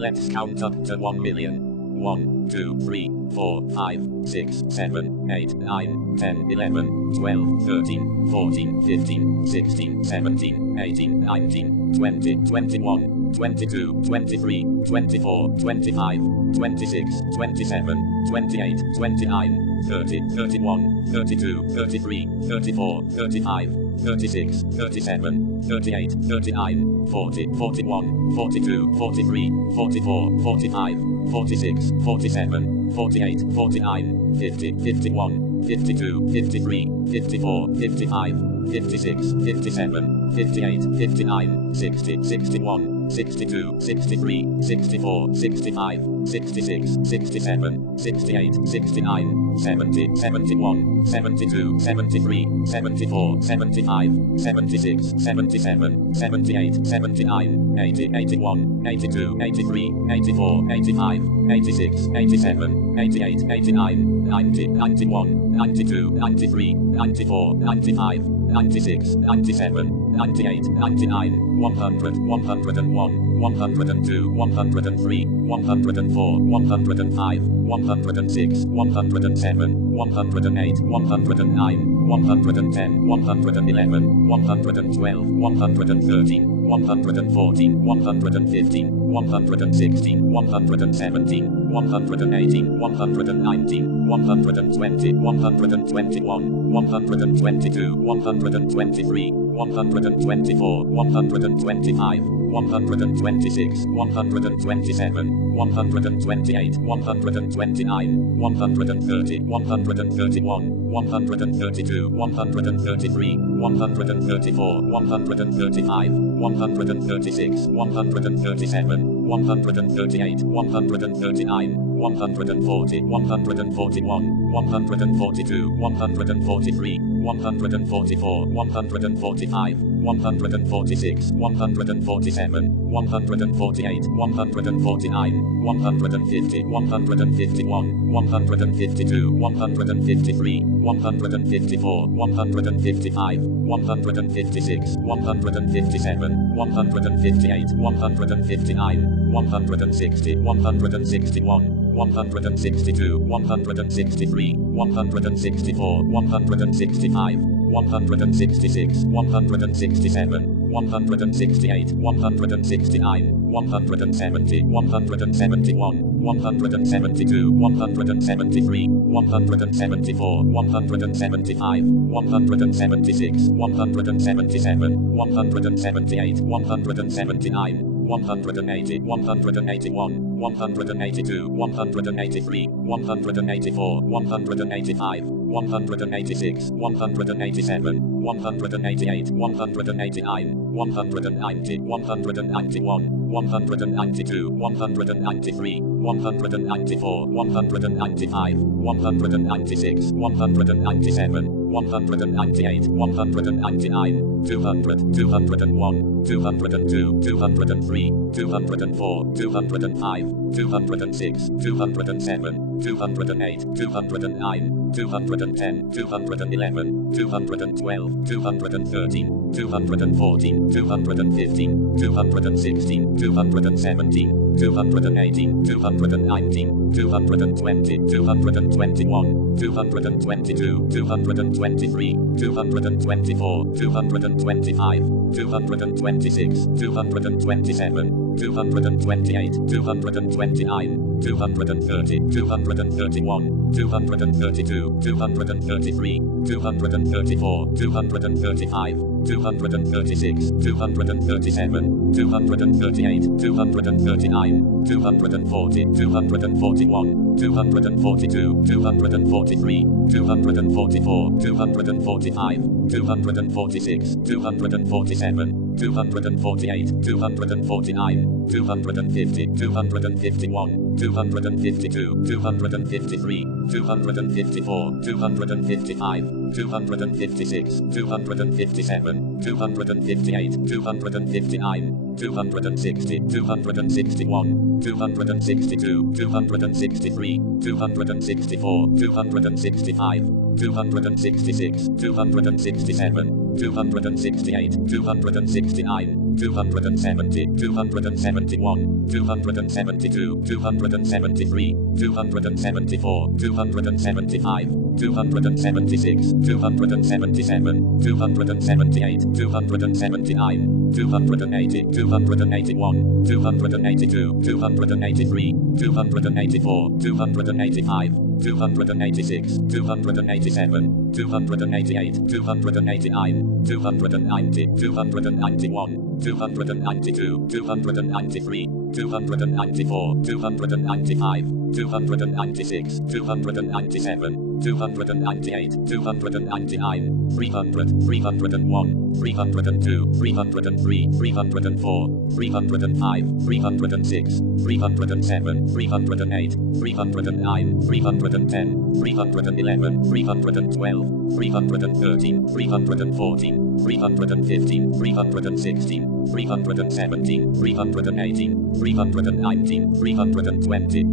Let's count up to 1 million. 1, 2, 3, 4, 5, 6, 7, 8, 9, 10, 11, 12, 13, 14, 15, 16, 17, 18, 19, 20, 21, 22, 23, 24, 25, 26, 27, 28, 29, 30, 31, 32, 33, 34, 35, 36, 37, 38, 39, 40, 41, 42, 43, 44, 45, 46, 47, 48, 49, 50, 51, 52, 53, 54, 55, 56, 57, 58, 59, 60, 61, 62, 63, 64, 65, 66, 67, 68, 69, 70, 71, 72, 73, 74, 75, 76, 77, 78, 79, 80, 81, 82, 83, 84, 85, 86, 87, 88, 89, 90, 91, 92, 93, 94, 95, 96, 97, 98, 99, 100, 101, 102, 103, 104, 105, 106, 107, 108, 109, 110, 111, 112, 113, 114, 115, 116, 117, 118, 119, 120, 121, 122, 123, 124, 125, 126, 127, 128, 129, 130, 131, 132, 133, 134, 135, 136, 137, 138, 139, 140, 141, 142, 143, 144, 145, 146, 147, 148, 149, 150, 151, 152, 153, 154, 155, 156, 157, 158, 159, 160, 161, 162, 163, 164, 165, 166, 167, 168, 169, 170, 171, 172, 173, 174, 175, 176, 177, 178, 179, 180, 181, 182, 183, 184, 185, 186, 187, 188, 189, 190, 191, 192, 193, 194, 195, 196, 197, 198, 199, 200, 201, 202, 203, 204, 205, 206, 207, 208, 209, 210, 211, 212, 213, 214, 215, 216, 217, 218, 219, 220, 221, 222, 223, 224, 225, 226, 227, 228, 229, 230, 231, 232, 233, 234, 235, 236, 237, 238, 239, 240, 241, 242, 243, 244, 245, 246, 247, 248, 249, 250, 251, 252, 253, 254, 255, 256, 257, 258, 259, 260, 261, 262, 263, 264, 265, 266, 267, 268, 269, 270, 271, 272, 273, 274, 275, 276, 277, 278, 279, 280, 281, 282, 283, 284, 285, 286, 287, 288, 289, 290, 291, 292, 293, 294, 295, 296, 297, 298, 299, 300, 301, 302, 303, 304, 305, 306, 307, 308, 309, 310, 311, 312, 313, 314, 315, 316, 317, 318, 319, 320,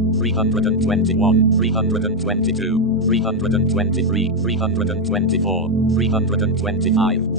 321, 322, 323, 324, 325, 326,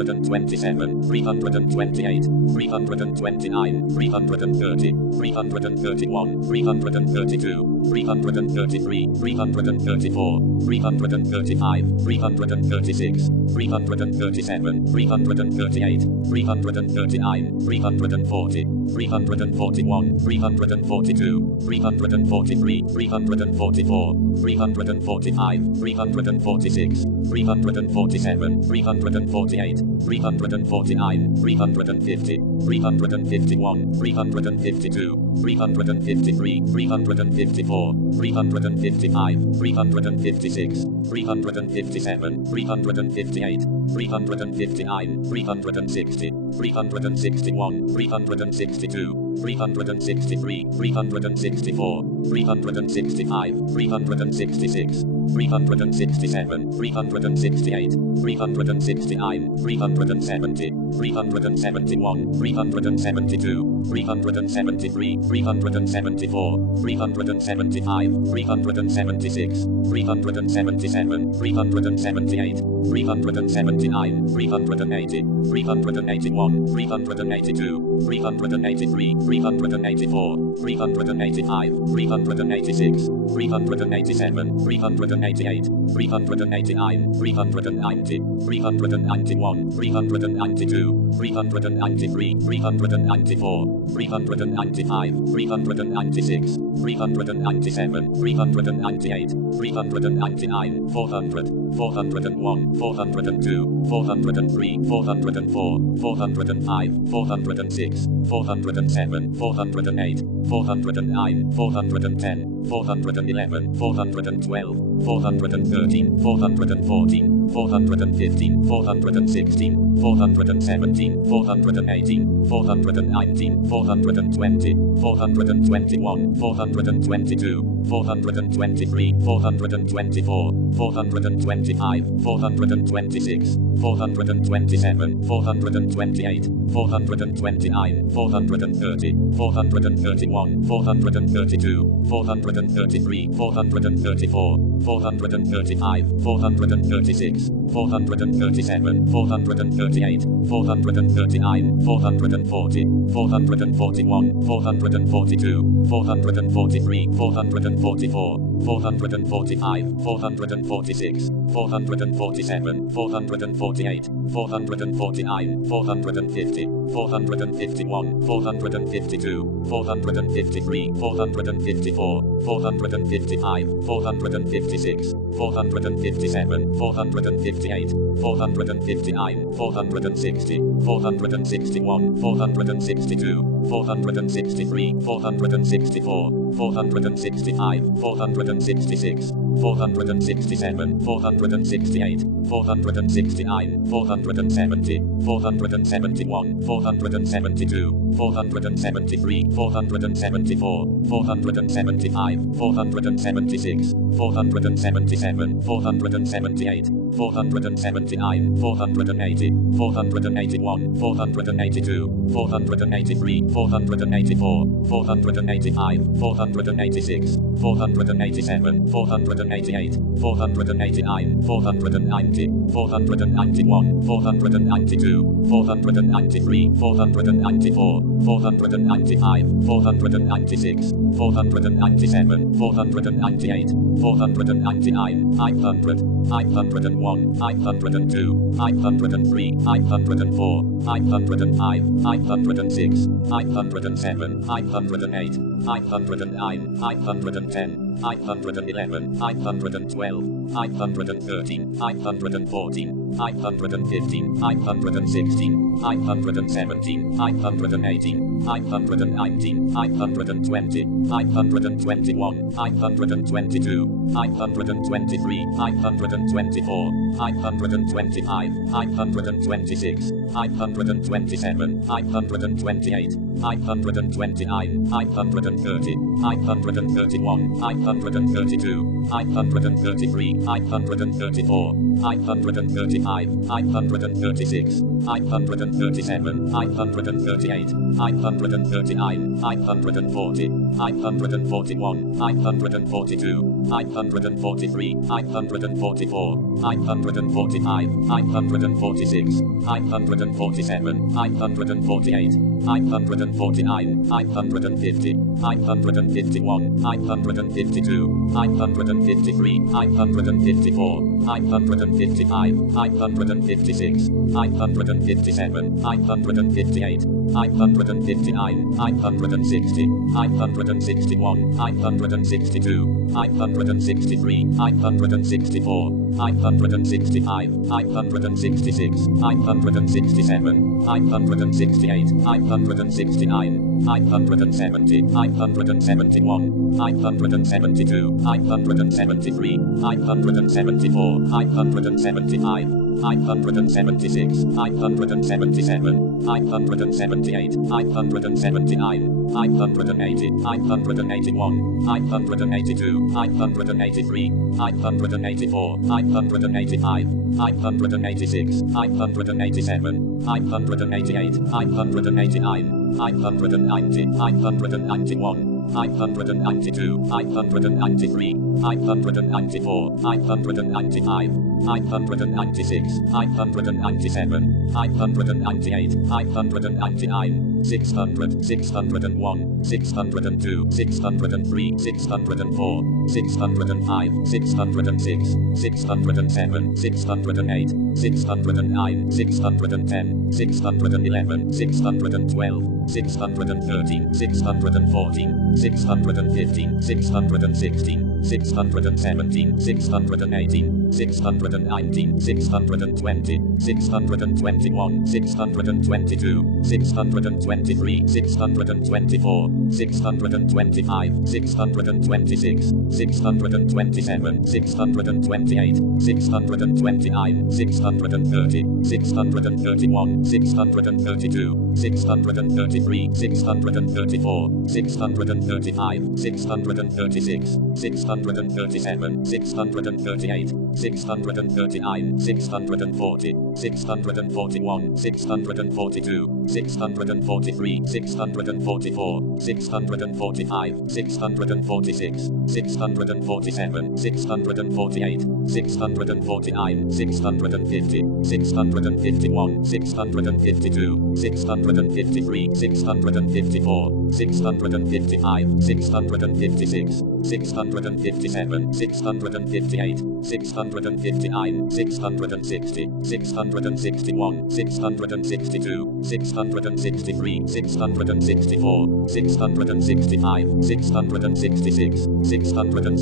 327, 328, 329, 330, 331, 332, 333, 334, 335, 336, 337, 338, 339, 340, 341, 342, 343, 344, 345, 346, 347, 348, 349, 350, 351, 352, 353, 354, 355, 356, 357, 358, 359, 360, 361, 362, 363, 364, 365, 366, 367, 368, 369, 370, 371, 372, 373, 374, 375, 376, 377, 378, 379, 380, 381, 382, 383, 384, 385, 386, 387, 388, 389, 390, 391, 392, 393, 394, 395, 396, 397, 398, 399, 400, 401, 402, 403, 404, 405, 406, 407, 408, 409, 410, 411, 412, 413, 414, 415, 416, 417, 418, 419, 420, 421, 422, 423, 424, 425, 426, 427, 428, 429, 430, 431, 432, 433, 434, 435, 436, 437, 438, 439, 440, 441, 442, 443, 444, 445, 446, 447, 448, 449, 450, 451, 452, 453, 454, 455, 456, 457, 458, 459, 460, 461, 462, 463, 464, 465, 466, 467, 468, 469, 470, 471, 472, 473, 474, 475, 476, 477, 478, 479, 480, 481, 482, 483, 484, 485, 486, 487, 488, 489, 490, 491, 492, 493, 494, 495, 496, 497, 498, 499, 500, 501, 502, 503, 504, 505, 506, 507, 508, 509, 510, 511, 512, 513, 514, 515, 516, 517, 518, 519, 520, 521, 522, 523, 524, 525, 526, 527, 528, 529, 530, 531, 532, 533, 534, 535, 536, 537, 538, 539, 540, 541, 542, 543, 544, 545, 546, 547, 548, 549, 550, 551, 552, 553, 554, 555, 556, 557, 558, 559, 560, 561, 562, 563, 564, 565, 566, 567, 568, 569, 570, 571, 572, 573, 574, 575, 576, 577, 578, 579, 580, 581, 582, 583, 584, 585, 586, 587, 588, 589, 590, 591, 592, 593, 594, 595, 596, 597, 598, 599, 600, 601, 602, 603, 604, 605, 606, 607, 608, 609, 610, 611, 612, 613, 614, 615, 616, 617, 618, 619, 620, 621, 622, 623, 624, 625, 626, 627, 628, 629, 630, 631, 632, 633, 634, 635, 636, 637, 638, 639, 640, 641, 642, 643, 644, 645, 646, 647, 648, 649, 650, 651, 652, 653, 654, 655, 656, 657, 658, 659, 660, 661, 662, 663, 664, 665, 666, 667,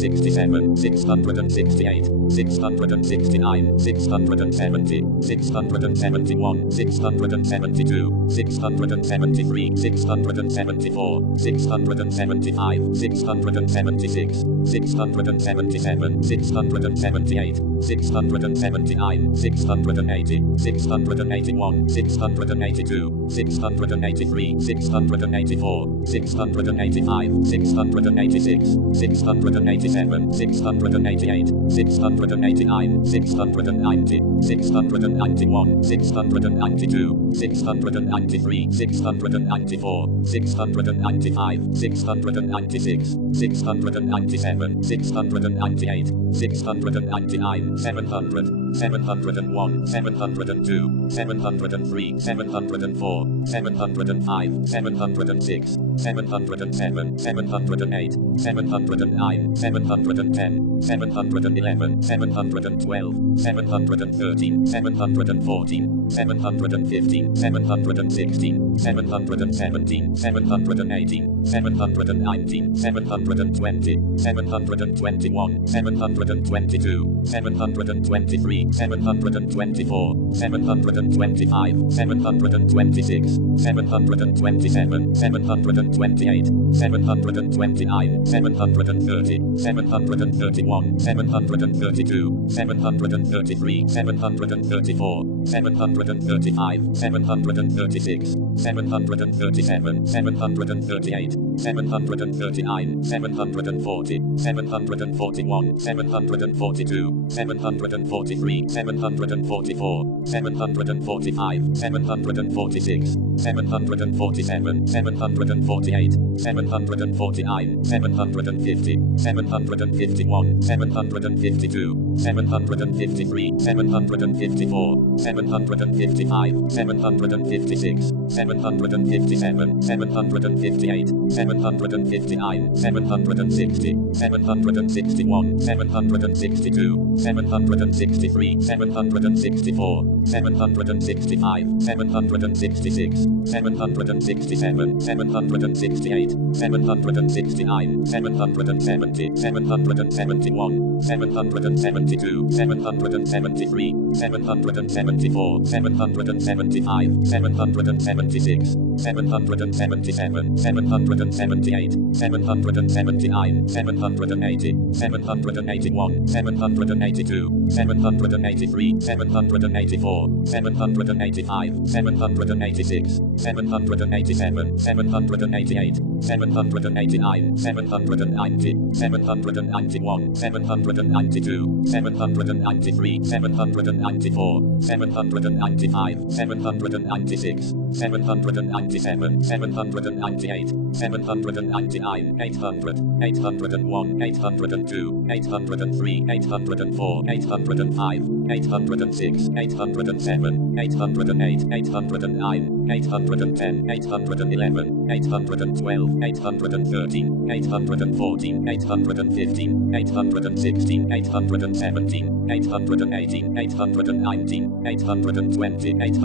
668, 669, 670, 671, 672, 673, 674, 675, 676, 677, 678, 679, 680, 681, 682, 683, 684, 685, 686, 687, 688, 689, 690, 691, 692, 693, 694, 695, 696, 697, 698, 699, 700, 701, 702, 703, 704, 705, 706, 707, 708, 709, 710, 711, 712, 713, 714, 715, 716, 717, 718, 719, 720, 721, 722, 723, 724, 725, 726, 727, 728, 729, 730, 731, 732, 733, 734, 735, 736, 737, 738, 739, 740, 741, 742, 743, 744, 745, 746, 747, 748, 749, 750, 751, 752, 753, 754, 755, 756, 757, 758, 759, 760, 761, 762, 763, 764, 765, 766, 767, 768, 769, 770, 771, 772, 773, 774, 775, 776, 777, 778, 779, 780, 781, 782, 783, 784, 785, 786, 787, 788, 789, 790, 791, 792, 793, 794, 795, 796, 797, 798, 799, 800, 801, 802, 803, 804, 805, 806, 807, 808, 809, 810, 811, 812, 813, 814, 815, 816, 817, 818, 819, 820, 821,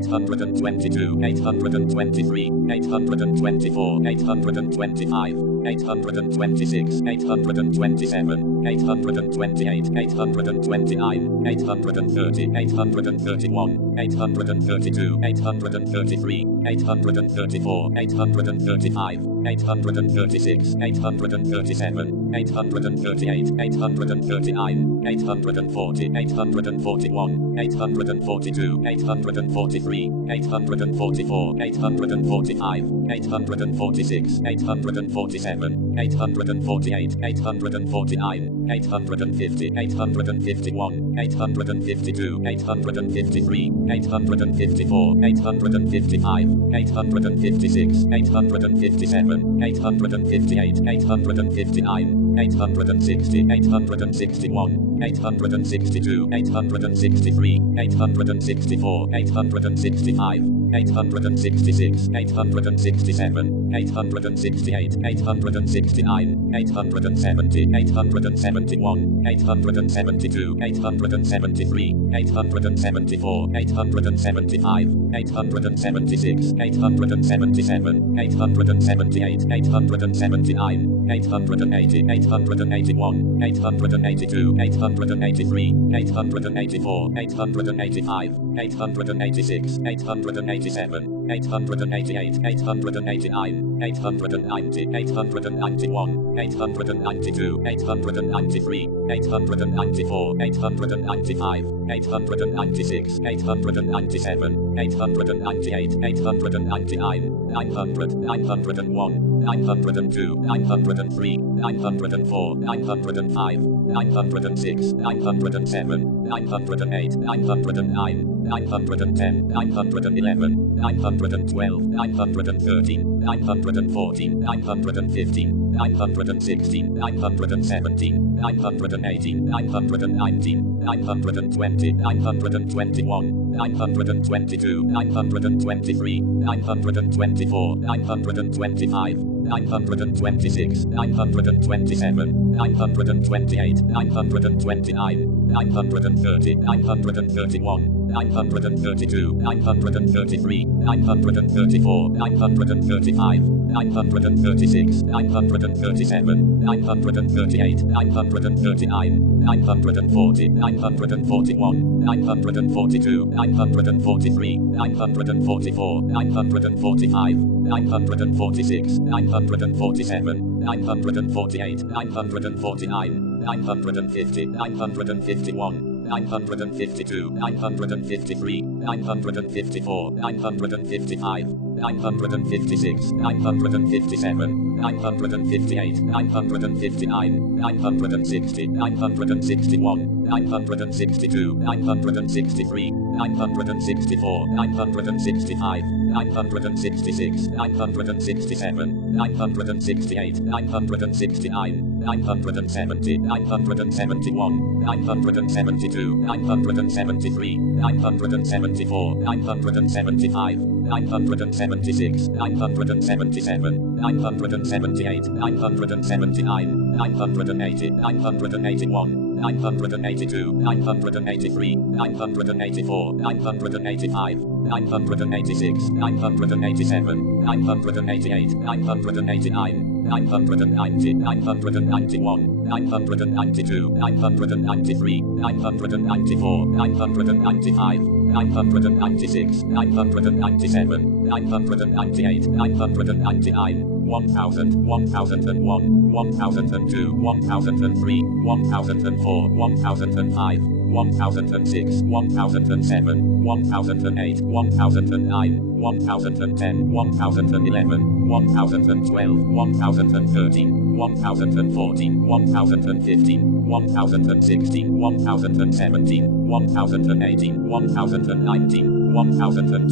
822, 823, 824, 825, 826, 827, 828, 829, 830, 831, 832, 833, 834, 835, 836, 837, 838, 839, 840, 841, 842, 843, 844, 845, 846, 847, 848, 849, 850, 851, 852, 853, 854, 855, 856, 857, 858, 859, 860, 861, 862, 863, 864, 865, 866, 867, 868, 869, 870, 871, 872, 873, 874, 875, 876, 877, 878, 879, 880, 881, 882, 883, 884, 885, 886, 887, 888, 889, 890, 891, 892, 893, 894, 895, 896, 897, 898, 899, 900, 901, 902, 903, 904, 905, 906, 907, 908, 909, 910, 911, 912, 913, 914, 915, 916, 917, 918, 919, 920, 921, 922, 923, 924, 925, 926, 927, 928, 929, 930, 931, 932, 933, 934, 935, 936, 937, 938, 939, 940, 941, 942, 943, 944, 945, 946, 947, 948, 949, 950, 951, 952, 953, 954, 955, 956, 957, 958, 959, 960, 961, 962, 963, 964, 965, 966, 967, 968, 969, 970, 971, 972, 973, 974, 975, 976, 977, 978, 979, 980, 981, 982, 983, 984, 985, 986, 987, 988, 989, 990, 991, 992, 993, 994, 995, 996, 997, 998, 999, 1000, 1001, 1002, 1003, 1004, 1005, 1006, 1007, 1008, 1009, 1010, 1011, 1012, 1013, 1014, 1015, 1016, 1017, 1018, 1019, 1020,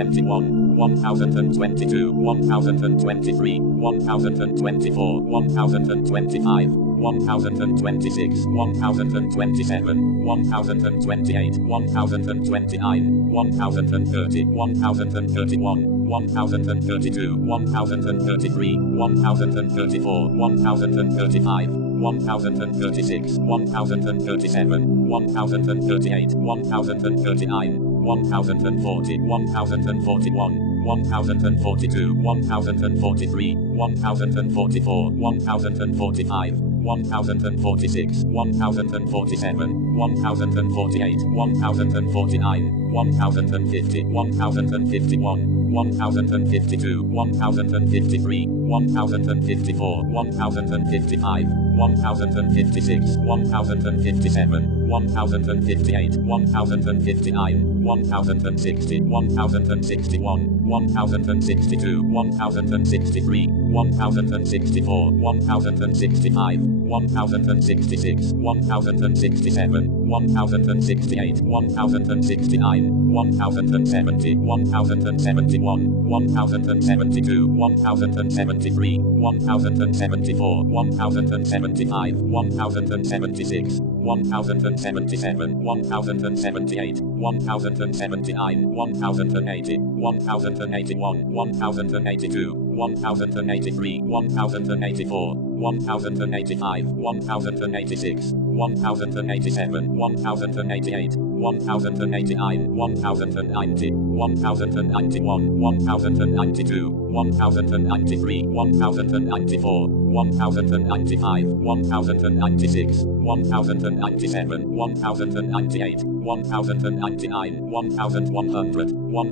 1021, 1022, 1023, 1024, 1025, 1026, 1027, 1028, 1029, 1030, 1031, 1032, 1033, 1034, 1035, 1036, 1037, 1038, 1039, 1040, 1041, 1042, 1043, 1044, 1045, 1046, 1047, 1048, 1049, 1050, 1051, 1052, 1053, 1054, 1055, 1056, 1057, 1058, 1059, 1060, 1061, 1062, 1063, 1064, 1065, 1066, 1067, 1068, 1069, 1070, 1071, 1072, 1073, 1074, 1075, 1076, 1077, 1078, 1079, 1080, 1081, 1082, 1083, 1084, 1085, 1086, 1087, 1088, 1089, 1090, 1091, 1092, 1093, 1094, 1095, 1096, 1097, 1098, 1099, 1100, 1101,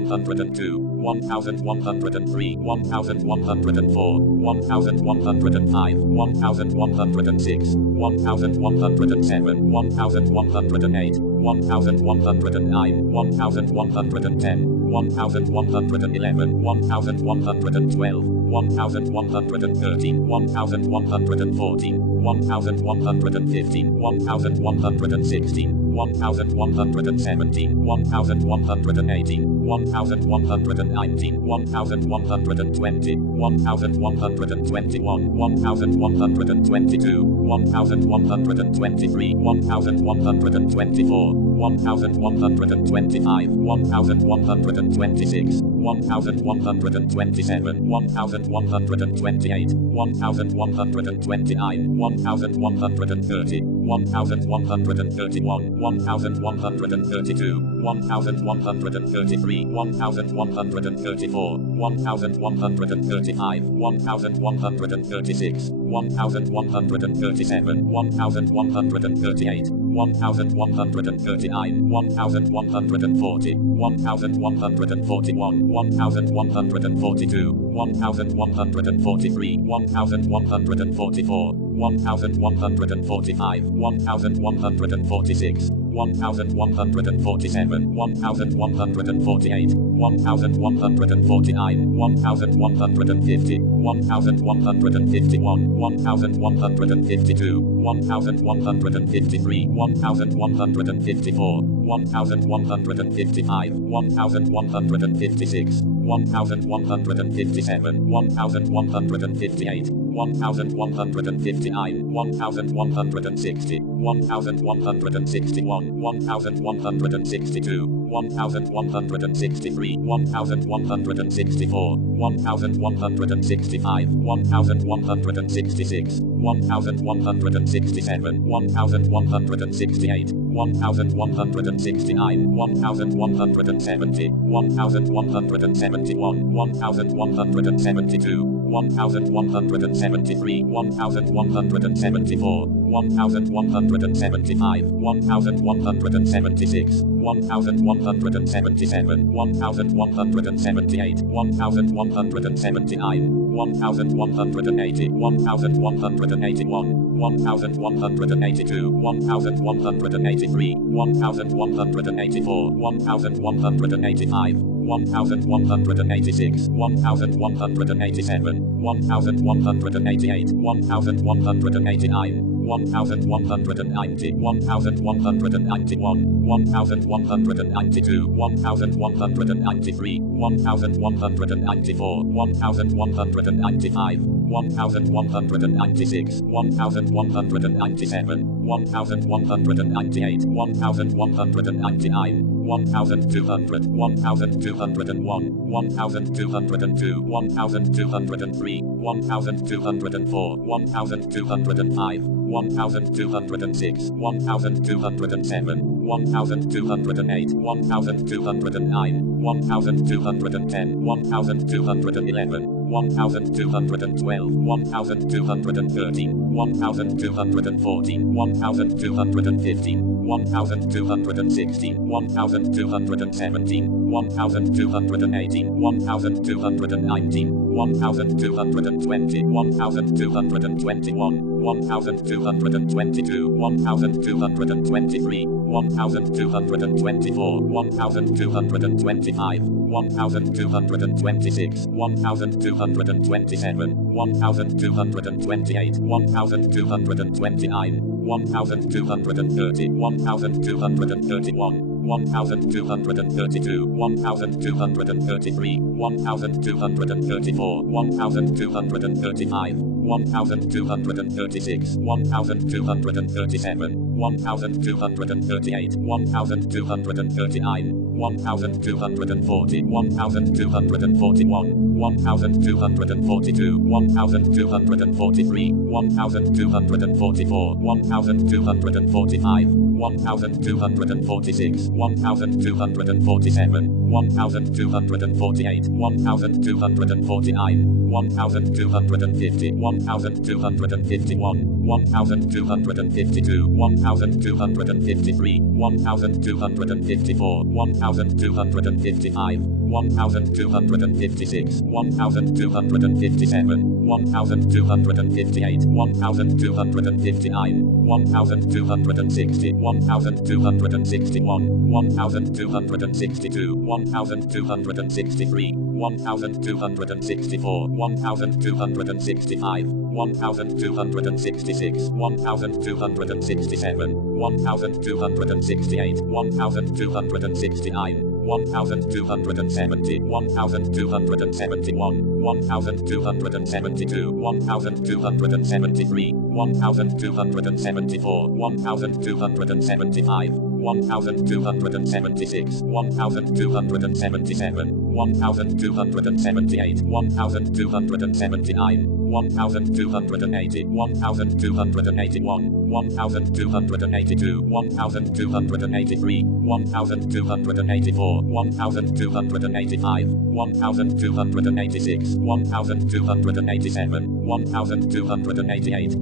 1102, 1103, 1104, 1105, 1106, 1107, 1108, 1109, 1110, 1111, 1112, 1113, 1114, 1115, 1116, 1117, 1118, 1119, 1120, 1121, 1122, 1123, 1124, 1125, 1126, 1127, 1128, 1129, 1130, 1131, 1132, 1133, 1134, 1135, 1136, 1137, 1138, 1139, 1140, 1141, 1142, 1143, 1144, 1145, 1146, 1147, 1148, 1149, 1150, 1151, 1152, 1153, 1154, 1155, 1156, 1157, 1158, 1159, 1160, 1161, 1162, 1163, 1164, 1165, 1166, 1167, 1168, 1169, 1170, 1171, 1172, 1173, 1174, 1175, 1176, 1177, 1178, 1179, 1180, 1181, 1182, 1183, 1184, 1185, 1186, 1187, 1188, 1189, 1190, 1191, 1192, 1193, 1194, 1195, 1196, 1197, 1198, 1199, 1200, 1201, 1202, 1203, 1204, 1205, 1206, 1207, 1208, 1209, 1210, 1211, 1212, 1213, 1214, 1215, 1216, 1217, 1218, 1219, 1220, 1221, 1222, 1223, 1224, 1225, 1226, 1227, 1228, 1229, 1230, 1231, 1232, 1233, 1234, 1235, 1236, 1237, 1238, 1239, 1240, 1241, 1242, 1243, 1244, 1245, 1246, 1247, 1248, 1249, 1250, 1251, 1252, 1253, 1254, 1255, 1256, 1257, 1258, 1259, 1260, 1261, 1262, 1263, 1264, 1265, 1266, 1267, 1268, 1269, 1270, 1271, 1272, 1273, 1274, 1275, 1276, 1277, 1278, 1279, 1280, 1281, 1282, 1283, 1284, 1285, 1286, 1287, 1288,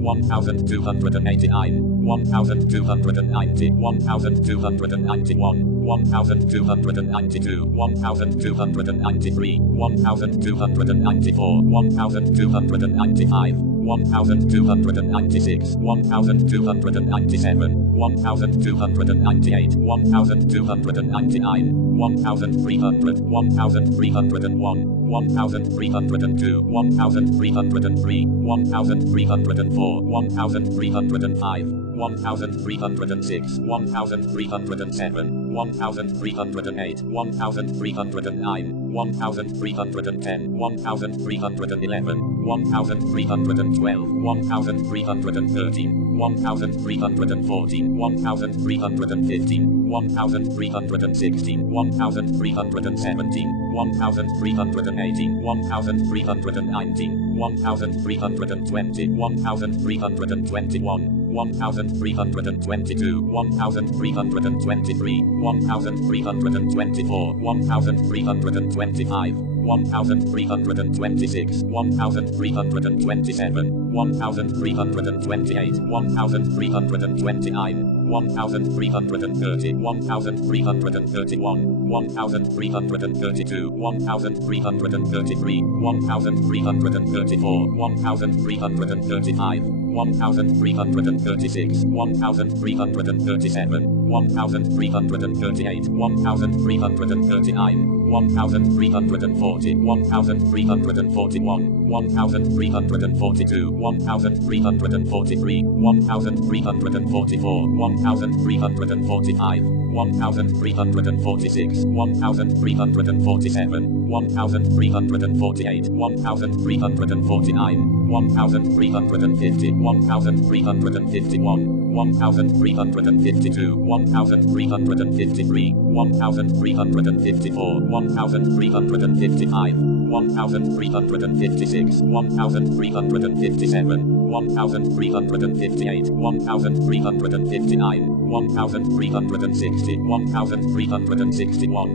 1289, 1290, 1291, 1292, 1293, 1294, 1295, 1296, 1297, 1298, 1299, 1300, 1301, 1302, 1303, 1304, 1305, 1306, 1307, 1308, 1309, 1310, 1311, 1312, 1313, 1314, 1315, 1316, 1317, 1318, 1319, 1320, 1321, 1322, 1323, 1324, 1325, 1326, 1327, 1328, 1329, 1330, 1331, 1332, 1333, 1334, 1335, 1336, 1337, 1338, 1339, 1340, 1341, 1342, 1343, 1344, 1345, 1346, 1347, 1348, 1349, 1350, 1351, 1352, 1353, 1354, 1355, 1356, 1357, 1358, 1359, 1360, 1361,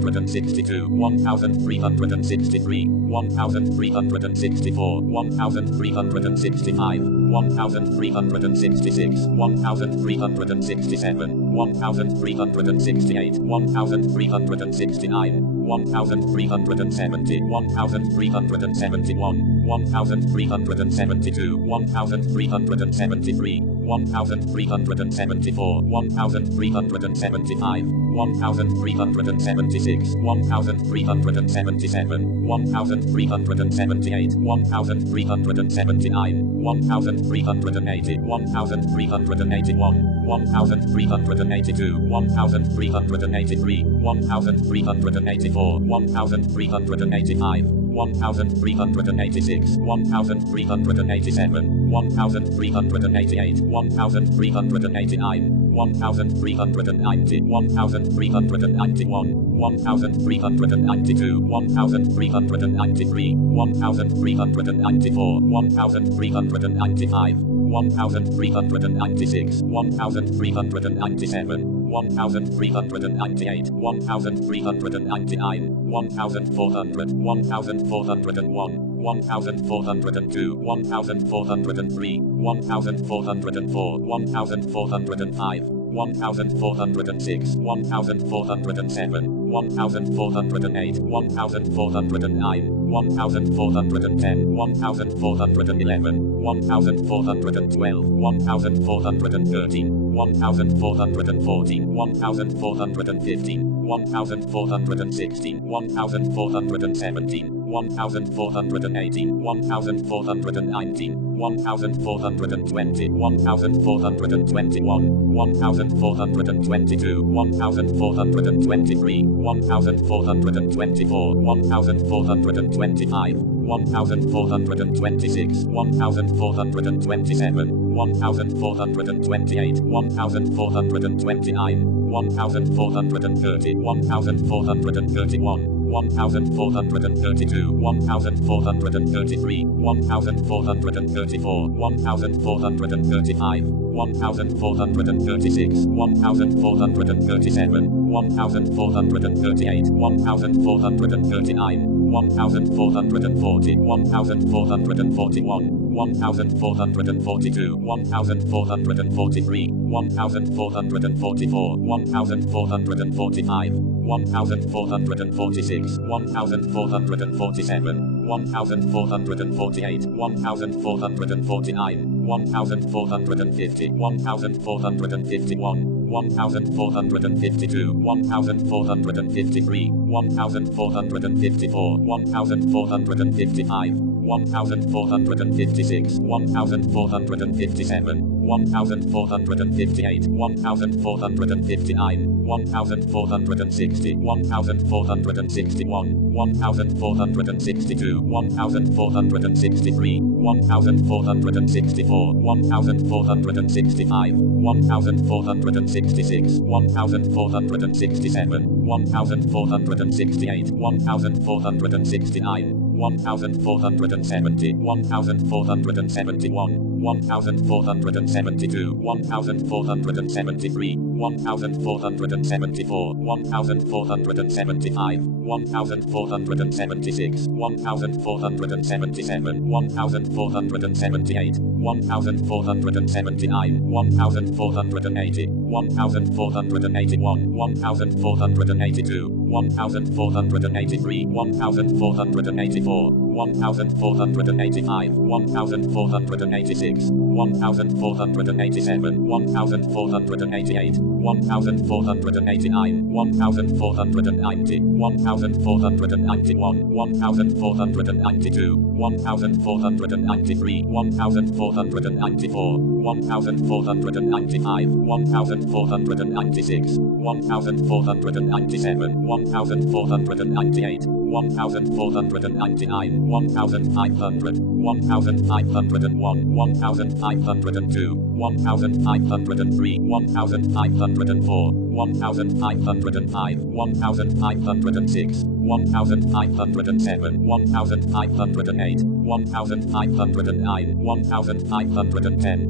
1362, 1363, 1364, 1365, 1366, 1367, 1368, 1369, 1370, 1371, 1372, 1373, 1374, 1375, 1376, 1377, 1378, 1379, 1380, 1381, 1382, 1383, 1384, 1385, 1386, 1387, 1388, 1389, 1390, 1391, 1392, 1393, 1394, 1395, 1396, 1397, 1398, 1399, 1400, 1401, 1402, 1403, 1404, 1405, 1406, 1407, 1408, 1409, 1410, 1411, 1412, 1413, 1414, 1415, 1416, 1417, 1418, 1419, 1420, 1421, 1422, 1423, 1424, 1425, 1426, 1427, 1428, 1429, 1430, 1431, 1432, 1433, 1434, 1435, 1436, 1437, 1438, 1439, 1440, 1441, 1442, 1443, 1444, 1445, 1446, 1447, 1448, 1449, 1450, 1451, 1452, 1453, 1454, 1455, 1456, 1457, 1458, 1459, 1460, 1461, 1462, 1463, 1464, 1465, 1466, 1467, 1468, 1469, 1470, 1471, 1472, 1473, 1474, 1475, 1476, 1477, 1478, 1479, 1480, 1481, 1482, 1483, 1484, 1485, 1486, 1487, 1488, 1489, 1490, 1491, 1492, 1493, 1494, 1495, 1496, 1497, 1498, 1499, 1500, 1501, 1502, 1503, 1504, 1505, 1506, 1507, 1508, 1509, 1510,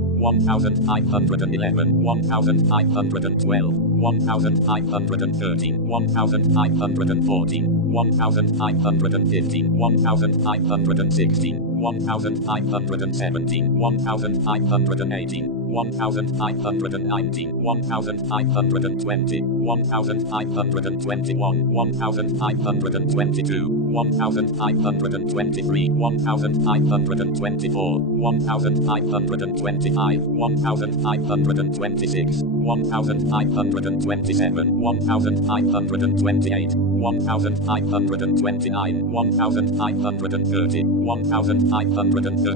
1511, 1512, 1513, 1514, 1515, 1516, 1517, 1518, 1519, 1520, 1521, 1522, 1523, 1524, 1525, 1526, 1527, 1528, 1529, 1530,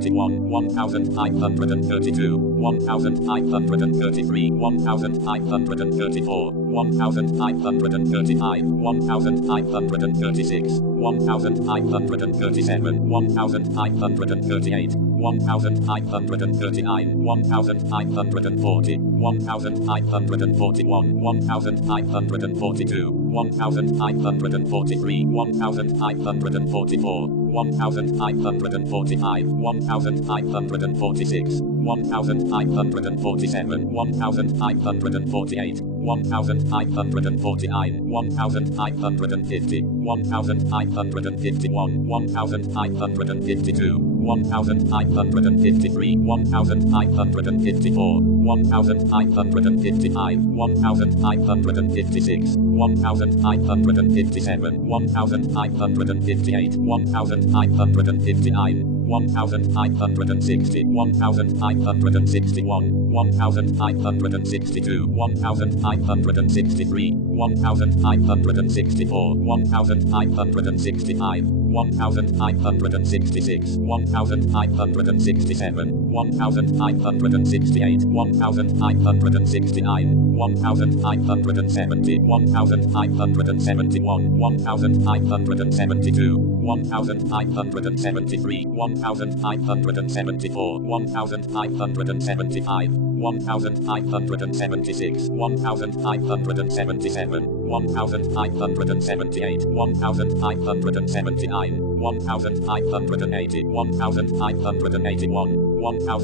1531, 1532, 1533, 1534, 1535, 1536, 1537, 1538, 1539, 1540, 1541, 1542, 1543, 1544, 1545, 1546, 1547, 1548, 1549, 1550, 1551, 1552, 1553, 1554, 1555, 1556, 1557, 1558, 1559, 1560, 1561, 1562, 1563, 1564, 1565, 1566, 1567, 1568, 1569, 1570, 1571, 1572, 1573, 1574, 1575, 1576, 1577, 1578, 1579, 1580, 1581,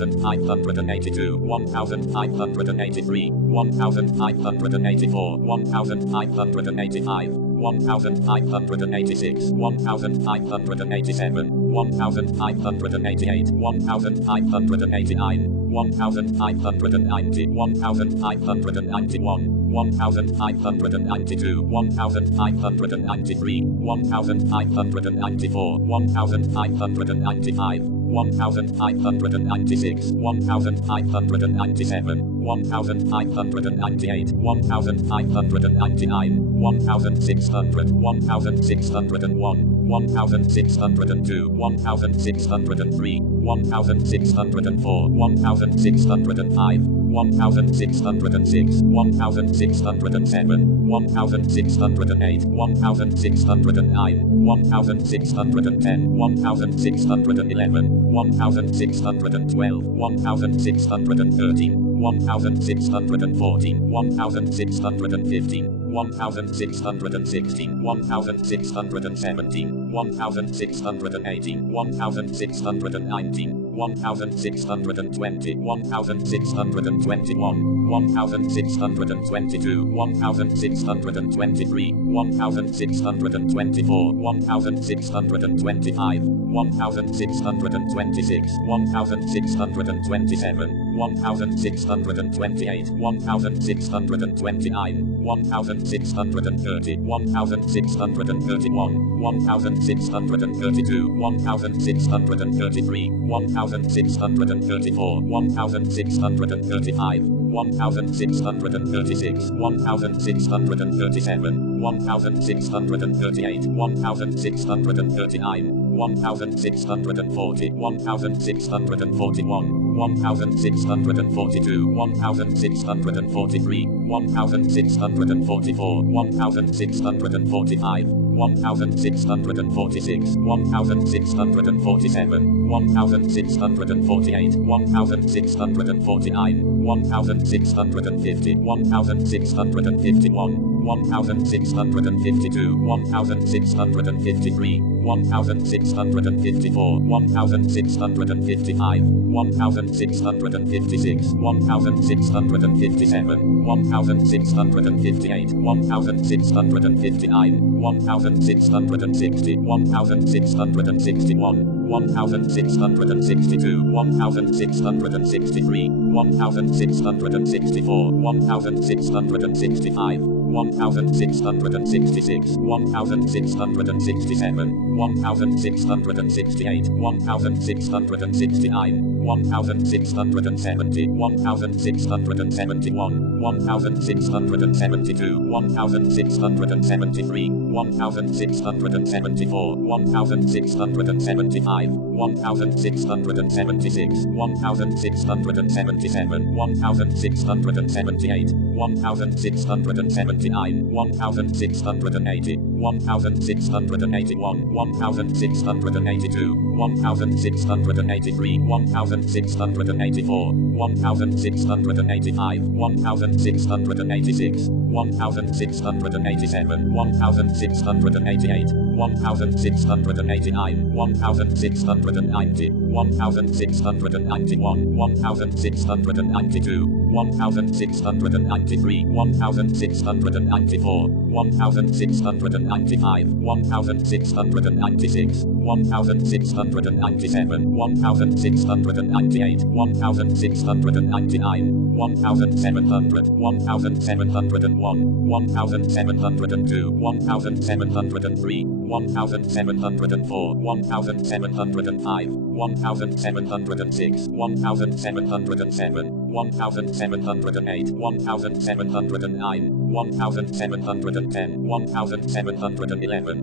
1582, 1583, 1584, 1585, 1586, 1587, 1588, 1589, 1590, 1591, 1592, 1593, 1594, 1595, 1596, 1597, 1598, 1599, 1600, 1601, 1602, 1603, 1604, 1605, 1606, 1607, 1608, 1609, 1610, 1611, 1612, 1613, 1614, 1615, 1616, 1617, 1618, 1619, 1620, 1621, 1622, 1623, 1624, 1625, 1626, 1627, 1628, 1629, 1630, 1631, 1632, 1633, 1634, 1635, 1636, 1637, 1638, 1639, 1640, 1641, 1642, 1643, 1644, 1645, 1646, 1647, 1648, 1649, 1650, 1651, 1652, 1653, 1654, 1655, 1656, 1657, 1658, 1659, 1660, 1661, 1662, 1663, 1664, 1665, 1666, 1667, 1668, 1669, 1670, 1671, 1672, 1673, 1674, 1675, 1676, 1677, 1678, 1679, 1680, 1681, 1682, 1683, 1684, 1685, 1686, 1687, 1688, 1689, 1690, 1691, 1692, 1693, 1694, 1695, 1696, 1697, 1698, 1699, 1700, 1701, 1702, 1703, 1704, 1705, 1706, 1707, 1708, 1709, 1710, 1711,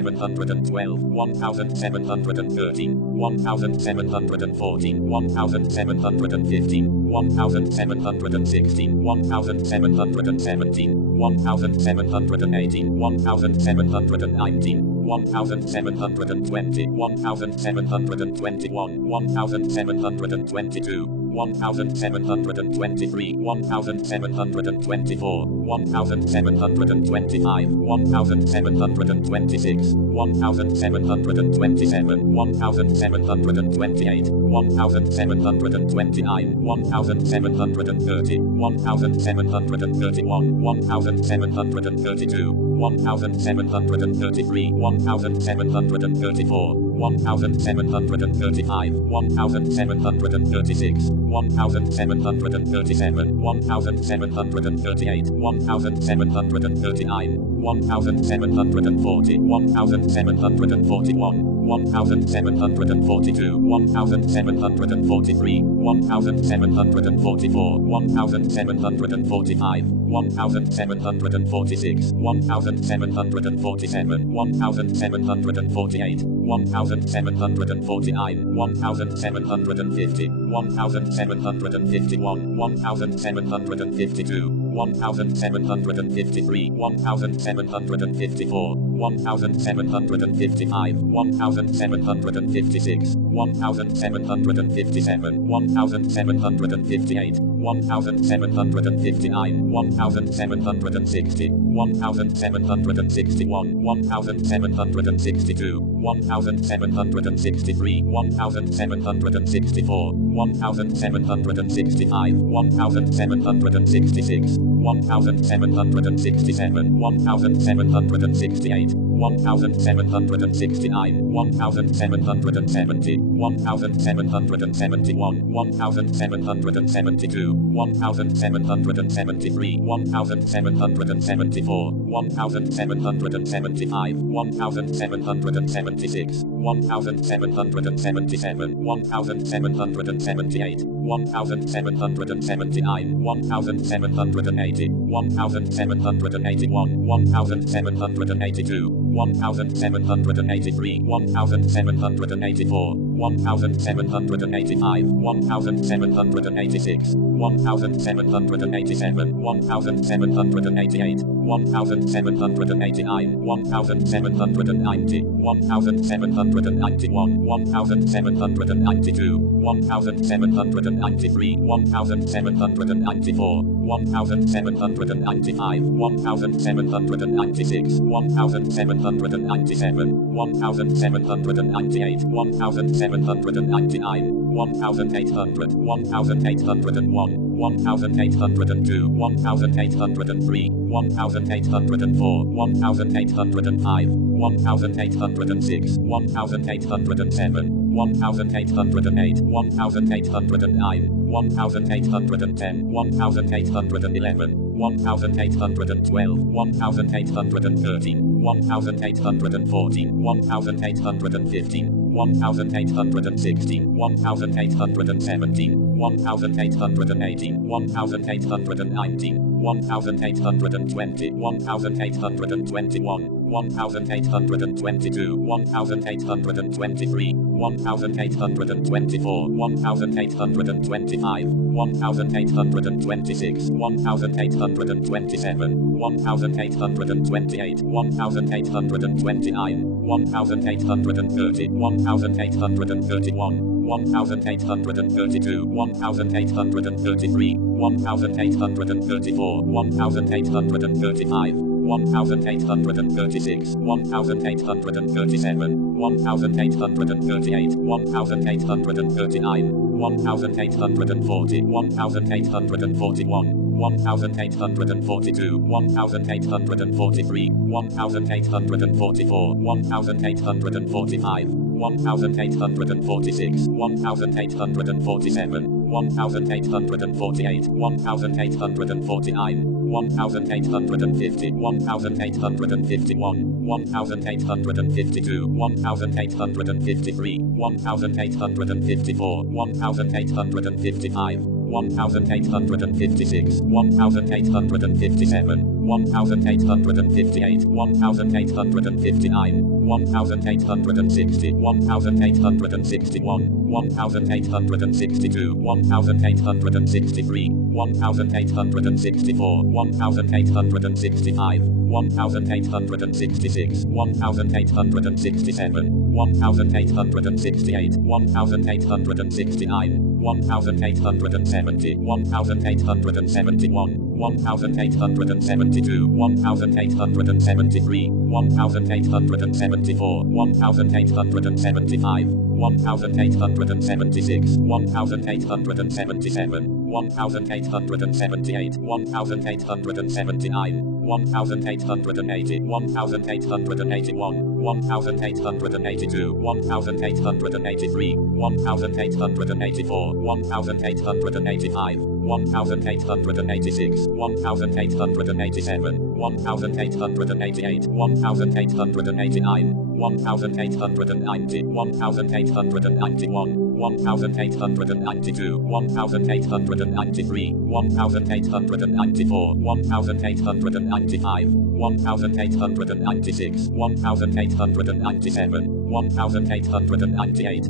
1712, 1713, 1714, 1715, 1716, 1717, 1718, 1719, 1720, 1721, 1722, 1723, 1724, 1725, 1726, 1727, 1728, 1729, 1730, 1731, 1732, 1733, 1734, 1735, 1736, 1737, 1738, 1739, 1740, 1741, 1742, 1743, 1744, 1745, 1746, 1747, 1748, 1749, 1750, 1751, 1752, 1753, 1754, 1755, 1756, 1757, 1758, 1759, 1760, 1761, 1762, 1763, 1764, 1765, 1766, 1767, 1768, 1769, 1770, 1771, 1772, 1773, 1774, 1775, 1776, 1777, 1778, 1779, 1780, 1781, 1782, 1783, 1784, 1785, 1786, 1787, 1788, 1789, 1790, 1791, 1792, 1793, 1794, 1795, 1796, 1797, 1798, 1799, 1800, 1801, 1802, 1803, 1804, 1805, 1806, 1807, 1808, 1809, 1810, 1811, 1812, 1813, 1814, 1815, 1816, 1817, 1818, 1819, 1820, 1821, 1822, 1823, 1824, 1825, 1826, 1827, 1828, 1829, 1830, 1831, 1832, 1833, 1834, 1835, 1836, 1837, 1838, 1839, 1840, 1841, 1842, 1843, 1844, 1845, 1846, 1847, 1848, 1849, 1850, 1851, 1852, 1853, 1854, 1855, 1856, 1857, 1858, 1859, 1860, 1861, 1862, 1863, 1864, 1865, 1866, 1867, 1868, 1869, 1870, 1871, 1872, 1873, 1874, 1875, 1876, 1877, 1878, 1879, 1880, 1881, 1882, 1883, 1884, 1885, 1886, 1887, 1888, 1889, 1890, 1891, 1892, 1893, 1894, 1895, 1896, 1897, 1898,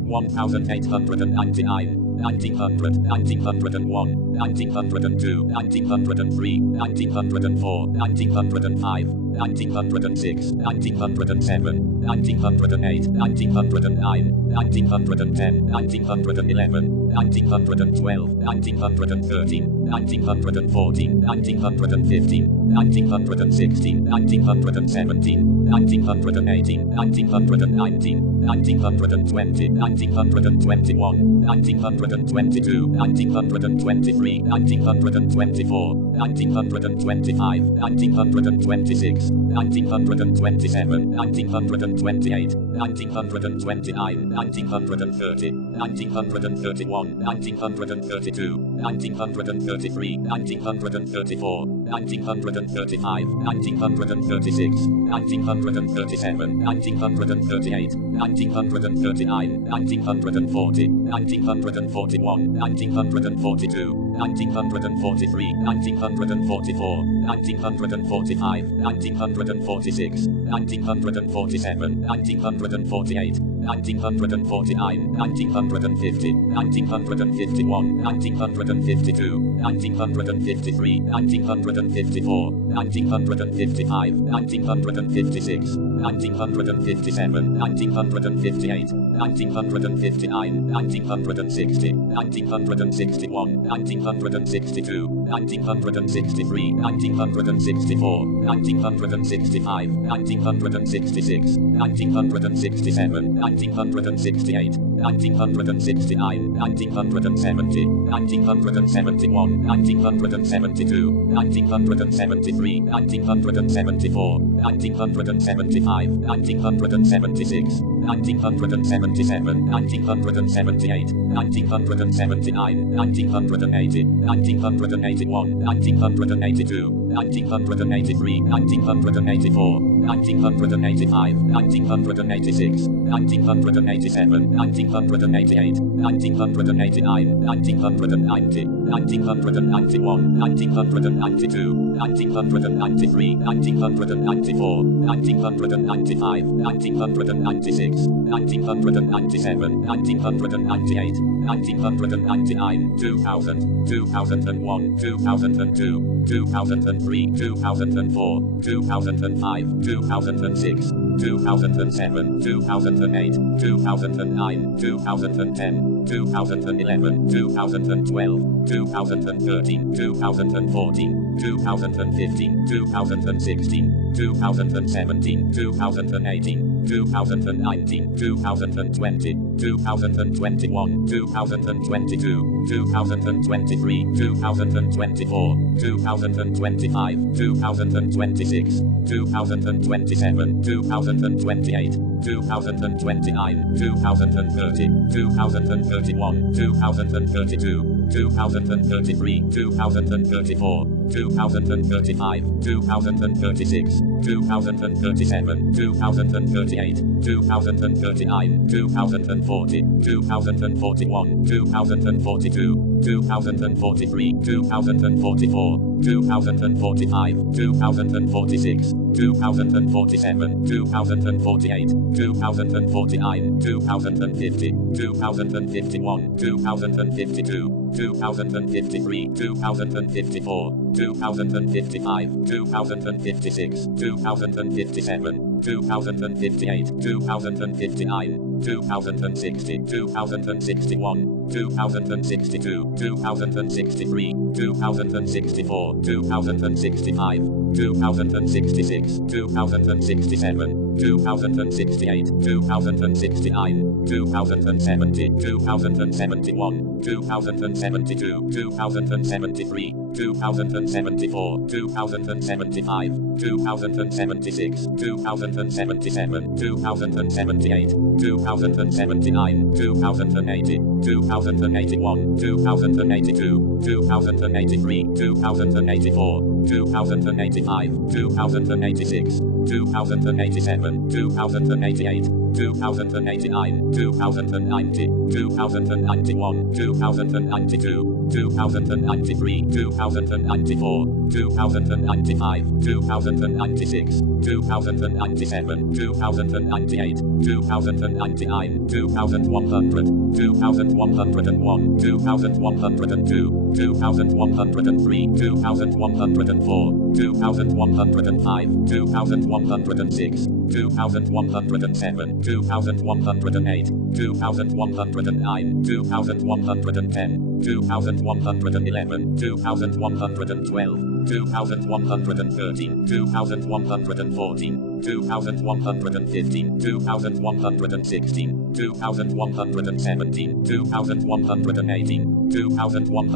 1899, 1900, 1901, 1902, 1903, 1904, 1905, 1906, 1907, 1908, 1909, 1910, 1911, 1912, 1913, 1914, 1915, 1916, 1917, 1918, 1919, 1920, 1921, 1922, 1923, 1924, 1925, 1926, 1927, 1928, 1929, 1930, 1931, 1932, 1933, 1934, 1935, 1936, 1937, 1938, 1939, 1940, 1941, 1942, 1943, 1944, 1945, 1946, 1947, 1948, 1949, 1950, 1951, 1952, 1953, 1954, 1955, 1956, 1957, 1958, 1959, 1960, 1961, 1962, 1963, 1964, 1965, 1966, 1967, 1968, 1969, 1970, 1971, 1972, 1973, 1974, 1975, 1976, 1977, 1978, 1979, 1980, 1981, 1982, 1983, 1984, 1985, 1986, 1987, 1988, 1989, 1990, 1991, 1992, 1993, 1994, 1995, 1996, 1997, 1998, 1999, 2000, 2001, 2002, 2003, 2004, 2005, 2006, 2007, 2008, 2009, 2010, 2011, 2012, 2013, 2014, 2015, 2016, 2017, 2018, 2019, 2020, 2021, 2022, 2023, 2024, 2025, 2026, 2027, 2028, 2029, 2030, 2031, 2032, 2033, 2034, 2035, 2036, 2037, 2038, 2039, 2040, 2041, 2042, 2043, 2044, 2045, 2046, 2047, 2048, 2049, 2050, 2051, 2052, 2053, 2054, 2055, 2056, 2057, 2058, 2059, 2060, 2061, 2062, 2063, 2064, 2065, 2066, 2067, 2068, 2069, 2070, 2071, 2072, 2073, 2074, 2075, 2076, 2077, 2078, 2079, 2080, 2081, 2082, 2083, 2084, 2085, 2086, 2087, 2088, 2089, 2090, 2091, 2092, 2093, 2094, 2095, 2096, 2097, 2098, 2099, 2100, 2101, 2102, 2103, 2104, 2105, 2106, 2107, 2108, 2109, 2110, 2111, 2112, 2113, 2114, 2115, 2116, 2117, 2118, 2119, 2120, 2121,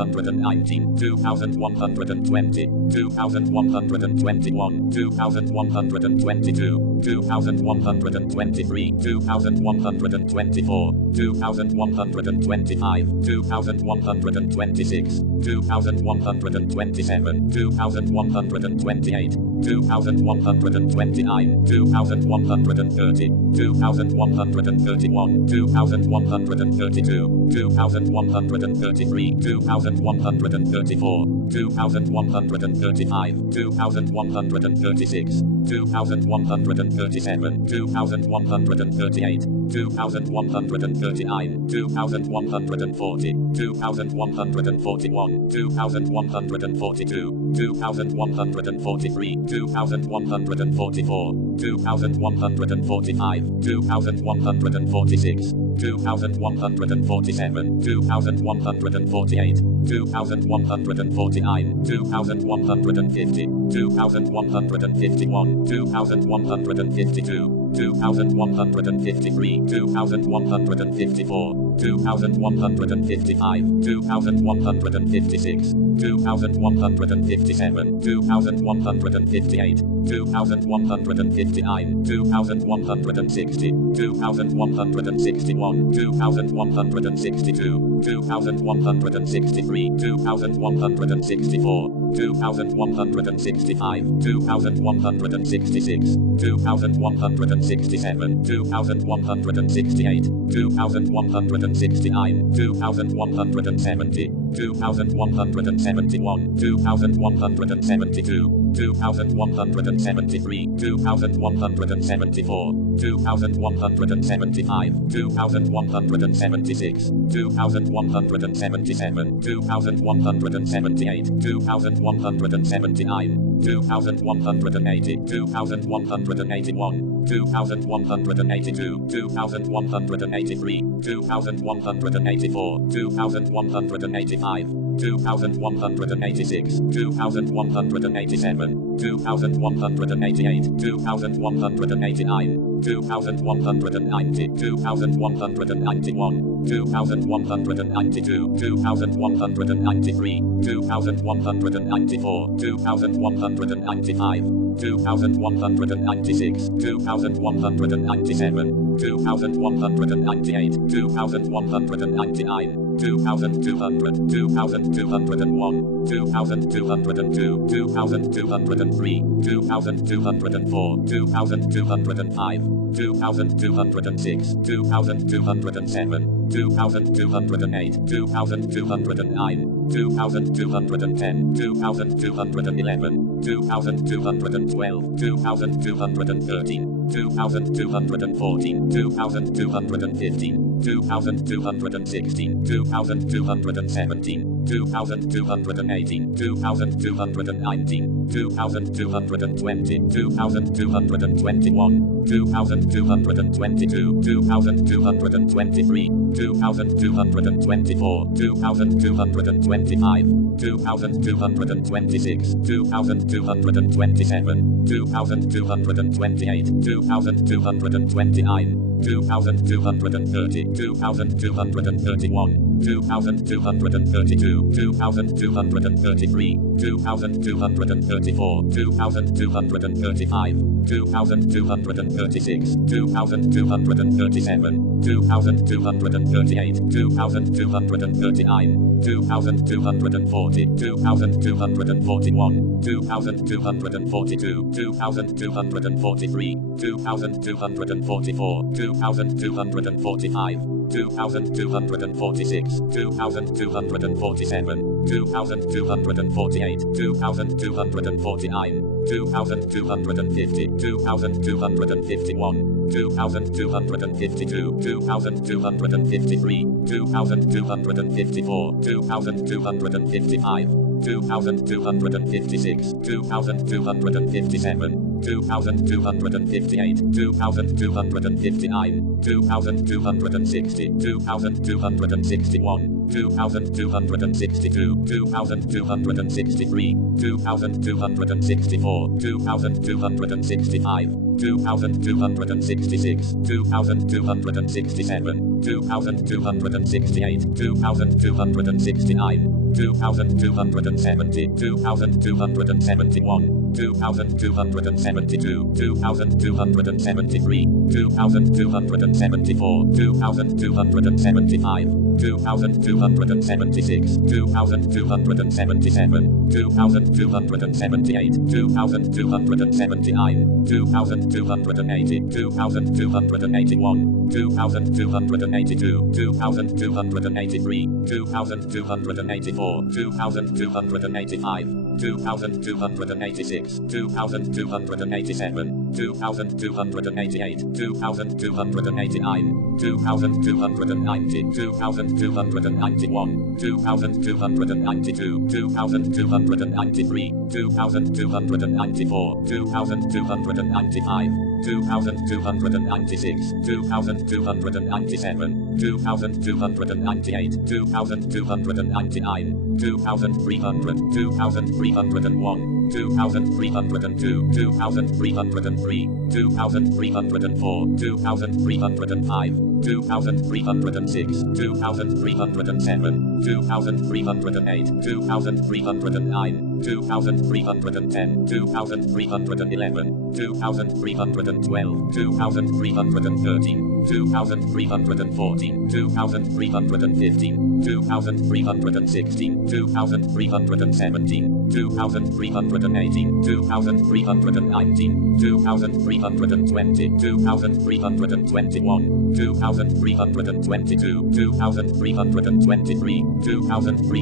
2122, 2123, 2124, 2125, 2126, 2127, 2128, 2129, 2130, 2131, 2132, 2133, 2134, 2135, 2136, 2137, 2138, 2139, 2140, 2141, 2142, 2143, 2144, 2145, 2146, 2147, 2148, 2149, 2150, 2151, 2152, 2153, 2154, 2155, 2156, 2157, 2158, 2159, 2160, 2161, 2162, 2163, 2164, 2165, 2166, 2167, 2168, 2169, 2170, 2171, 2172, 2173, 2174, 2175, 2176, 2177, 2178, 2179, 2180, 2181, 2182, 2183, 2184, 2185, 2186, 2187, 2188, 2189, 2190, 2191, 2192, 2193, 2194, 2195, 2196, 2197, 2198, 2199, 2200, 2201, 2202, 2203, 2204, 2205, 2206, 2207, 2208, 2209, 2210, 2211, 2212, 2213, 2214, 2215, 2216, 2217, 2218, 2219, 2220, 2221, 2222, 2223, 2224, 2225, 2226, 2227, 2228, 2229, 2230, 2231, 2232, 2233, 2234, 2235, 2236, 2237, 2238, 2239, 2240, 2241, 2242, 2243, 2244, 2245, 2246, 2247, 2248, 2249, 2250, 2251, 2252, 2253, 2254, 2255, 2256, 2257, 2258, 2259, 2260, 2261, 2262, 2263, 2264, 2265, 2266, 2267, 2268, 2269, 2270, 2271, 2272, 2273, 2274, 2275, 2276, 2277, 2278, 2279, 2280, 2281, 2282, 2283, 2284, 2285, 2286, 2287, 2288, 2289, 2290, 2291, 2292, 2293, 2294, 2295, 2296, 2297, 2298, 2299, 2300, 2301, 2302, 2303, 2304, 2305, 2306, 2307, 2308, 2309, 2310, 2311, 2312, 2313, 2314, 2315, 2316, 2317, 2318, 2319, 2320, 2321, 2322, 2323,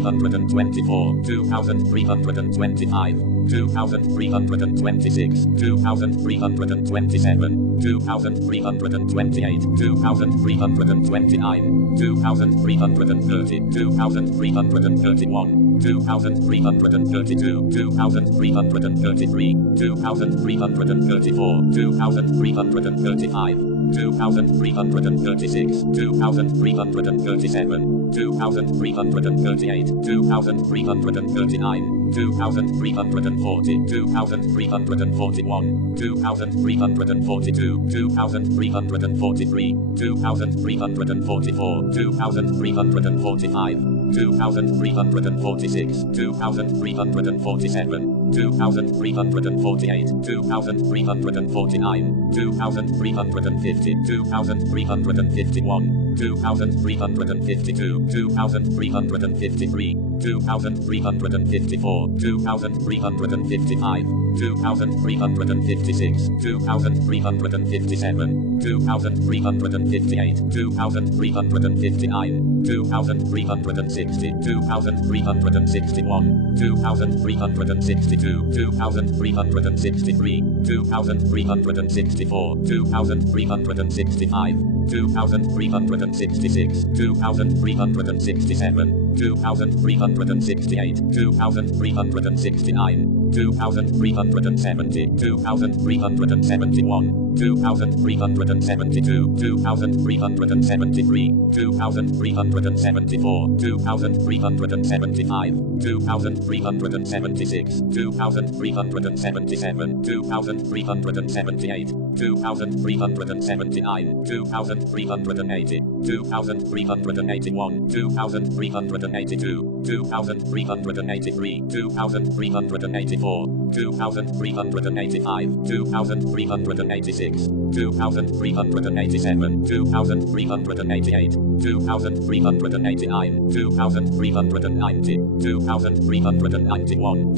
2324, 2325, 2326, 2327, 2328, 2329, 2330, 2331, 2332, 2333, 2334, 2335, 2336, 2337, 2338, 2339, 2340, 2341, 2342, 2343, 2344, 2345, 2346, 2347, 2348, 2349, 2350, 2351, 2352, 2353, 2354, 2355, 2356, 2357, 2358, 2359, 2360, 2361, 2362, 2363, 2364, 2365, 2366, 2367, 2368, 2369, 2370, 2371, 2372, 2373, 2374, 2375, 2376, 2377, 2378, 2379, 2380, 2381, 2382, 2383, 2384, 2385, 2386, 2387, 2388, 2389, 2390, 2391,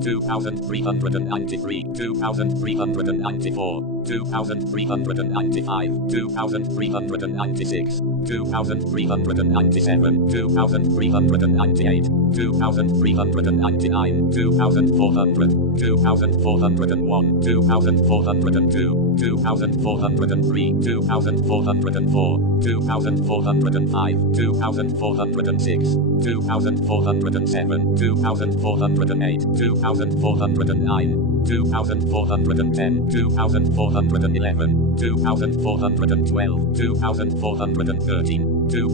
2392, 2393, 2394, 2395, 2396, 2397, 2398, 2399, 2400, 2401, 2402, 2403, 2404, 2405, 2406, 2407, 2408, 2409, 2410, 2411, 2412, 2413, 2414, 2415, 2416, 2417,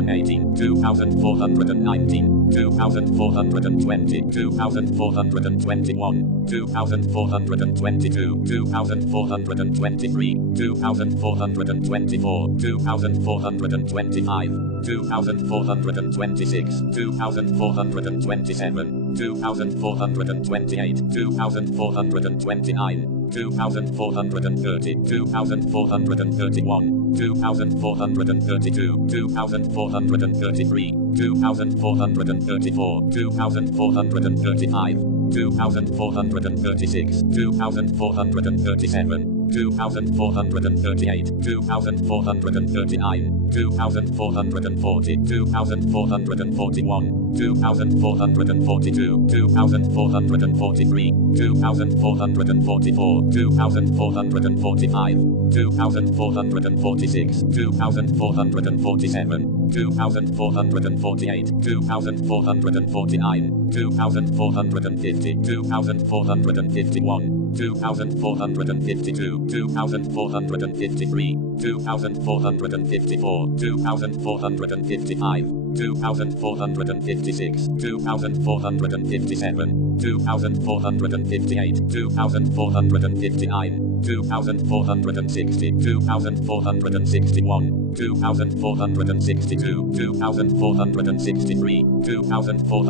2418, 2419, 2420, 2421, 2422, 2423, 2424, 2425, 2426, 2427, 2428, 2429, 2430, 2431, 2432, 2433, 2434, 2435, 2436, 2437, 2438, 2439, 2440, 2441, 2442, 2443, 2444, 2445, 2446, 2447, 2448, 2449, 2450, 2451, 2452, 2453, 2454, 2455, 2456, 2457, 2458, 2459, 2460,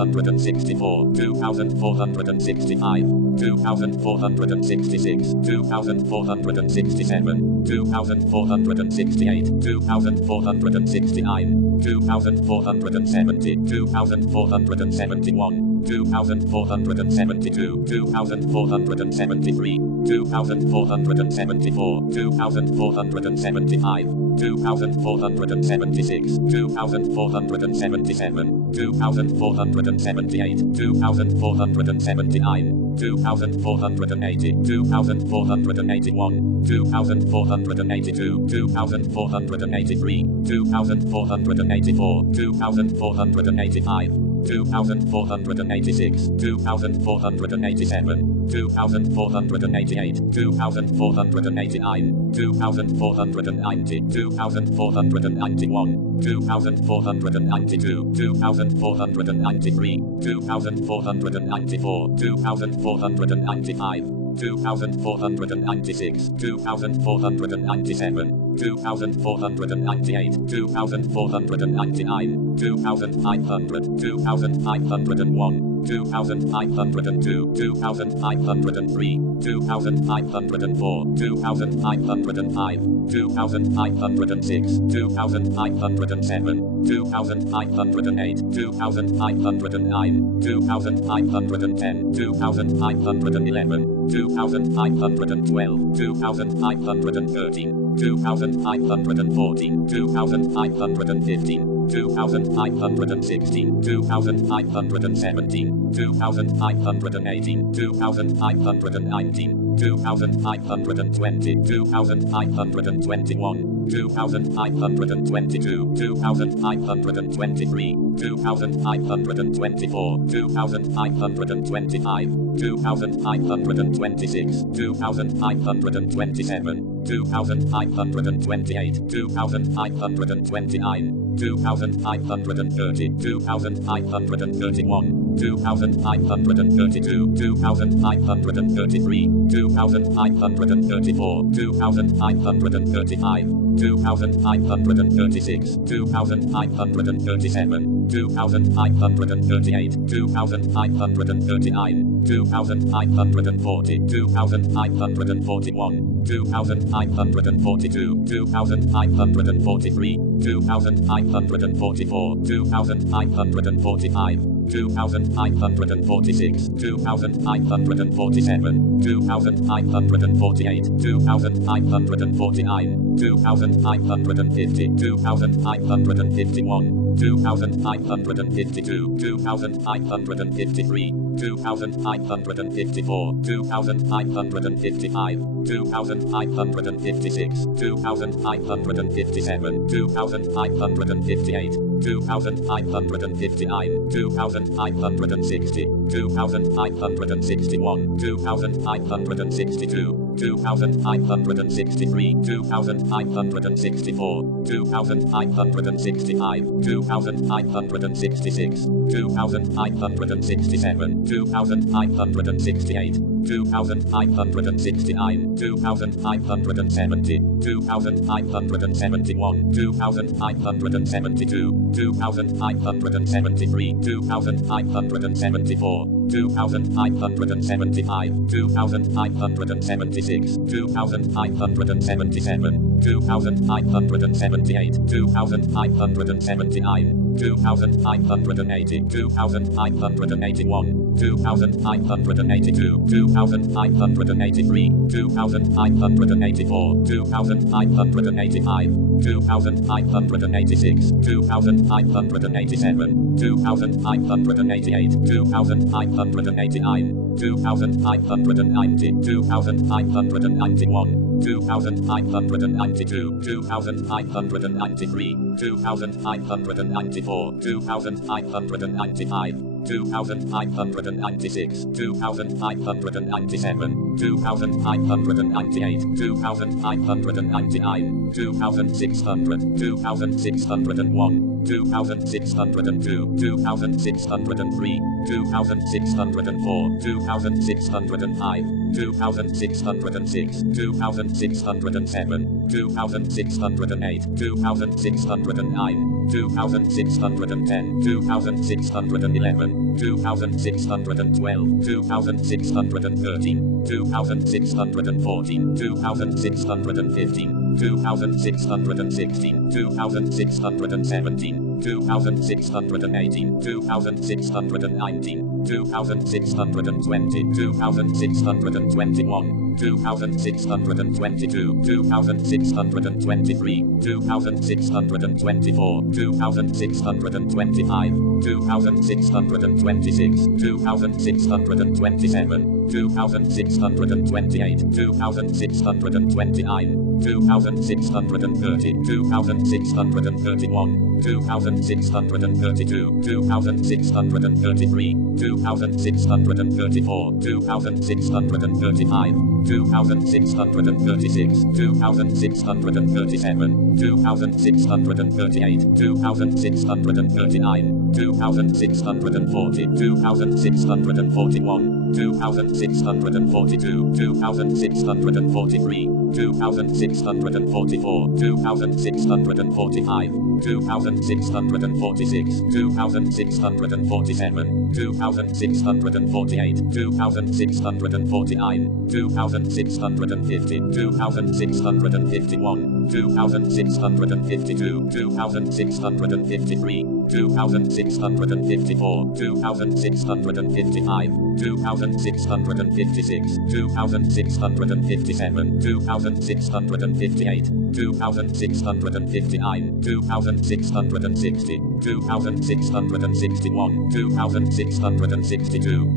2461, 2462, 2463, 2464, 2465, 2466, 2467, 2468, 2469, 2470, 2471, 2472, 2473, 2474, 2475, 2476, 2477, 2478, 2479, 2480, 2481, 2482, 2483, 2484, 2485, 2486, 2487, 2488, 2489, 2490, 2491, 2492, 2493, 2494, 2495, 2496, 2497, 2498, 2499, 2500, 2501, 2502, 2503, 2504, 2505, 2506, 2507, 2508, 2509, 2510, 2511, 2512, 2513, 2514, 2515, 2516, 2517, 2518, 2519, 2520, 2521, 2522, 2523, 2524, 2525, 2526, 2527, 2528, 2529, 2530, 2531, 2532, 2533, 2534, 2535, 2536, 2537, 2538, 2539, 2540, 2541, 2542, 2543, 2544, 2545, 2546, 2547, 2548, 2549, 2550, 2551, 2552, 2553, 2554, 2555, 2556, 2557, 2558, 2559, 2560, 2561, 2562, 2563, 2564, 2565, 2566, 2567, 2568, 2569, 2570, 2571, 2572, 2573, 2574, 2575, 2576, 2577, 2578, 2579, 2580, 2581, 2582, 2583, 2584, 2585, 2586, 2587, 2588, 2589, 2590, 2591, 2592, 2593, 2594, 2595, 2596, 2597, 2598, 2599, 2600, 2601, 2602, 2603, 2604, 2605, 2606, 2607, 2608, 2609, 2610, 2611, 2612, 2613, 2614, 2615, 2616, 2617, 2618, 2619, 2620, 2621, 2622, 2623, 2624, 2625, 2626, 2627, 2628, 2629, 2630, 2631, 2632, 2633, 2634, 2635, 2636, 2637, 2638, 2639, 2640, 2641, 2642, 2643, 2644, 2645, 2646, 2647, 2648, 2649, 2650, 2651, 2652, 2653, 2654, 2655, 2656, 2657, 2658, 2659, 2660, 2661, 2662,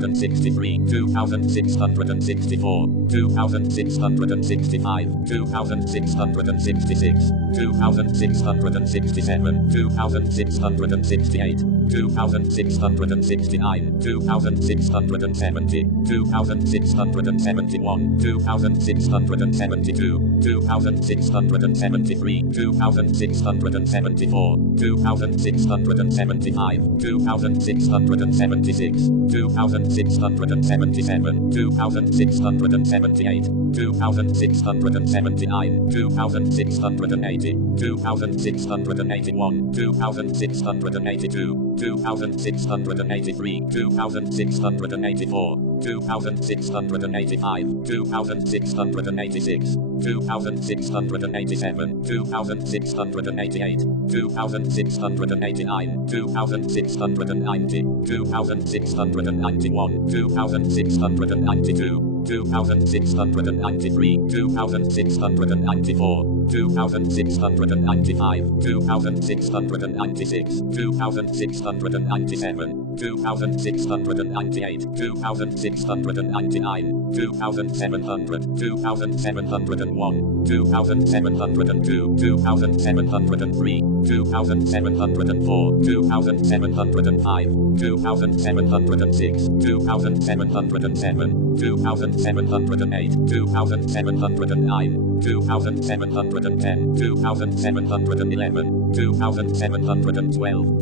2663, 2664, 2665, 2666, 2667, 2668, 2669, 2670, 2671, 2672, 2673, 2674, 2675, 2676, 2677, 2678, 2679, 2680, 2681, 2682, 2683, 2684, 2685, 2686, 2687, 2688, 2689, 2690, 2691, 2692, 2693, 2694, 2695, 2696, 2697, 2698, 2699, 2700, 2701, 2702, 2703, 2704, 2705, 2706, 2707, 2708, 2709, 2710, 2711, 2712, 2713, 2714, 2715, 2716, 2717, 2718, 2719, 2720, 2721, 2722, 2723, 2724, 2725, 2726, 2727, 2728, 2729, 2730, 2731,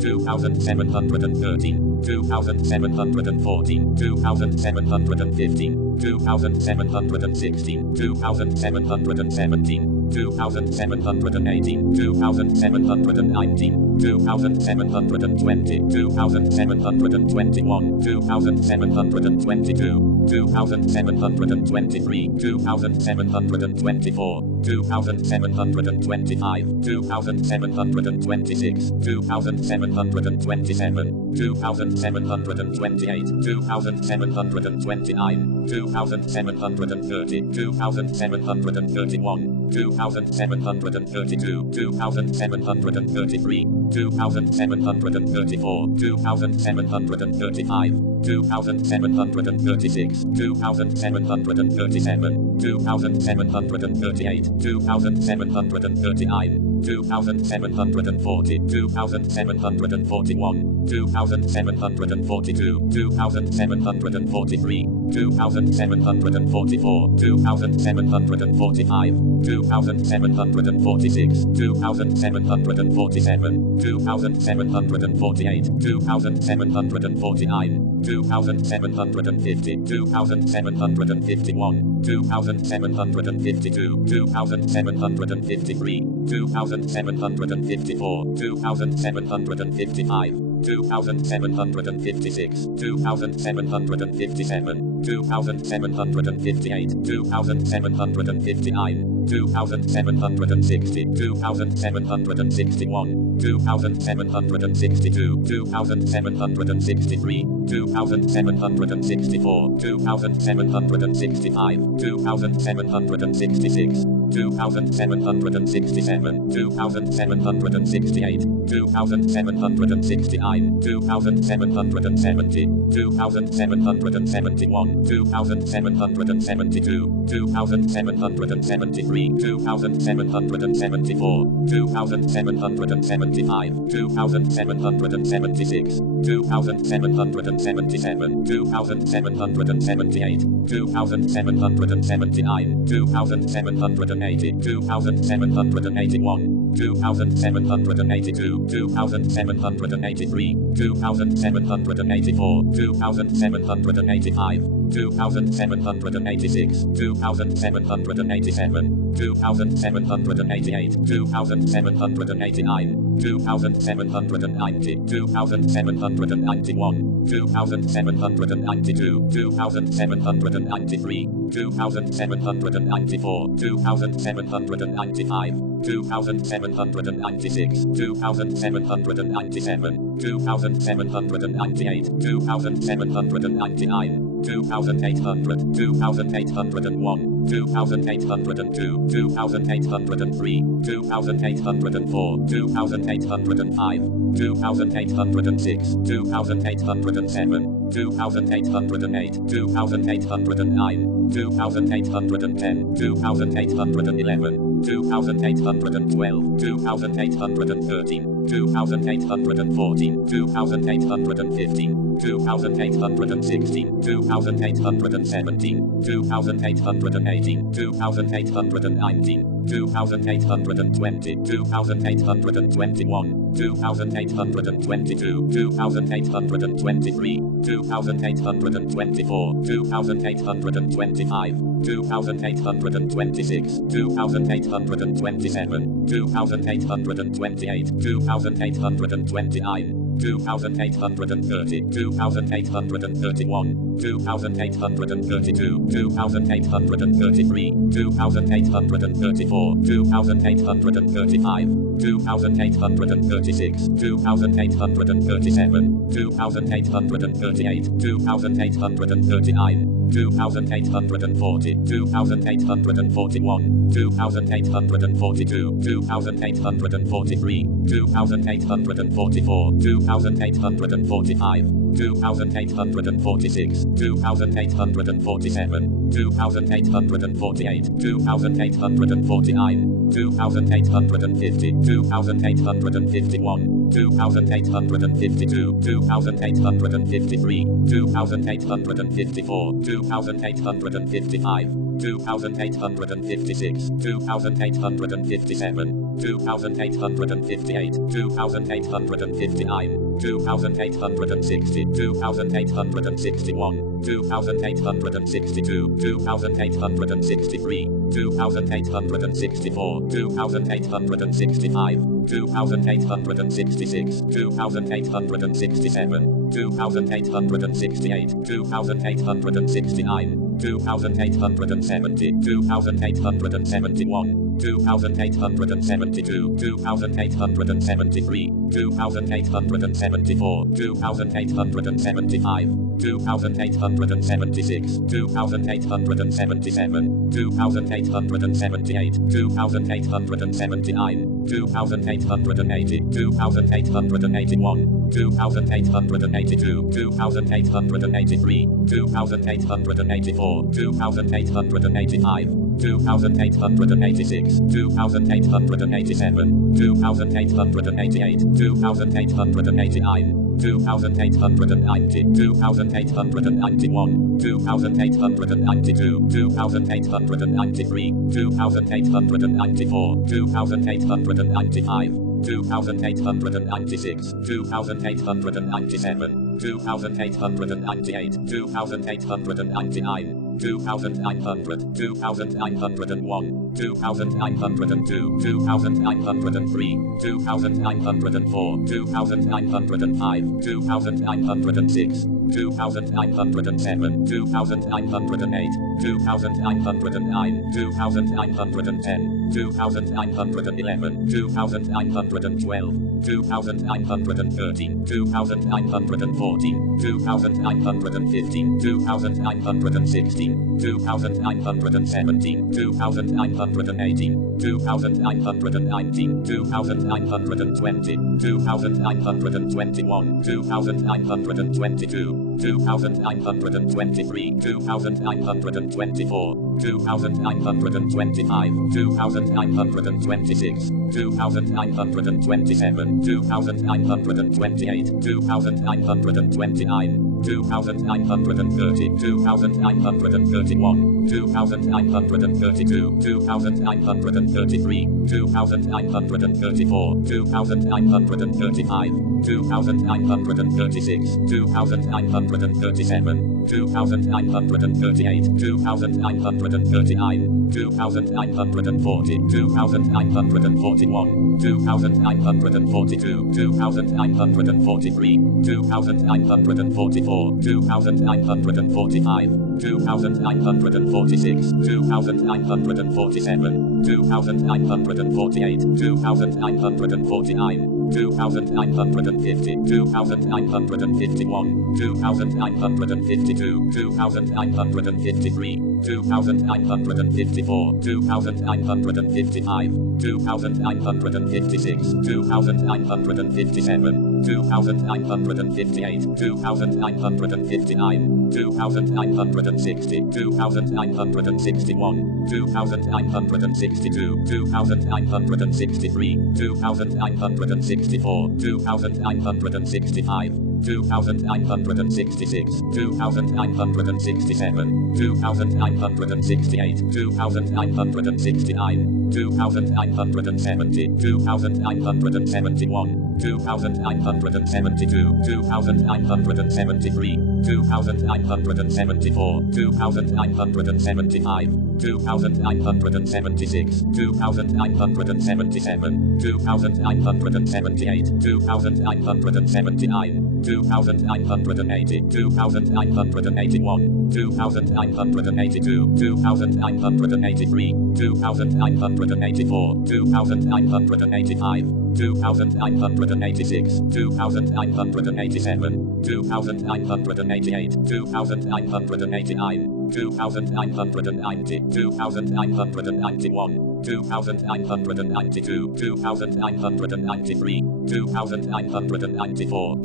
2732, 2733, 2734, 2735, 2736, 2737, 2738, 2739, 2740, 2741, 2742, 2743, 2744, 2745, 2746, 2747, 2748, 2749, 2750, 2751, 2752, 2753, 2754, 2755, 2756, 2757, 2758, 2759, 2760, 2761, 2762, 2763, 2764, 2765, 2766, 2767, 2768, 2769, 2770, 2771, 2772, 2773, 2774, 2775, 2776, 2777, 2778, 2779, 2780, 2781, 2782, 2783, 2784, 2785, 2786, 2787, 2788, 2789, 2790, 2791, 2792, 2793, 2794, 2795, 2796, 2797, 2798, 2799, 2800, 2801, 2802, 2803, 2804, 2805, 2806, 2807, 2808, 2809, 2810, 2811, 2812, 2813, 2814, 2815, 2816, 2817, 2818, 2819, 2820, 2821, 2822, 2823, 2824, 2825, 2826, 2827, 2828, 2829, 2830, 2831, 2832, 2833, 2834, 2835, 2836, 2837, 2838, 2839, 2840, 2841, 2842, 2843, 2844, 2845, 2846, 2847, 2848, 2849, 2850, 2851, 2852, 2853, 2854, 2855, 2856, 2857, 2858, 2859, 2860, 2861, 2862, 2863, 2864, 2865, 2866, 2867, 2868, 2869, 2870, 2871, 2872, 2873, 2874, 2875, 2876, 2877, 2878, 2879, 2880, 2881, 2882, 2883, 2884, 2885, 2886, 2887, 2888, 2889, 2890, 2891, 2892, 2893, 2894, 2895, 2896, 2897, 2898, 2899, 2900, 2901, 2902, 2903, 2904, 2905, 2906, 2907, 2908, 2909, 2910, 2911, 2912, 2913, 2914, 2915, 2916, 2917, 2918, 2919, 2920, 2921, 2922, 2923, 2924, 2925, 2926, 2927, 2928, 2929, 2930, 2931, 2932, 2933, 2934, 2935, 2936, 2937, 2938, 2939, 2940, 2941, 2942, 2943, 2944, 2945, 2946, 2947, 2948, 2949, 2950, 2951, 2952, 2953, 2954, 2955, 2956, 2957, 2958, 2959, 2960, 2961, 2962, 2963, 2964, 2965, 2966, 2967, 2968, 2969, 2970, 2971, 2972, 2973, 2974, 2975, 2976, 2977, 2978, 2979, 2980, 2981, 2982, 2983, 2984, 2985, 2986, 2987, 2988, 2989, 2990, 2991, 2992, 2993, 2994,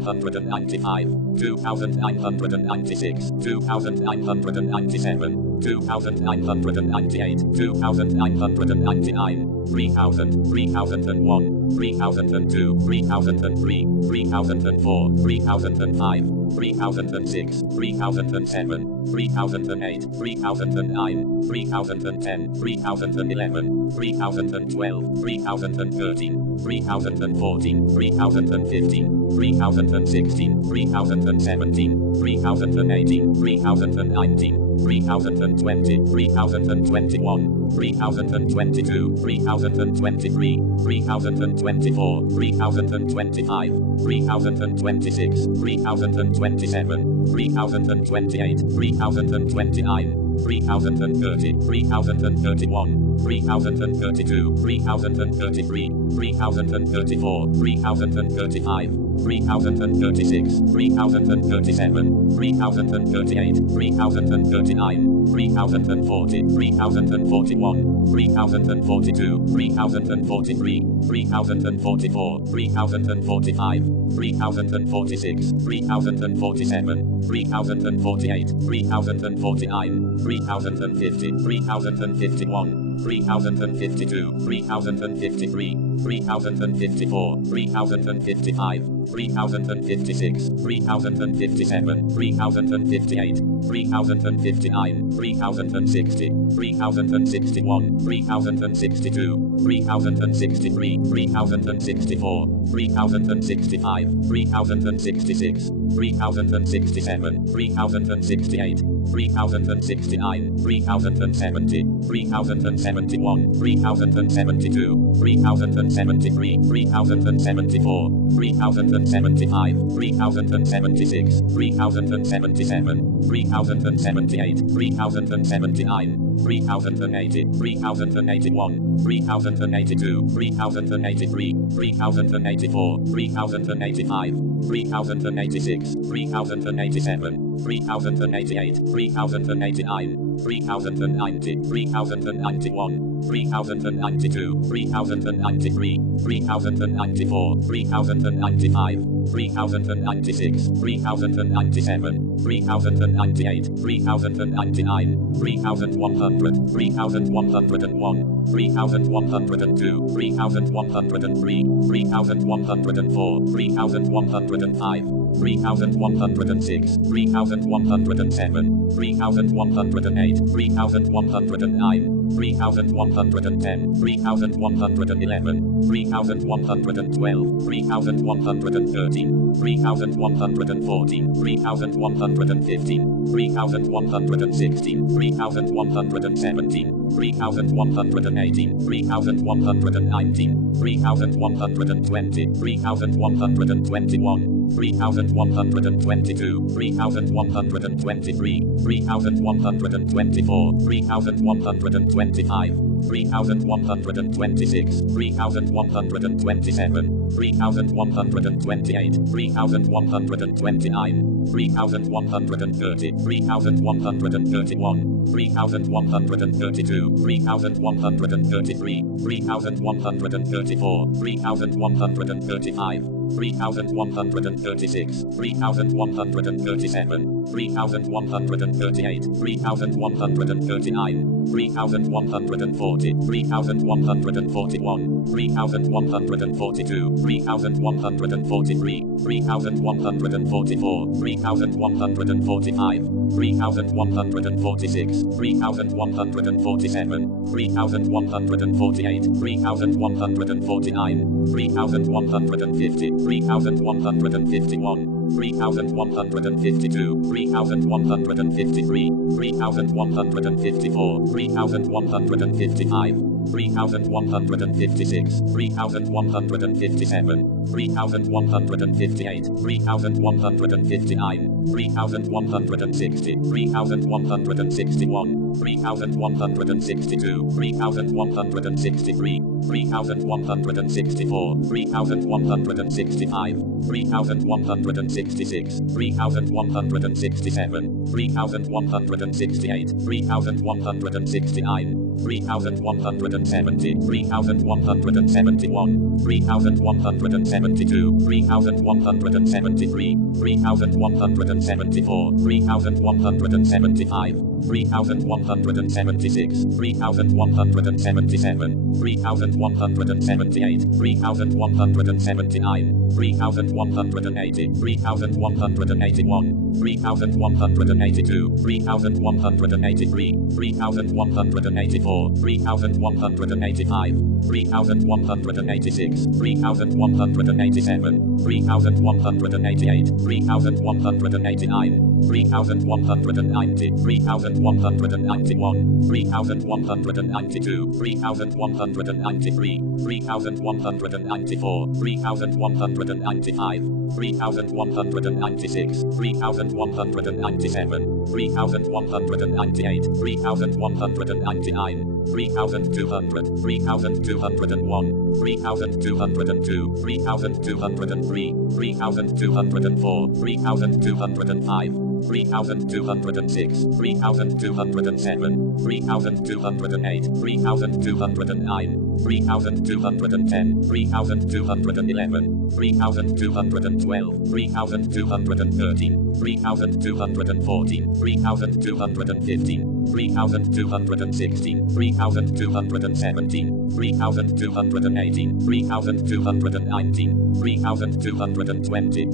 2995, 2996, 2997, 2998, 2999, 3000, 3001, 3002, 3003, 3004, 3005, 3006, 3007, 3008, 3009, 3010, 3011, 3012, 3013, 3014, 3015, 3016, 3017, 3018, 3019, 3020, 3021, 3022, 3023, 3024, 3025, 3026, 3027, 3028, 3029, 3030, 3031, 3032, 3033, 3034, 3035, 3036, 3037, 3038, 3039, 3040, 3041, 3042, 3043, 3044, 3045, 3046, 3047, 3048, 3049, 3050, 3051, 3052, 3053, 3054, 3055, 3056, 3057, 3058, 3059, 3060, 3061, 3062, 3063, 3064, 3065, 3066, 3067, 3068, 3069, 3070, 3071, 3072, 3073, 3074, 3075, 3076, 3077, 3078, 3079, 3080, 3081, 3082, 3083, 3084, 3085, 3086, 3087, 3088, 3089, 3090, 3091, 3092, 3093, 3094, 3095, 3096, 3097, 3098, 3099, 3100, 3101, 3102, 3103, 3104, 3105, 3106, 3107, 3108, 3109, 3110, 3111, 3112, 3113, 3114, 3115, 3116, 3117, 3118, 3119, 3120, 3121, 3122, 3123, 3124, 3125, 3126, 3127, 3128, 3129, 3130, 3131, 3132, 3133, 3134, 3135, 3136, 3137, 3138, 3139, 3140, 3141, 3142, 3143, 3144, 3145, 3146, 3147, 3148, 3149, 3150, 3151, 3152, 3153, 3154, 3155, 3156, 3157, 3158, 3159, 3160, 3161, 3162, 3163, 3164, 3165, 3166, 3167, 3168, 3169, 3170, 3171, 3172, 3173, 3174, 3175, 3176, 3177, 3178, 3179, 3180, 3181, 3182, 3183, 3184, 3185, 3186, 3187, 3188, 3189, 3190, 3191, 3192, 3193, 3194, 3195, 3196, 3197, 3198, 3199, 3200, 3201, 3202, 3203, 3204, 3205, 3206, 3207, 3208, 3209, 3210, 3211, 3212, 3213, 3214, 3215, 3216, 3217, 3218, 3219, 3220,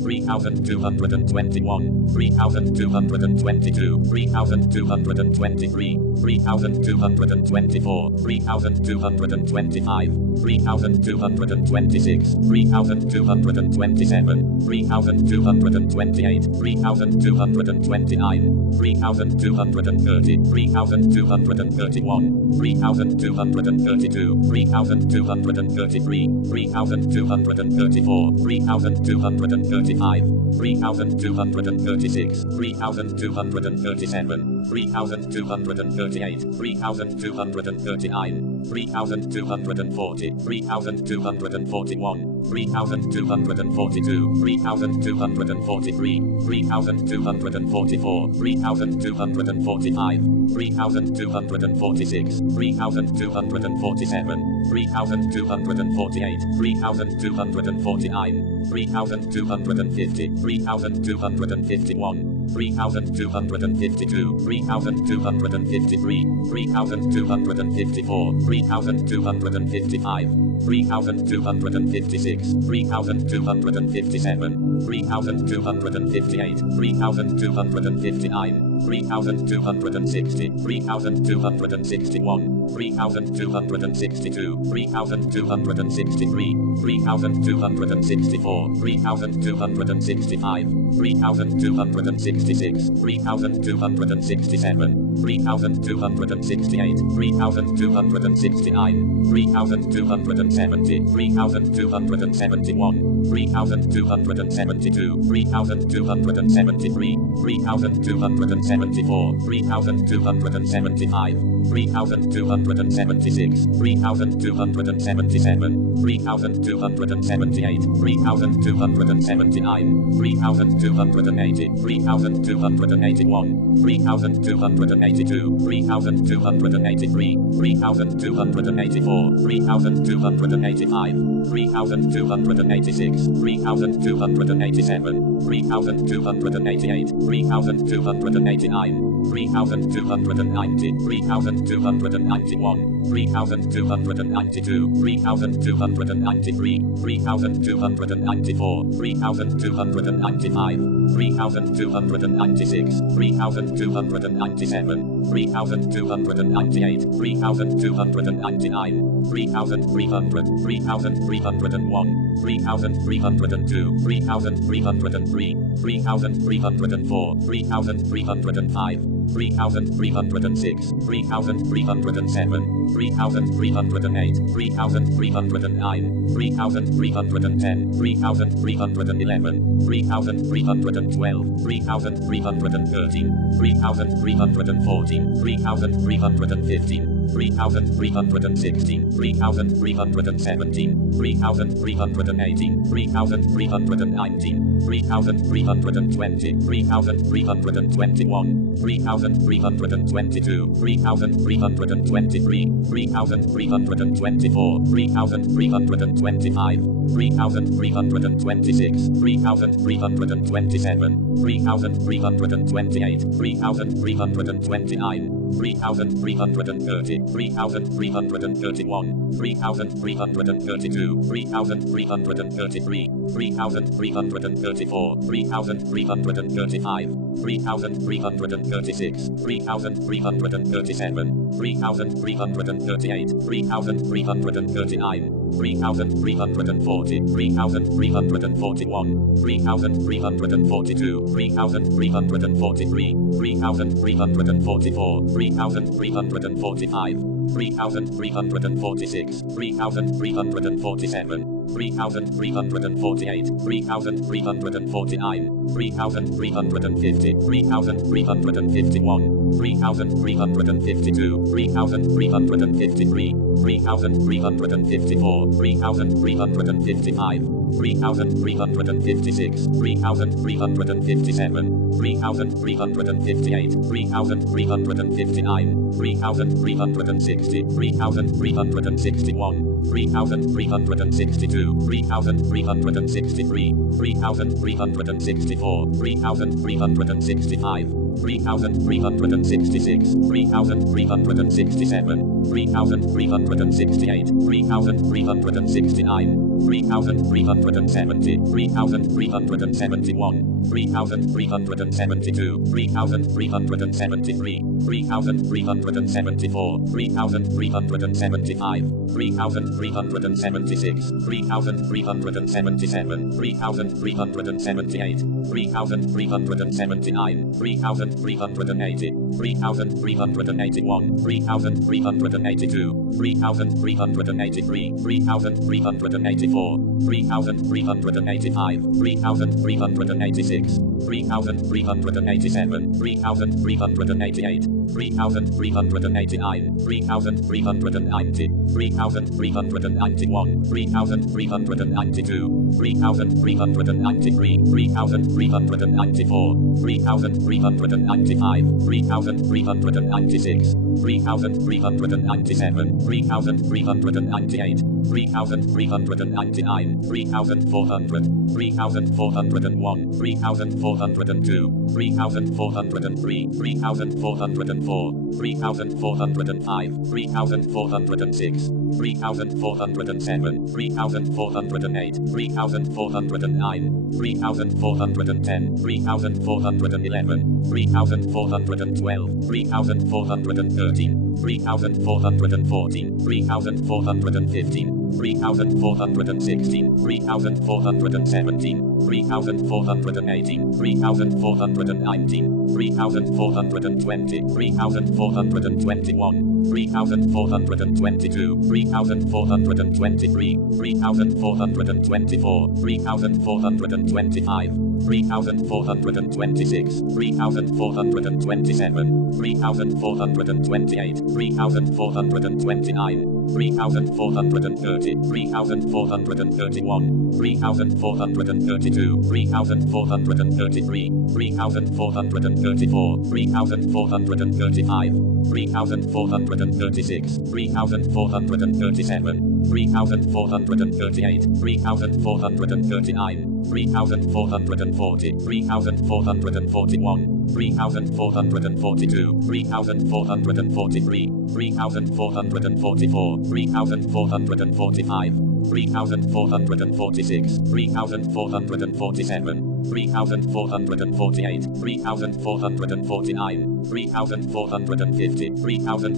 3221, 3222, 3223, 3224, 3225, 3226, 3227, 3228, 3229, 3230, 3,231, 3,232, 3,233, 3,234, 3,235, 3,236, 3,237, 3,238, 3,239, 3,240, 3,241, 3,242, 3,243, 3,244, 3,245, 3,246, 3,247, 3,248, 3,249, 3,250, 3,251, 3,252, 3,253, 3,254, 3,255, 3,256, 3,257, 3,258, 3,259, 3,260, 3,261, 3,262, 3,263, 3,264, 3,265, 3,266, 3,267, 3,268, 3,269, 3,270, 3,271, 3,272, 3,273, 3,274, 3,275, 3,276, 3,277, 3,278, 3,279, 3,280, 3,281, 3,282, 3,283, 3,284, 3,285, 3,286, 3,287, 3,288, 3,289, 3,290, 3,291, 3,292, 3,293, 3,294, 3,295, 3,296, 3,297, 3,298, 3,299, 3,300, 3,301, 3,302, 3,303, 3,304, 3,305, 3,306, 3,307, 3,308, 3,309, 3,310, 3,311, 3,312, 3,313, 3,314, 3,315, 3,316, 3,317, 3,318, 3,319, 3,320, 3,321, 3,322, 3,323, 3,324, 3,325, 3,326, 3,327, 3,328, 3,329, 3,330, 3,331, 3,332, 3,333, 3,334, 3,335, 3,336, 3,337, 3,338, 3,339, 3,340, 3,341, 3,342, 3,343, 3,344, 3,345, 3,346, 3,347, 3,348, 3,349, 3,350, 3,351, 3,352, 3,353, 3,354, 3,355, 3,356, 3,357, 3,358, 3,359, 3,360, 3,361, 3,362, 3,363, 3,364, 3,365, 3,366, 3,367, 3,368, 3,369, 3,370, 3,371, 3,372, 3,373, 3,374, 3,375, 3,376, 3,377, 3,378, 3,379, 3,380, 3,381, 3,382, 3,383, 3,384, 3,385, 3,386, 3,387, 3,388, 3,389, 3,390, 3,391, 3,392, 3,393, 3,394, 3,395, 3,396, 3,397, 3,398, 3,399, 3,400, 3,401, 3,402, 3,403, 3,404, 3,405, 3,406, 3,407, 3,408, 3,409, 3,410, 3,411, 3,412, 3,413, 3,414, 3,415, 3,416, 3,417, 3,418, 3,419, 3,420, 3,421, 3,422, 3,423, 3,424, 3,425, 3,426, 3,427, 3,428, 3,429, 3,430, 3,431, 3,432, 3,433, 3,434, 3,435, 3,436, 3,437, 3,438, 3,439, 3,440, 3,441, 3,442, 3,443, 3,444, 3,445, 3,446, 3,447, 3,448, 3,449, 3,450,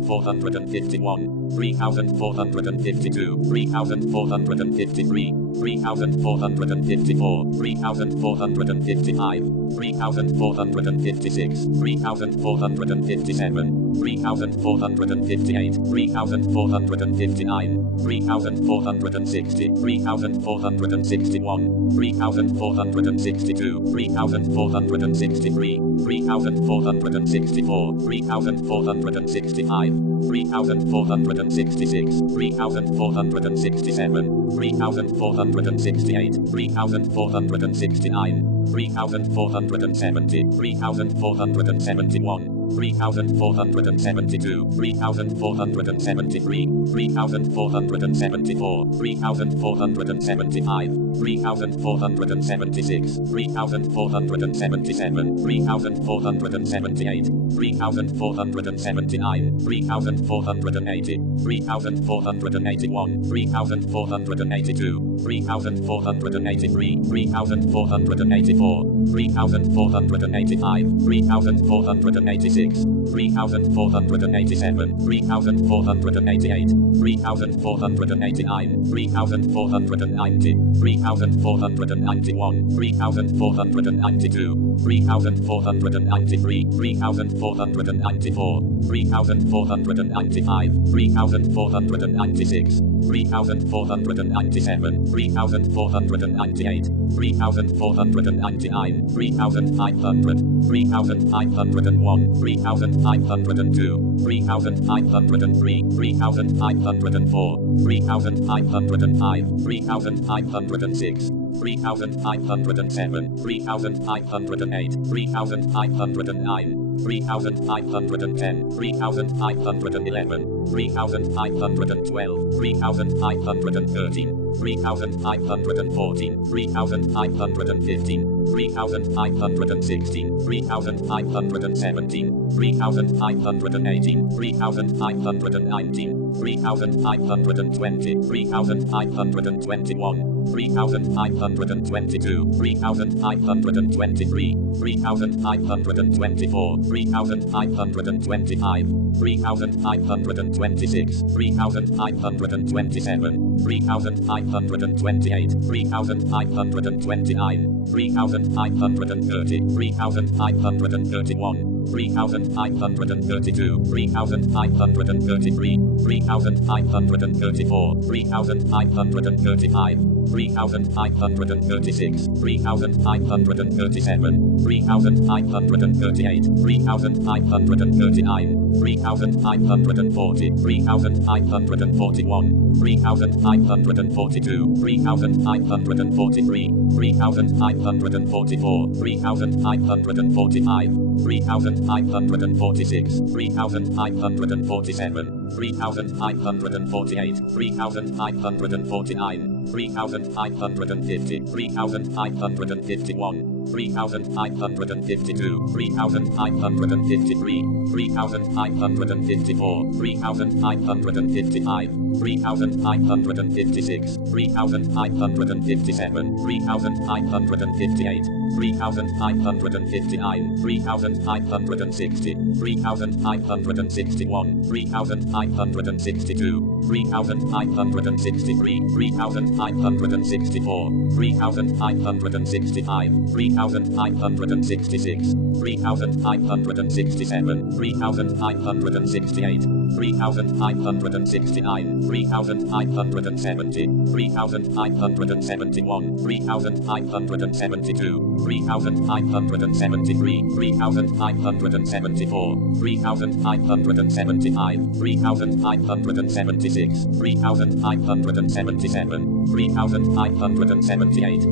3,451, 3,452, 3,453, 3,454, 3,455, 3,456, 3,457, 3,458, 3,459, 3,460, 3,461, 3,462, 3,463, 3,464, 3,465, 3,466, 3,467, 3,468, 3,469, 3,470, 3,471, 3,472, 3,473, 3,474, 3,475, 3,476, 3,477, 3,478, 3,479, 3,480, 3,481, 3,482, 3,483, 3,484, 3,485, 3,486, 3,487, 3,488, 3,489, 3,490, 3,491, 3,492, 3,493, 3,494, 3,495, 3,496, 3,497, 3,498, 3,499, 3,500, 3,501, 3,502, 3,503, 3,504, 3,505, 3,506, 3,507, 3,508, 3,509, 3,510, 3,511, 3,512, 3,513, 3,514, 3,515, 3,516, 3,517, 3,518, 3,519, 3,520, 3,521, 3,522, 3,523, 3,524, 3,525, 3,526, 3,527, 3,528, 3,529, 3,530, 3,531, 3,532, 3,533, 3,534, 3,535, 3,536, 3,537, 3,538, 3,539, 3,540, 3,541, 3,542, 3,543, 3,544, 3,545, 3,546, 3,547, 3,548, 3,549, 3,550, 3,551, 3,552, 3,553, 3,554, 3,555, 3,556, 3,557, 3,558, 3,559, 3,560, 3,561, 3,562, 3,563, 3,564, 3,565, 3,566, 3,567, 3,568, 3,569, 3,570, 3,571, 3,572, 3,573, 3,574, 3,575, 3,576, 3,577, 3,578,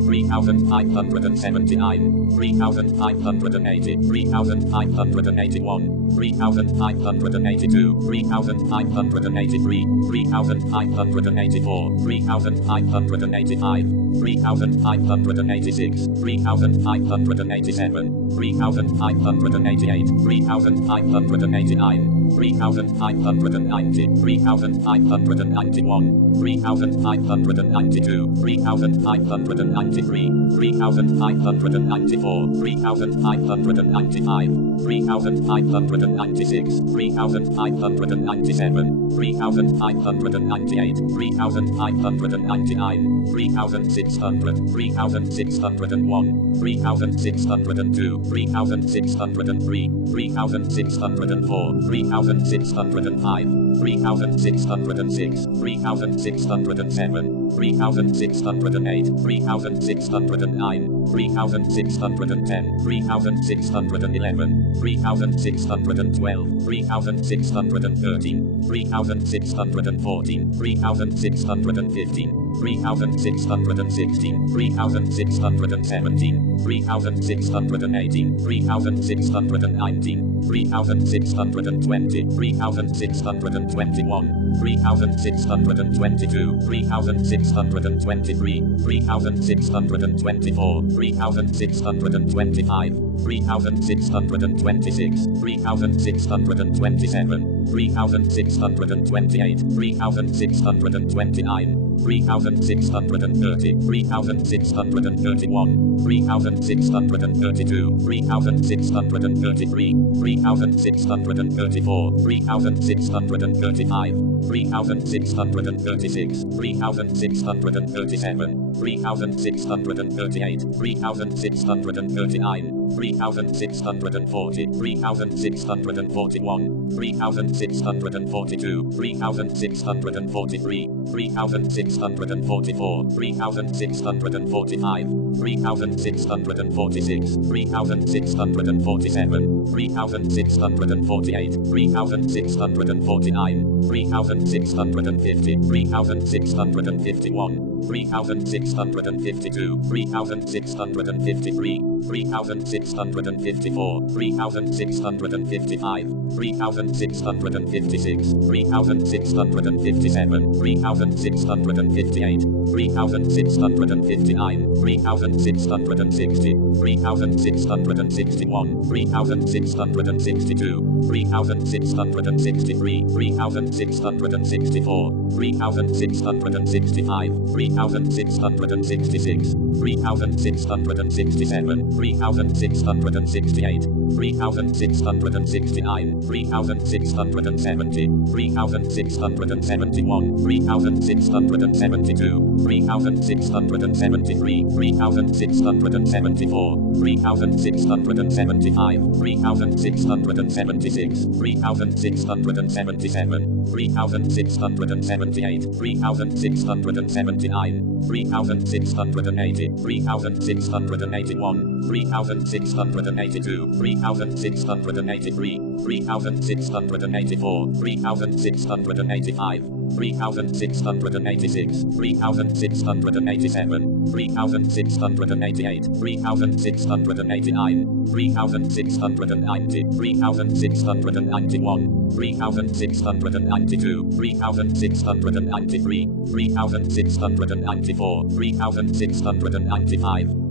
3,579, 3,580, 3,581, 3,582, 3,583, 3,584, 3,585, 3,586, 3,587, 3,588, 3,589, 3,590, 3,591, 3,592, 3,593, 3,594, 3,595, 3,596, 3,597, 3,598, 3,599, 3,600, 3,601, 3,602, 3,603, 3,604, 3,605, 3,606, 3,607, 3,608, 3,609, 3,610, 3,611, 3,612, 3,613, 3,614, 3,615, 3,616, 3,617, 3,618, 3,619, 3,620, 3,621, 3,622, 3,623, 3,624, 3,625, 3,626, 3,627, 3,628, 3,629, 3,630, 3,631, 3,632, 3,633, 3,634, 3,635, 3,636, 3,637, 3,638, 3,639, 3,640, 3,641, 3,642, 3,643, 3,644, 3,645, 3,646, 3,647, 3,648, 3,649, 3,650, 3,651, 3,652, 3,653, 3,654, 3,655, 3,656, 3,657, 3,658, 3,659, 3,660, 3,661, 3,662, 3,663, 3,664, 3,665, 3,666, 3,667, 3,668, 3,669, 3,670, 3,671, 3,672, 3672, 3673, 3674, 3675, 3676, 3677, 3678, 3679, 3680, 3681, 3682, 3683, 3684, 3685, 3686, 3687, 3688, 3689, 3690, 3691, 3692, 3693, 3694, 3695, 3696, 3697, 3698, 3699, 3700, 3701, 3702, 3703, 3704, 3705,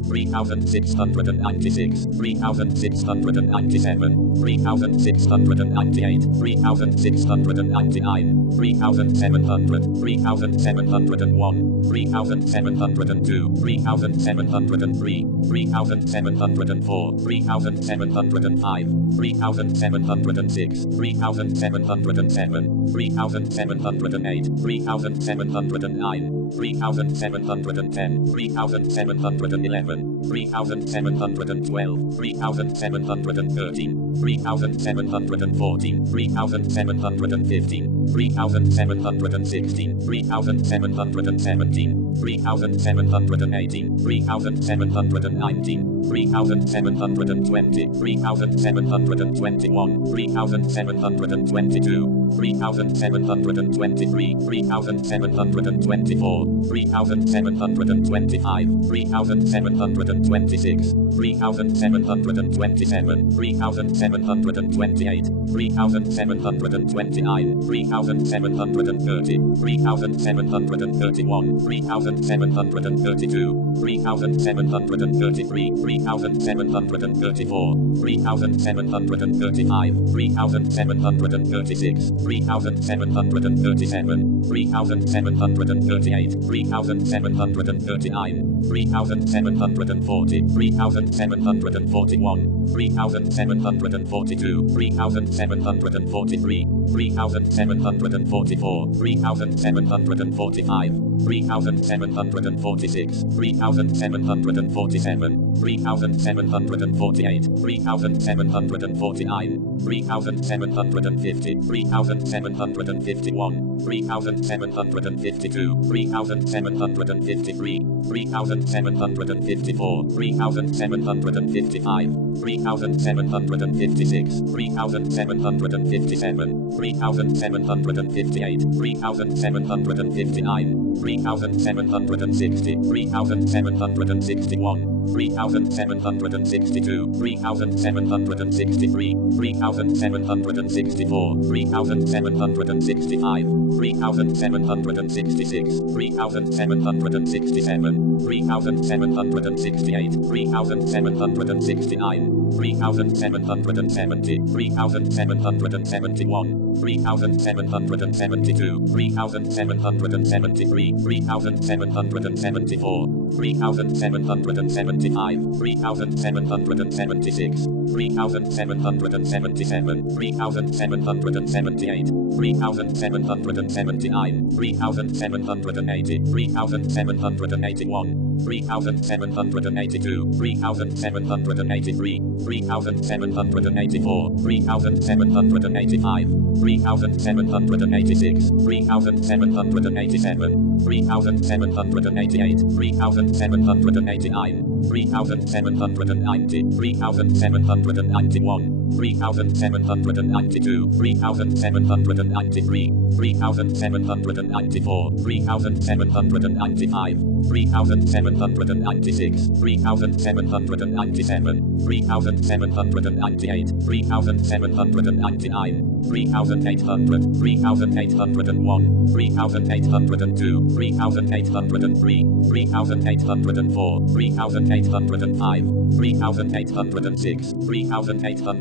3706, 3707, 3708, 3709, 3710, 3711, 3712, 3713, 3714, 3715, 3716, 3717, 3718, 3719, 3720, 3721, 3722, 3723, 3724, 3725, 3726, 3727, 3728, 3729, 3730, 3731, 3732, 3733, 3734, 3735, 3736, 3737, 3738, 3739, 3740, 3741, 3742, 3743, 3744, 3745, 3746, 3747, 3748, 3749, 3750, 3751, 3752, 3753, 3754, 3755, 3756, 3757, 3758, 3759, 3760, 3761, 3762, 3763, 3764, 3765, 3766, 3767, 3768, 3769, 3770, 3771, 3772, 3773, 3774, 3775, 3776, 3777, 3778, 3779, 3780, 3781, 3782, 3783, 3784, 3785, 3786, 3787, 3788, 3789, 3790, 3791, 3792, 3793, 3794, 3795, 3796, 3797, 3798, 3799, 3800, 3801, 3802, 3803, 3804, 3805, 3806, 3807,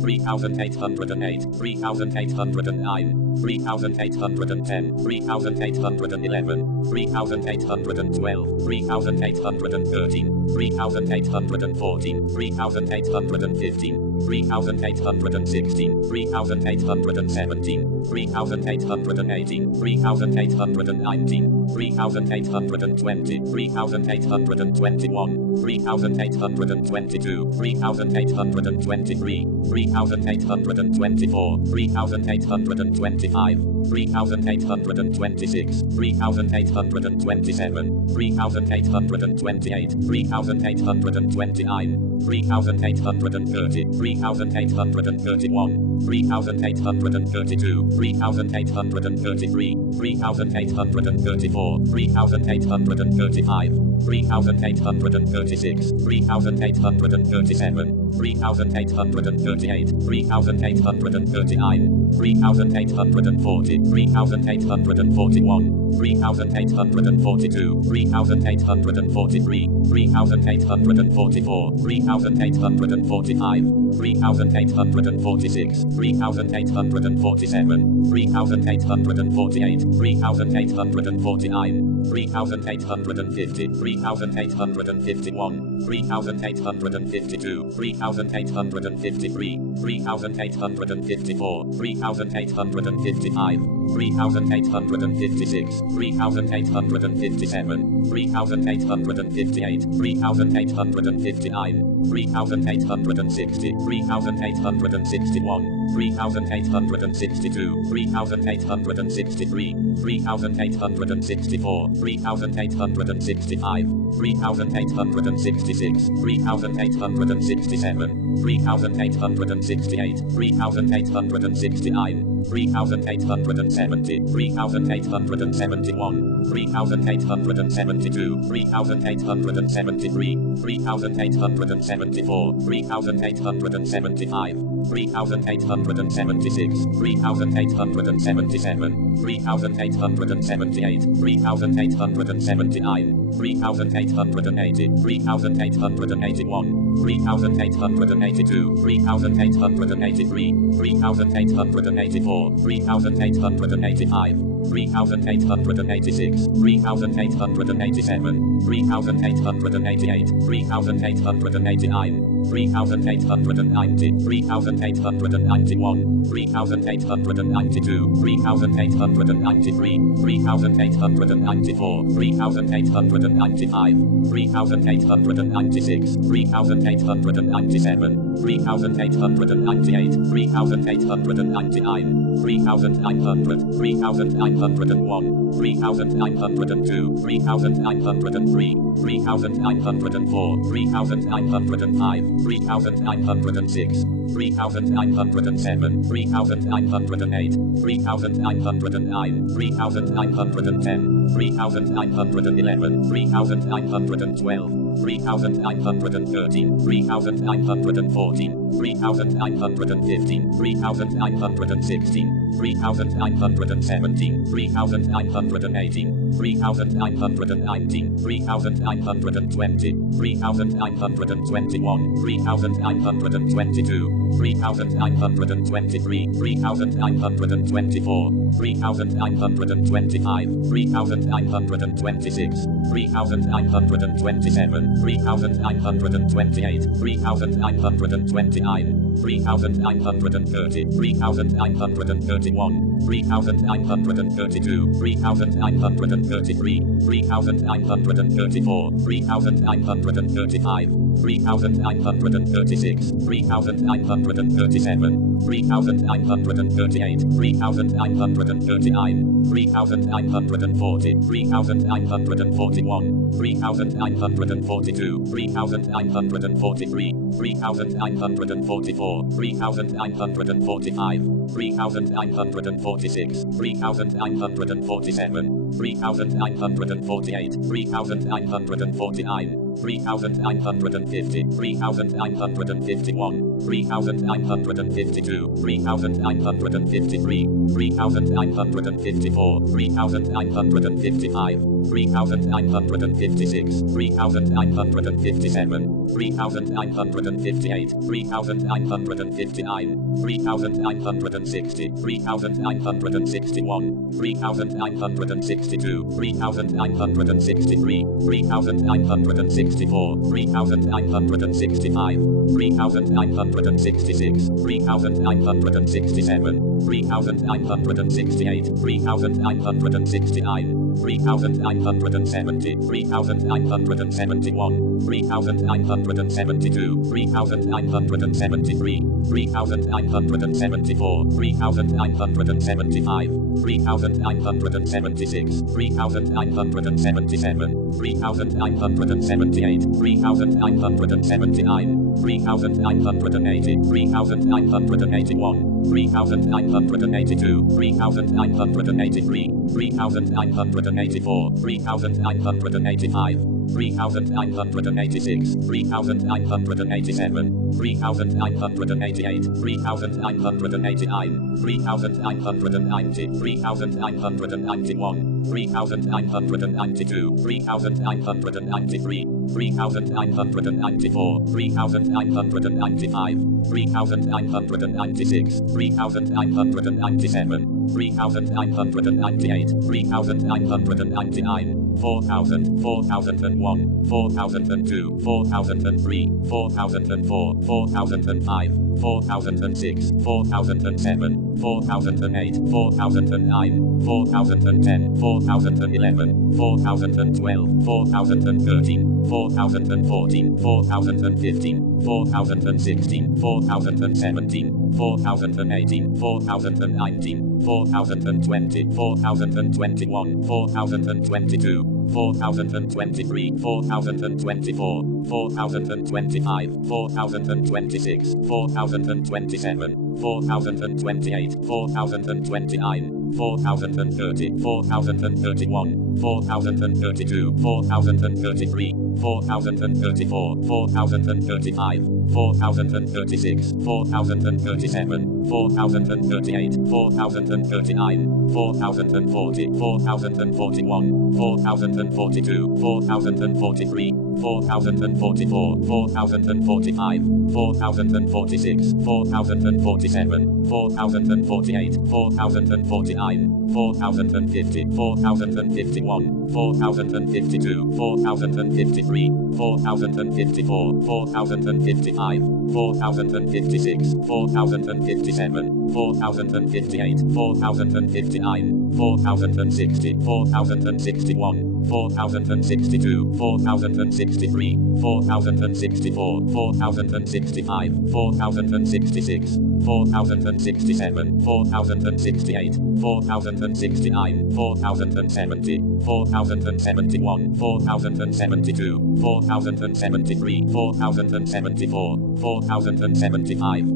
3808, 3809, 3810, 3811, 3812, 3813, 3814, 3815, 3,816, 3,817, 3,818, 3,819, 3,820, 3,821, 3,822, 3,823, 3,824, 3,825, 3,826, 3,827, 3,828, 3,829, 3,830, 3,831, 3,832, 3,833, 3,834, 3,835, 3,836, 3,837, 3,838, 3,839, 3,840, 3,841, 3,842, 3,843, 3,844, 3,845, 3,846, 3,847, 3,848, 3,849, 3,850, 3,851, 3,852, 3,853, 3,854, 3,855, 3,856, 3,857, 3,858, 3,859, 3,860, 3,861, 3,862, 3,863, 3,864, 3,865, 3,866, 3,867, 3,868, 3,869, 3,870, 3,871, 3,872, 3,873, 3,874, 3,875, 3,876, 3,877, 3,878, 3,879, 3,880, 3,881, 3,882, 3,883, 3,884, 3,885, 3,886, 3,887, 3,888, 3,889, 3,890, 3,891, 3,892, 3,893, 3,894, 3,895, 3,896, 3,897, 3,898, 3,899, 3,900, 3,901, 3,902, 3,903, 3,904, 3,905, 3,906, 3,907, 3,908, 3,909, 3,910, 3,911, 3,912, 3,913, 3,914, 3,915, 3,916, 3,917, 3,918, 3,919, 3,920, 3,921, 3,922, 3,923, 3,924, 3,925, 3,926, 3,927, 3,928, 3,929, 3,930, 3,931, 3,932, 3,933, 3,934, 3,935, 3,936, 3,937, 3,938, 3,939, 3,940, 3,941, 3,942, 3,943, 3,944, 3,945, 3,946, 3,947, 3,948, 3,949, 3,950, 3,951, 3,952, 3,953, 3,954, 3,955, 3,956, 3,957, 3,958, 3,959, 3,960, 3,961, 3,962, 3,963, 3,963, 3964, 3965, 3966, 3967, 3968, 3969, 3970, 3971, 3972, 3973, 3974, 3975, 3976, 3977, 3978, 3979, 3980, 3981, 3982, 3983, 3984, 3985, 3986, 3987, 3988, 3989, 3990, 3991, 3992, 3993, 3994, 3995, 3996, 3997, 3998, 3999, 4000, 4001, 4002, 4003, 4004, 4005, 4006, 4007, 4008, 4009, 4010, 4011, 4012, 4013, 4014, 4015, 4016, 4017, 4018, 4019, 4020, 4021, 4022, 4023, 4024, 4025, 4026, 4027, 4028, 4029, 4030, 4031, 4032, 4033, 4034, 4035, 4036, 4037, 4038, 4039, 4040, 4041, 4042, 4043, 4044, 4045, 4046, 4047, 4048, 4049, 4050, 4051, 4052, 4053, 4054, 4055, 4056, 4057, 4058, 4059, 4060, 4061, 4062, 4063, 4064, 4065, 4066, 4067, 4068, 4069, 4070, 4071, 4072, 4073, 4074, 4075,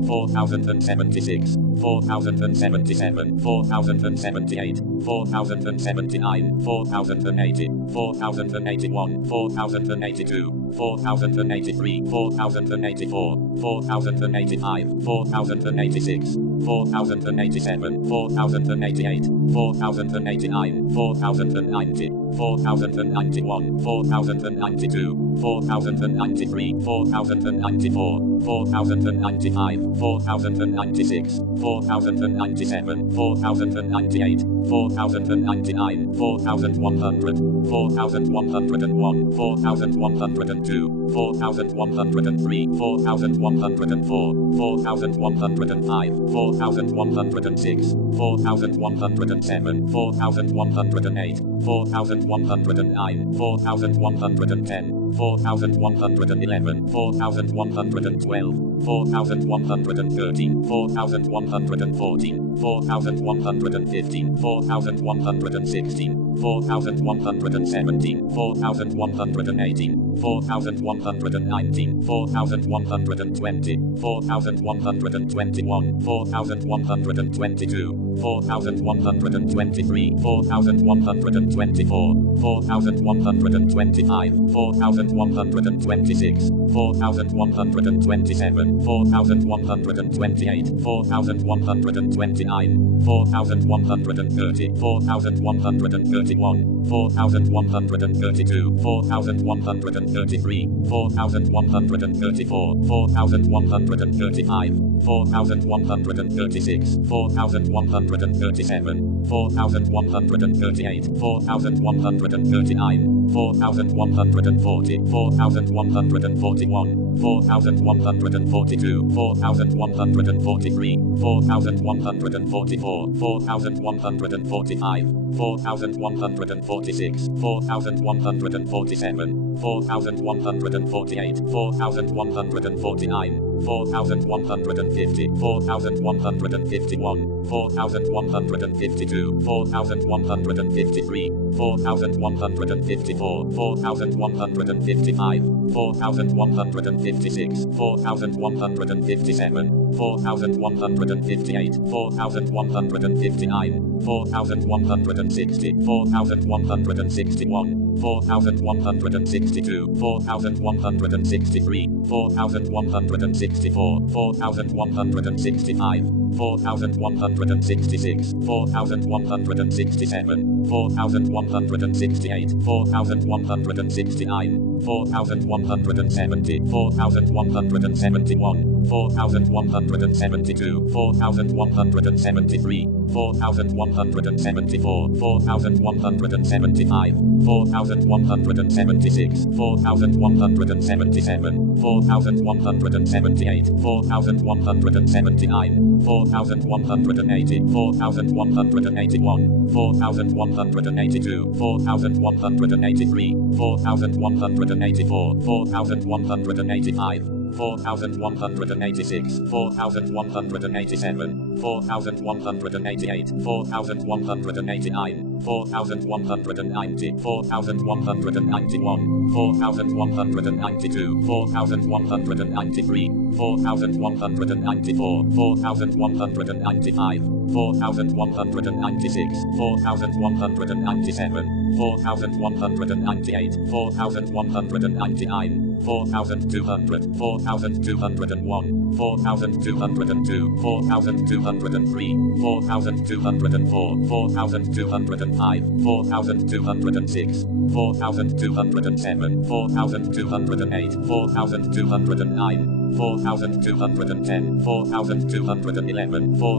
4076, 4077, 4078, 4079, 4080, 4081, 4082, 4083, 4084, 4085, 4086, 4087, 4088, 4089, 4090, 4091, 4092, 4093, 4094, 4095, 4096, 4097, 4098, 4099, 4100, 4101, 4102, 4103, 4104, 4105, 4106, 4107, 4108, 4109, 4110, 4111, 4112, 4113, 4114, 4115, 4116, 4117, 4118, 4119, 4120, 4121, 4122, 4123, 4124, 4125, 4126, 4127, 4128, 4129, 4130, 4131, 4132, 4133, 4134, 4135, 4136, 4137, 4138, 4139, 4140, 4141, 4142, 4143, 4144, 4145, 4146, 4147, 4148, 4149, 4150, 4151, 4152, 4153, 4154, 4155, 4156, 4157, 4158, 4159, 4160, 4161, 4162, 4163, 4164, 4165, 4166, 4167, 4168, 4169, 4170, 4171, 4172, 4173, 4174, 4175, 4176, 4177, 4178, 4179, 4180, 4181, 4182, 4183, 4184, 4185, 4186, 4187, 4188, 4189, 4190, 4191, 4192, 4193, 4194, 4195, 4196, 4197, 4198, 4199, 4200, 4201, 4202, 4203, 4204, 4205, 4206, 4207, 4208, 4209, 4210, 4211,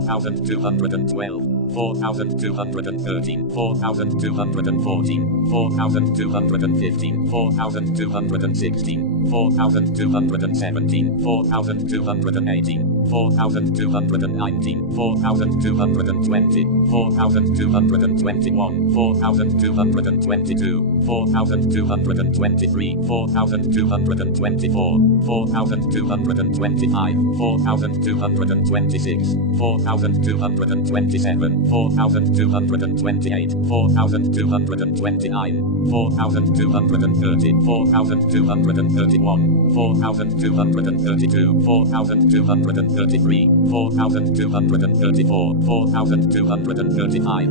4212, 4213, 4214, 4215, 4216, 4217, 4218, 4219, 4220, 4221, 4222, 4223, 4224, 4225, 4226, 4227, 4228, 4229, 4230, 4231, 4232, 4233, 4234, 4235,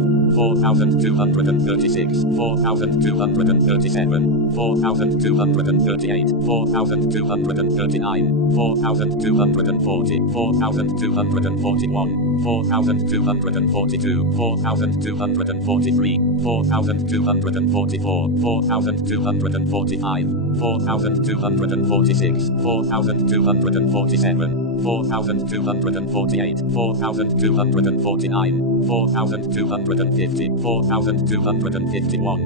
4236, 4237, 4238, 4239, 4240, 4241, 4242, 4243, 4244, 4245, 4246, 4247, 4248, 4249, 4250, 4251,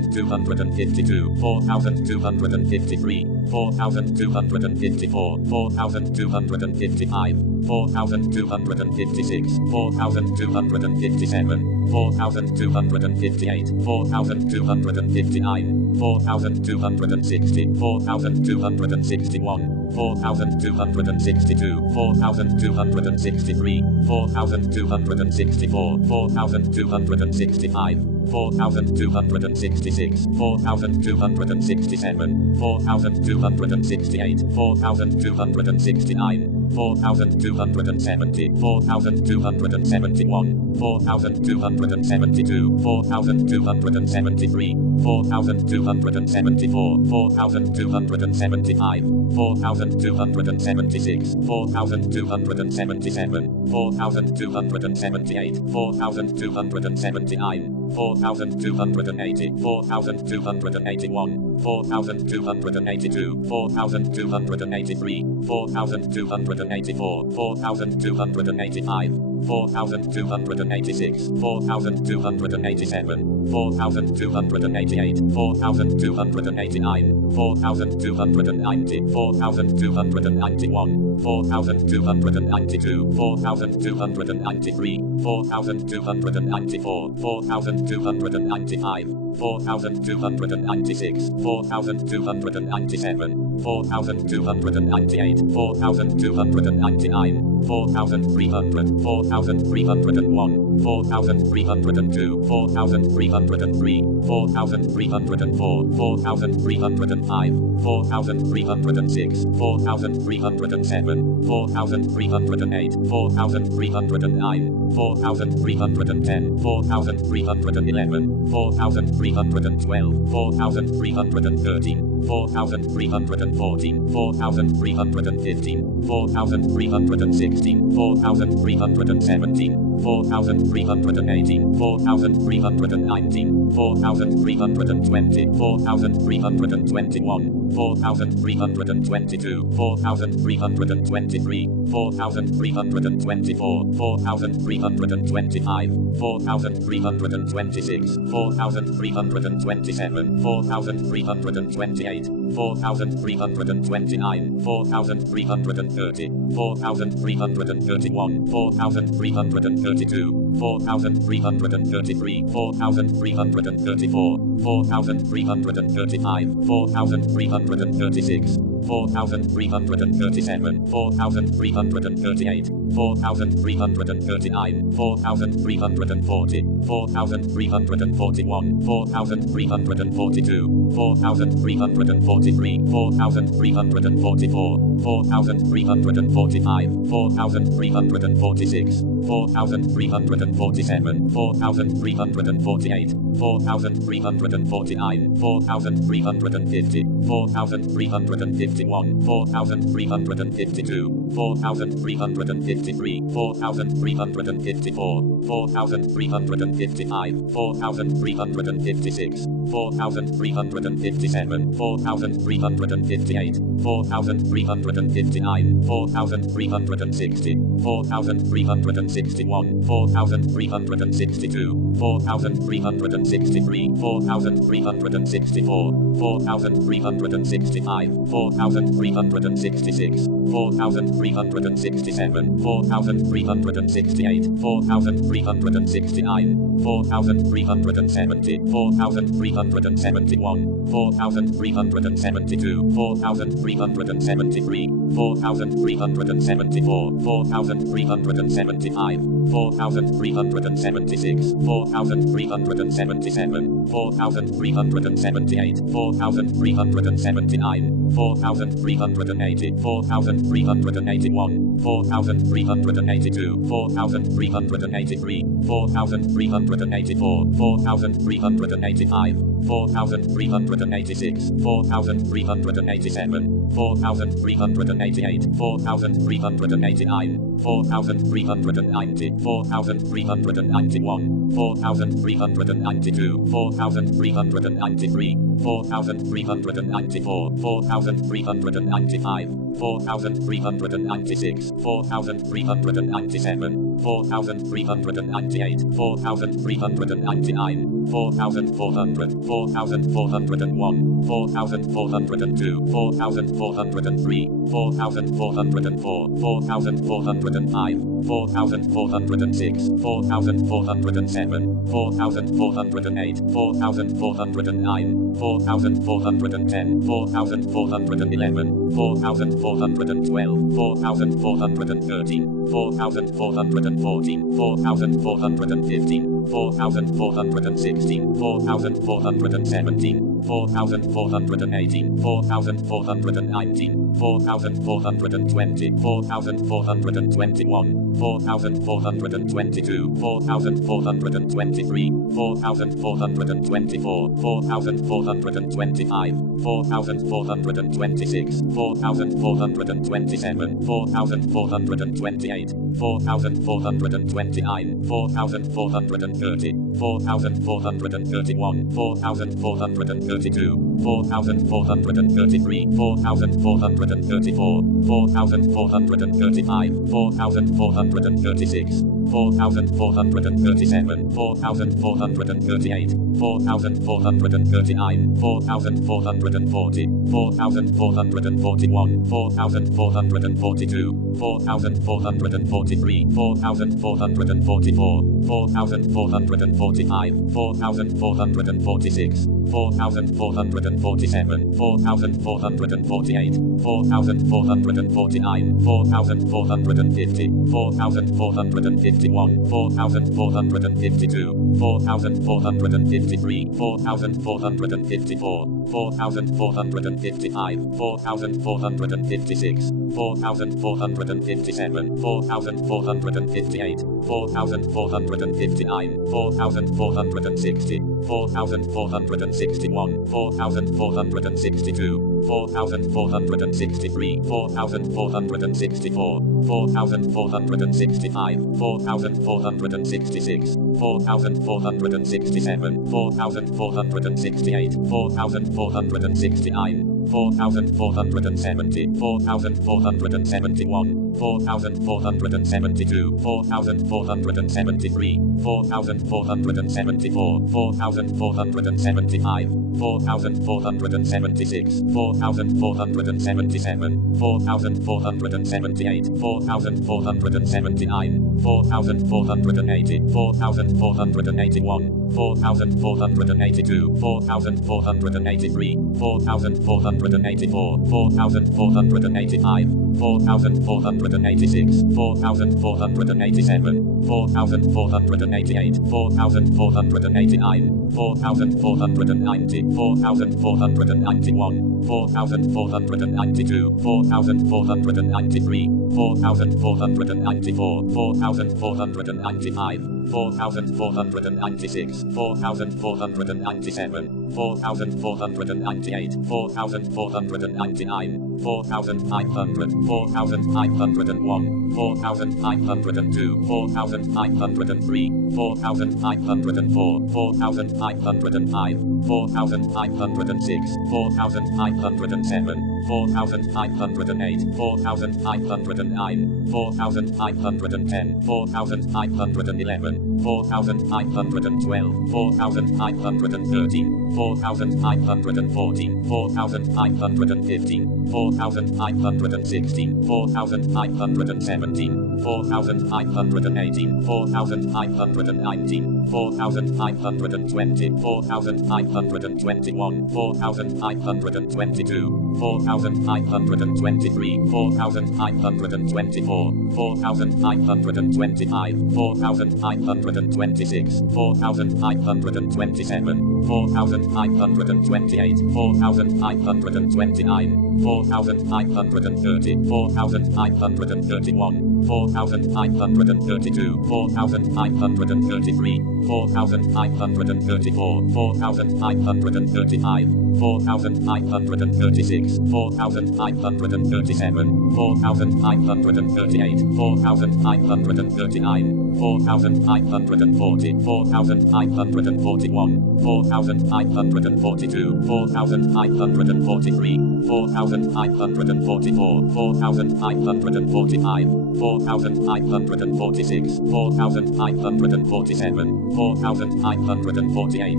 4252, 4253, 4254, 4255, 4256, 4257, 4258, 4259, 4260, 4261, 4262, 4263, 4264, 4265, 4266, 4267, 4268, 4269, 4270, 4271, 4272, 4273, 4274, 4275, 4276, 4277, 4278, 4279, 4280, 4281, 4282, 4283, 4284, 4285, 4,286, 4,287, 4,288, 4,289, 4,290, 4,291, 4,292, 4,293, 4,294, 4,295, 4,296, 4,297, 4,298, 4,299, 4,300, 4,301, 4,302, 4,303, 4,304, 4,305, 4,306, 4,307, 4,308, 4,309, 4,310, 4,311, 4,312, 4,313, 4,314, 4,315, 4,316, 4,317, 4,318, 4,319, 4,320, 4,321, 4,322, 4,323, 4,324, 4,325, 4,326, 4,327, 4,328, 4,329, 4,330, 4,331, 4,332, 4,333, 4,334, 4,335, 4,336, 4,337, 4,338, 4,339, 4,340, 4,341, 4,342, 4,343, 4,344, 4,345, 4,346, 4,347, 4,348, 4,349, 4,350, 4,351, 4,352, 4,353, 4,354, 4,355, 4,356, 4,357, 4,358, 4,359, 4,360, 4,361, 4,362, 4,363, 4,364, 4,365, 4,366, 4,367, 4,368, 4,369, 4,370, 4,371, 4,372, 4,373, 4,374, 4,375, 4,376, 4,377, 4,378, 4,379, 4,380, 4,381, 4,382, 4,383, 4,384, 4,385, 4,386, 4,387, 4,388, 4,389, 4,390, 4,391, 4,392, 4,393, 4,394, 4,395, 4,396, 4,397, 4,398, 4,399, 4,400, 4,401, 4,402, 4,403, 4,404, 4,405, 4,406, 4,407, 4,408, 4,409, 4,410, 4,411, 4,412, 4,413, 4,414, 4,415, 4,416, 4,417, 4,418, 4,419, 4,420, 4,421, 4,422, 4,423, 4,424, 4,425, 4,426, 4,427, 4,428, 4,429, 4,430, 4,431, 4,432, 4,433, 4,434, 4,435, 4,436, 4,437, 4,438, 4,439, 4,440, 4,441, 4,442, 4,443, 4,444, 4,445, 4,446, 4,447, 4,448, 4,449, 4,450, 4,451, 4,452, 4,453, 4,454, 4,455, 4,456, 4,457, 4,458, 4,459, 4,460, 4,461, 4,462, 4,463, 4,464, 4,465, 4,466, 4,467, 4,468, 4,469, 4,470, 4,471, 4,472, 4,473, 4,474, 4,475, 4,476, 4,477, 4,478, 4,479, 4,480, 4,481, 4,482, 4,483, 4,484, 4,485, 4,486, 4,487, 4,488, 4,489, 4,490, 4,491, 4,492, 4,493, 4,494, 4,495, 4,496, 4,497, 4,498, 4,499, 4,500, 4,501, 4,502, 4,503, 4,504, 4,505, 4,506, 4,507, 4,508, 4,509, 4,510, 4,511, 4,512, 4,513, 4,514, 4,515, 4,516, 4,517, 4,518, 4,519, 4,520, 4,521, 4,522, 4,523, 4,524, 4,525, 4,526, 4,527, 4,528, 4,529, 4,530, 4,531, 4,532, 4,533, 4,534, 4,535, 4,536, 4,537, 4,538, 4,539, 4,540, 4,541, 4,542, 4,543, 4,544, 4,545, 4,546, 4,547, 4,548,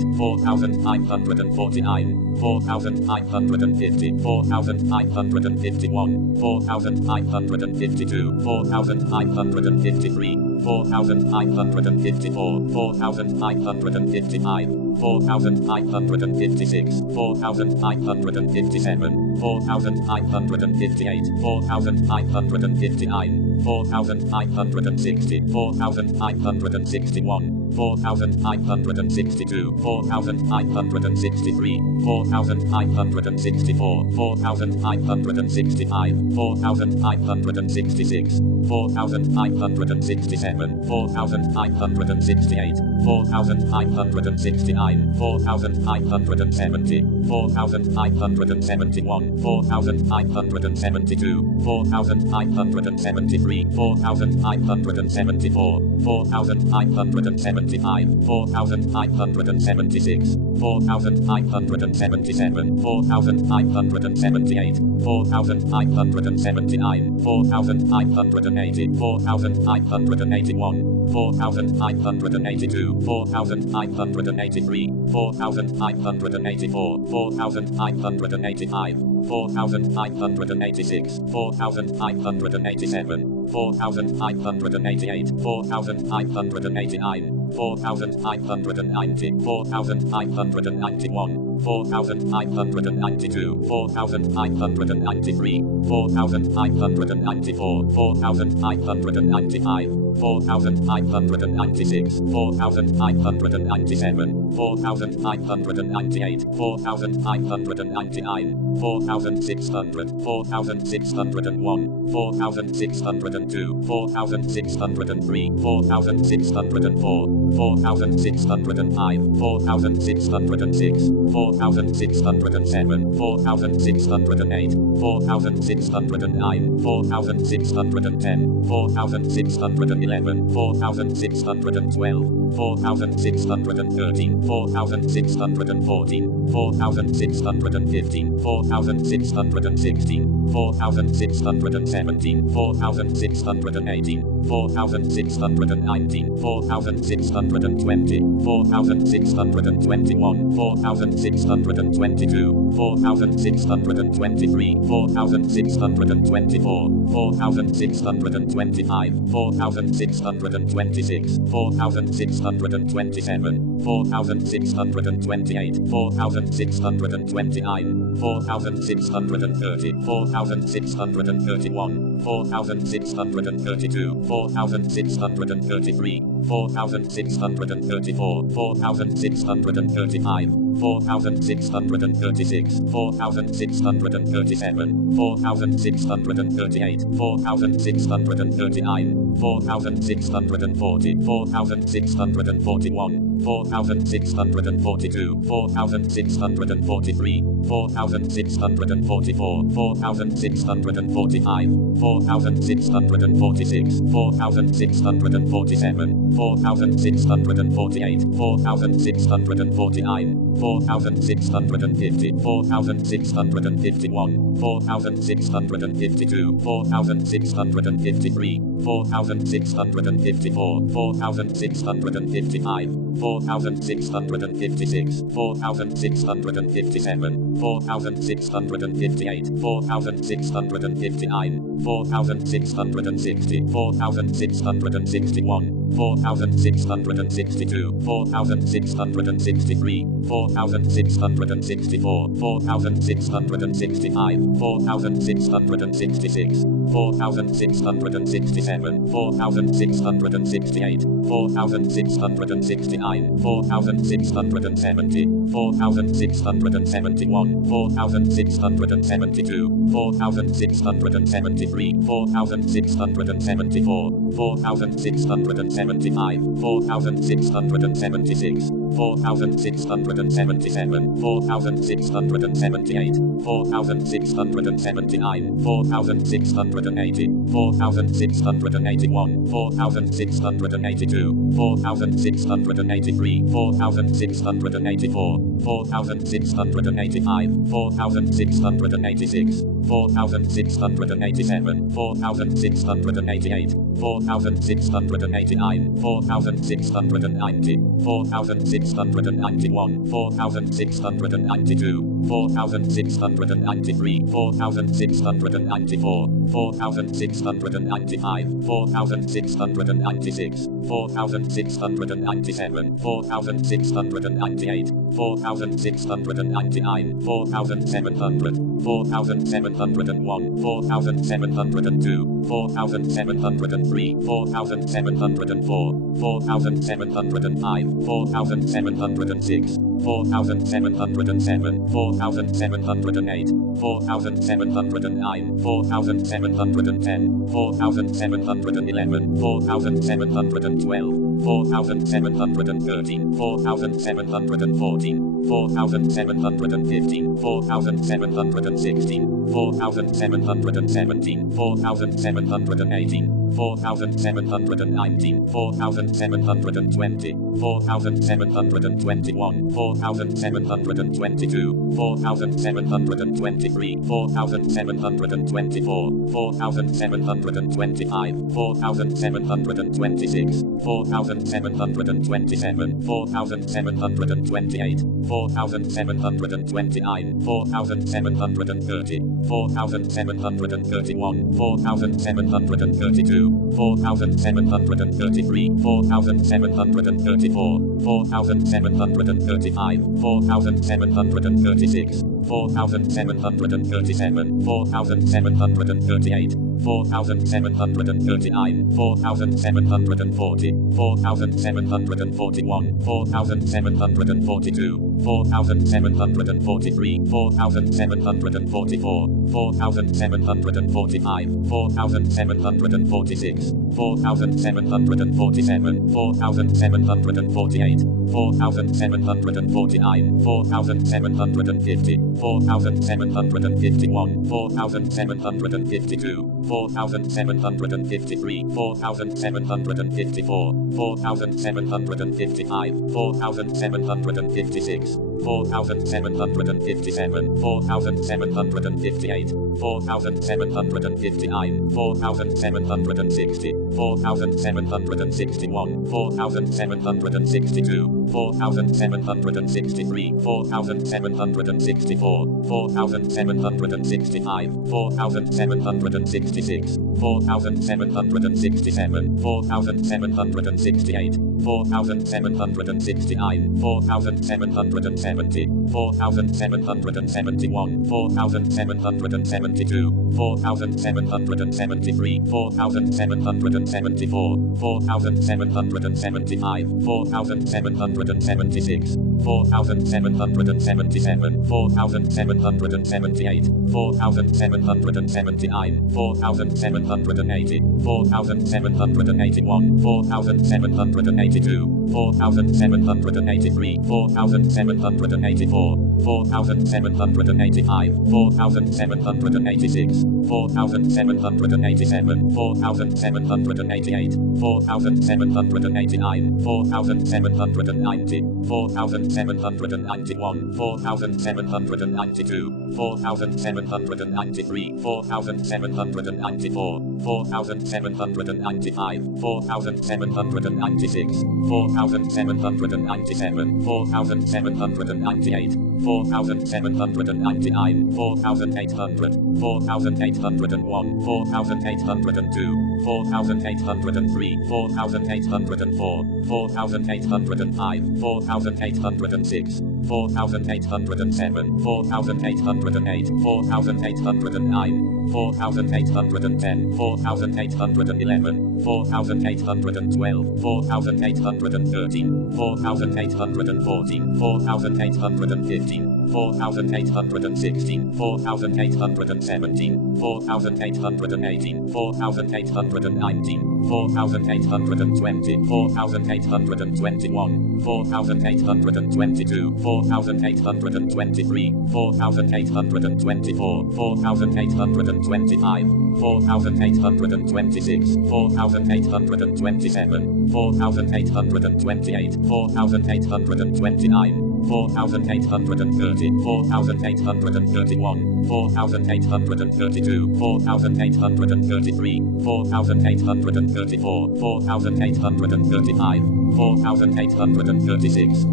4,549, 4,550, 4,551, 4,552, 4,553, 4,554, 4,555, 4,556, 4,557, 4,558, 4,559, 4,560, 4,561, 4,562, 4,563, 4,564, 4,565, 4,566, 4,567, 4,568, 4,569, 4,570, 4,571, 4,572, 4,573, 4,574, 4,575, 4,576, 4,577, 4,578, 4,579, 4,580, 4,581, 4,582, 4,583, 4,584, 4,585, 4,586, 4,587, 4,588, 4,589, 4,590, 4,591, 4,592, 4,593, 4,594, 4,595, 4,596, 4,597, 4,598, 4,599, 4,600, 4,601, 4,602, 4,603, 4,604, 4,605, 4,606, 4,607, 4,608, 4,609, 4,610, 4,611, 4,612, 4,613, 4,614, 4,615, 4,616, 4,617, 4,618, 4,619, 4,620, 4,621, 4,622, 4,623, 4,624, 4,625, 4,626, 4,627, 4,628, 4,629, 4,630, 4,631, 4,632, 4,633, 4,634, 4,635, 4,636, 4,637, 4,638, 4,639, 4,640, 4,641, 4,642, 4,643, 4,644, 4,645, 4,646, 4,647, 4,648, 4,649, 4,650, 4,651, 4,652, 4,653, 4,654, 4,655, 4,656, 4,657, 4,658, 4,659, 4,660, 4,661, 4,662, 4,663, 4,664, 4,665, 4,666, 4,667, 4,668, 4,669, 4,670, 4,671, 4,672, 4,673, 4,674, 4,675, 4,676, 4,677, 4,678, 4,679, 4,680, 4,681, 4,682, 4,683, 4,684, 4,685, 4,686, 4,687, 4,688, 4,689, 4,690, 4,691, 4,692, 4,693, 4,694, 4,695, 4,696, 4,697, 4,698, 4,699, 4,700, 4,701, 4,702, 4,703, 4,704, 4,705, 4,706, 4,707, 4,708, 4,709, 4,710, 4,711, 4,712, 4,713, 4,714, 4,715, 4,716, 4,717, 4,718, 4,719, 4,720, 4,721, 4,722, 4,723, 4,724, 4,725, 4,726, 4,727, 4,728, 4,729, 4,730, 4,731, 4,732, 4,733, 4,734, 4,735, 4,736, 4,737, 4,738, 4,739, 4,740, 4,741, 4,742, 4,743, 4,744, 4,745, 4,746, 4,747, 4,748, 4,749, 4,750, 4,751, 4,752, 4,753, 4,754, 4,755, 4,756, 4,757, 4,758, 4,759, 4,760, 4,761, 4,762, 4,763, 4,764, 4,765, 4,766, 4,767, 4,768, 4,769, 4,770, 4,771, 4,772, 4,773, 4,774, 4,775, 4,776, 4,777, 4,778, 4,779, 4,780, 4,781, 4,782, 4,783, 4,784, 4,785, 4,786, 4,787, 4,788, 4,789, 4,790, 4,791, 4,792, 4,793, 4,794, 4,795, 4,796, 4,797, 4,798, 4,799, 4,800, 4,801, 4,802, 4,803, 4,804, 4,805, 4,806, 4,807, 4,808, 4,809, 4,810, 4,811, 4,812, 4,813, 4,814, 4,815, 4,816, 4,817, 4,818, 4,819, 4,820, 4,821, 4,822, 4,823, 4,824, 4,825, 4,826, 4,827, 4,828, 4,829, 4,830, 4,831, 4,832, 4,833, 4,834, 4,835, 4,836,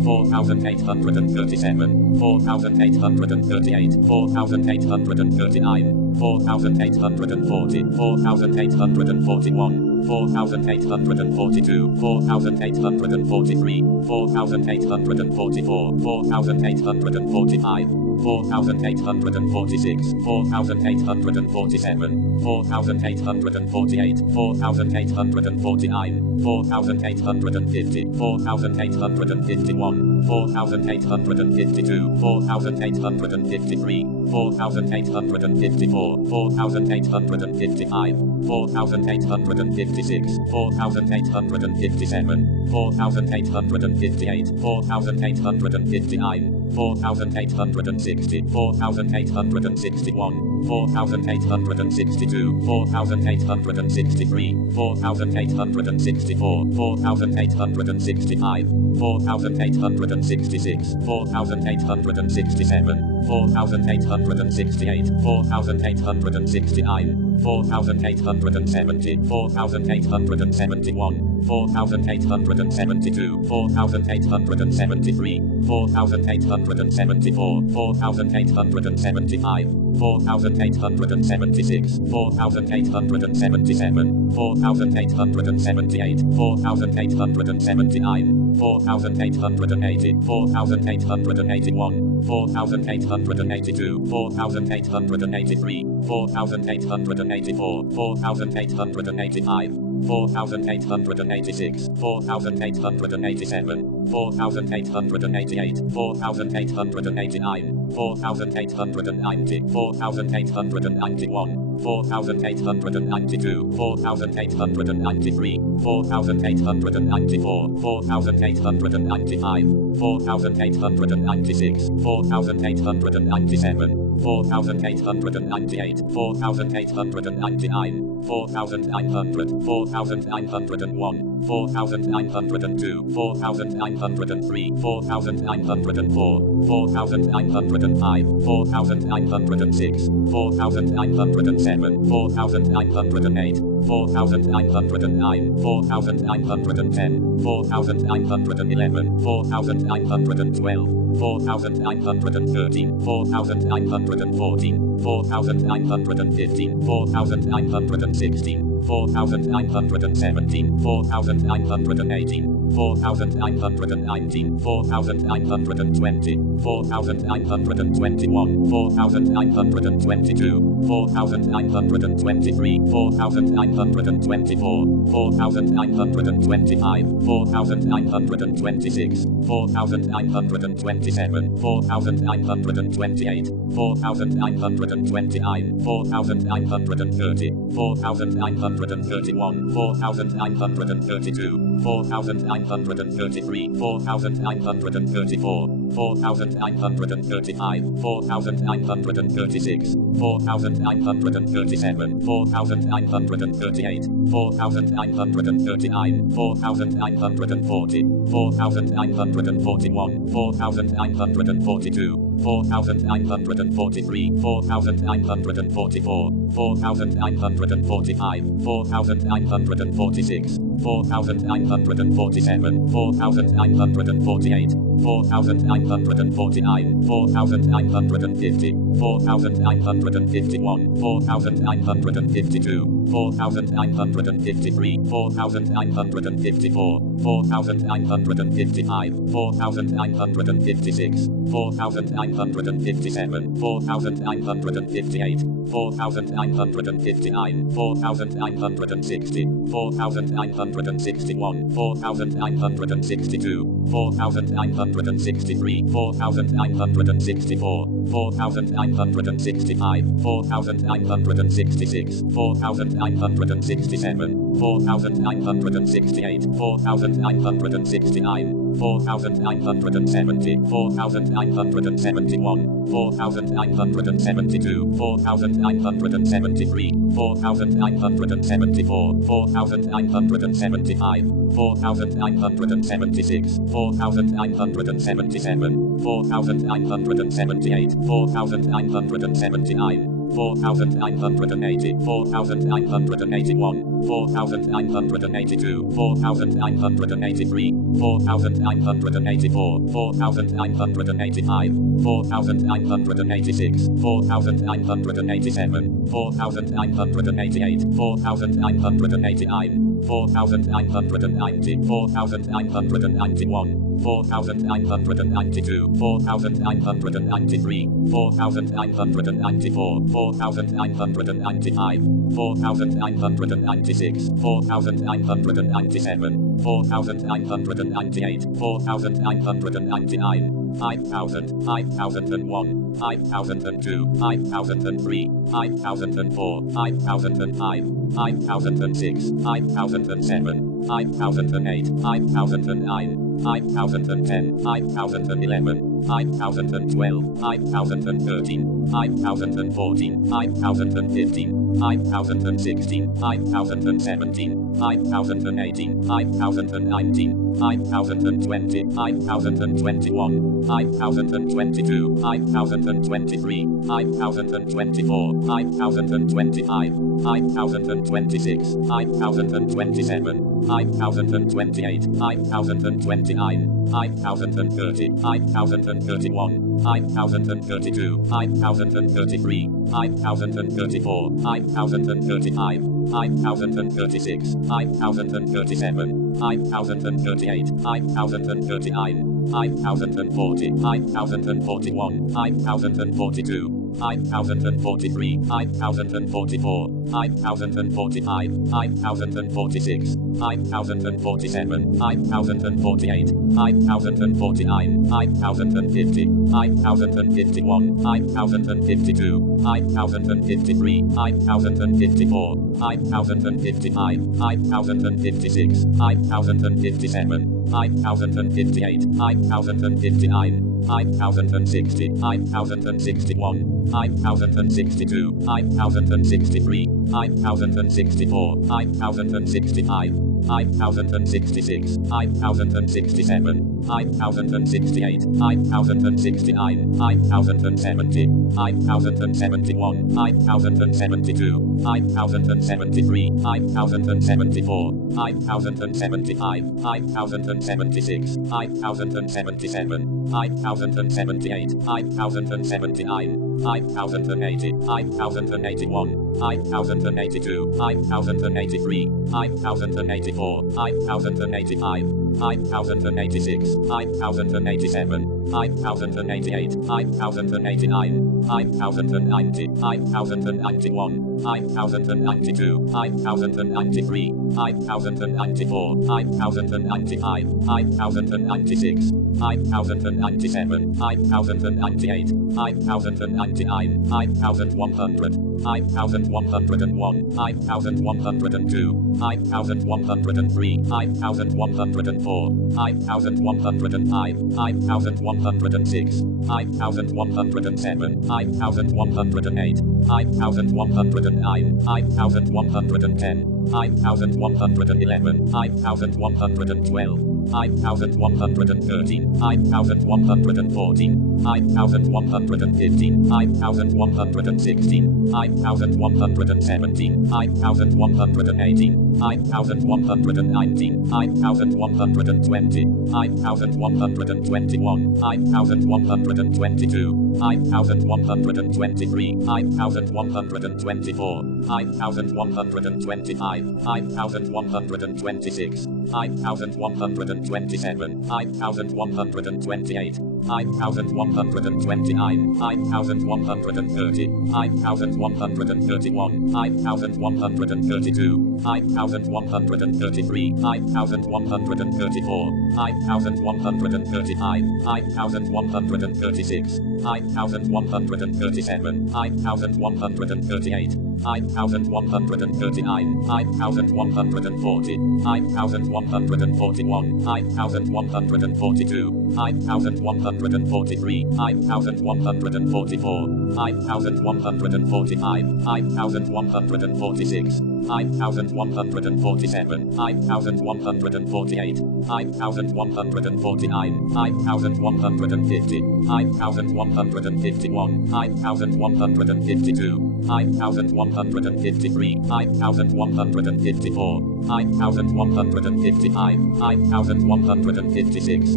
4,837, 4,838, 4,839, 4,840, 4,841, 4,842, 4,843, 4,844, 4,845, 4,846, 4,847, 4,848, 4,849, 4,850, 4,851, 4,852, 4,853, 4,854, 4,855, 4,856, 4,857, 4,858, 4,859, 4,860, 4,861, 4,862, 4,863, 4,864, 4,865, 4,866, 4,867, 4,868, 4,869, 4,870, 4,871, 4,872, 4,873, 4,874, 4,875, 4,876, 4,877, 4,878, 4,879, 4,880, 4,881, 4,882, 4,883, 4,884, 4,885, 4,886, 4,887, 4,888, 4,889, 4,890, 4,891, 4,892, 4,893, 4,894, 4,895, 4,896, 4,897, 4,898, 4,899, 4,900, 4,901, 4,902, 4,903, 4,904, 4,905, 4,906, 4,907, 4,908, 4,909, 4,910, 4,911, 4,912, 4,913, 4,914, 4,915, 4,916, 4,917, 4,918, 4,919, 4,920, 4,921, 4,922, 4,923, 4,924, 4,925, 4,926, 4,927, 4,928, 4,929, 4,930, 4,931, 4,932, 4,933, 4,934, 4,935, 4,936, 4,937, 4,938, 4,939, 4,940, 4,941, 4,942, 4,943, 4,944, 4,945, 4,946, 4,947, 4,948, 4,949, 4,950, 4,951, 4,952, 4,953, 4,954, 4,955, 4,956, 4,957, 4,958, 4,959, 4,960, 4,961, 4,962, 4,963, 4,964, 4,965, 4,966, 4,967, 4,968, 4,969, 4,970, 4,971, 4,972, 4,973, 4,974, 4,975, 4,976, 4,977, 4,978, 4,979, 4,980, 4,981, 4,982, 4,983, 4,984, 4,985, 4,986, 4,987, 4,988, 4,989, 4,990, 4,991, 4,992, 4,993, 4,994, 4,995, 4,996, 4,997, 4,998, 4,999, 5,000, 5,001, 5,002, 5,003, 5,004, 5,005, 5,006, 5,007, 5,008, 5,009, 5,010, 5,011, 5,012, 5,013, 5,014, 5,015, 5,016, 5,017, 5,018, 5,019, 5,020, 5,021, 5,022, 5,023, 5,024, 5,025, 5,026, 5,027, 5,028, 5,029, 5,030, 5,031, 5,032, 5,033, 5,034, 5,035, 5,036, 5,037, 5,038, 5,039, 5,040, 5,041, 5,042, 5,043, 5,044, 5,045, 5,046, 5,047, 5,048, 5,049, 5,050, 5,051, 5,052, 5,053, 5,054, 5,055, 5,056, 5,057, 5,058, 5,059, 5,060, 5,061, 5,062, 5,063, 5,064, 5,065, 5,066, 5,067, 5,068, 5,069, 5,070, 5,071, 5,072, 5,073, 5,074, 5,075, 5,076, 5,077, 5,078, 5,079, 5,080, 5,081, 5,082, 5,083, 5,084, 5,085, 5,086, 5,087, 5,088, 5,089, 5,090, 5,091, 5,092, 5,093, 5,094, 5,095, 5,096, 5,097, 5,098, 5,099, 5,100, 5,101, 5,102, 5,103, 5,104, 5,105, 5,106, 5,107, 5,108, 5,109, 5,110, 5,111, 5,112, 5,113, 5,114, 5,115, 5,116, 5,117, 5,118, 5,119, 5,120, 5,121, 5,122, 5,123, 5,124, 5,125, 5,126, 5,127, 5,128, 5,129, 5,130, 5,131, 5,132, 5,133, 5,134, 5,135, 5,136, 5,137, 5,138, 5,139, 5,140, 5,141, 5,142, 5,143, 5,144, 5,145, 5,146, 5,147, 5,148, 5,149, 5,150, 5,151, 5,152, 5,153, 5,154, 9,155, 9,156,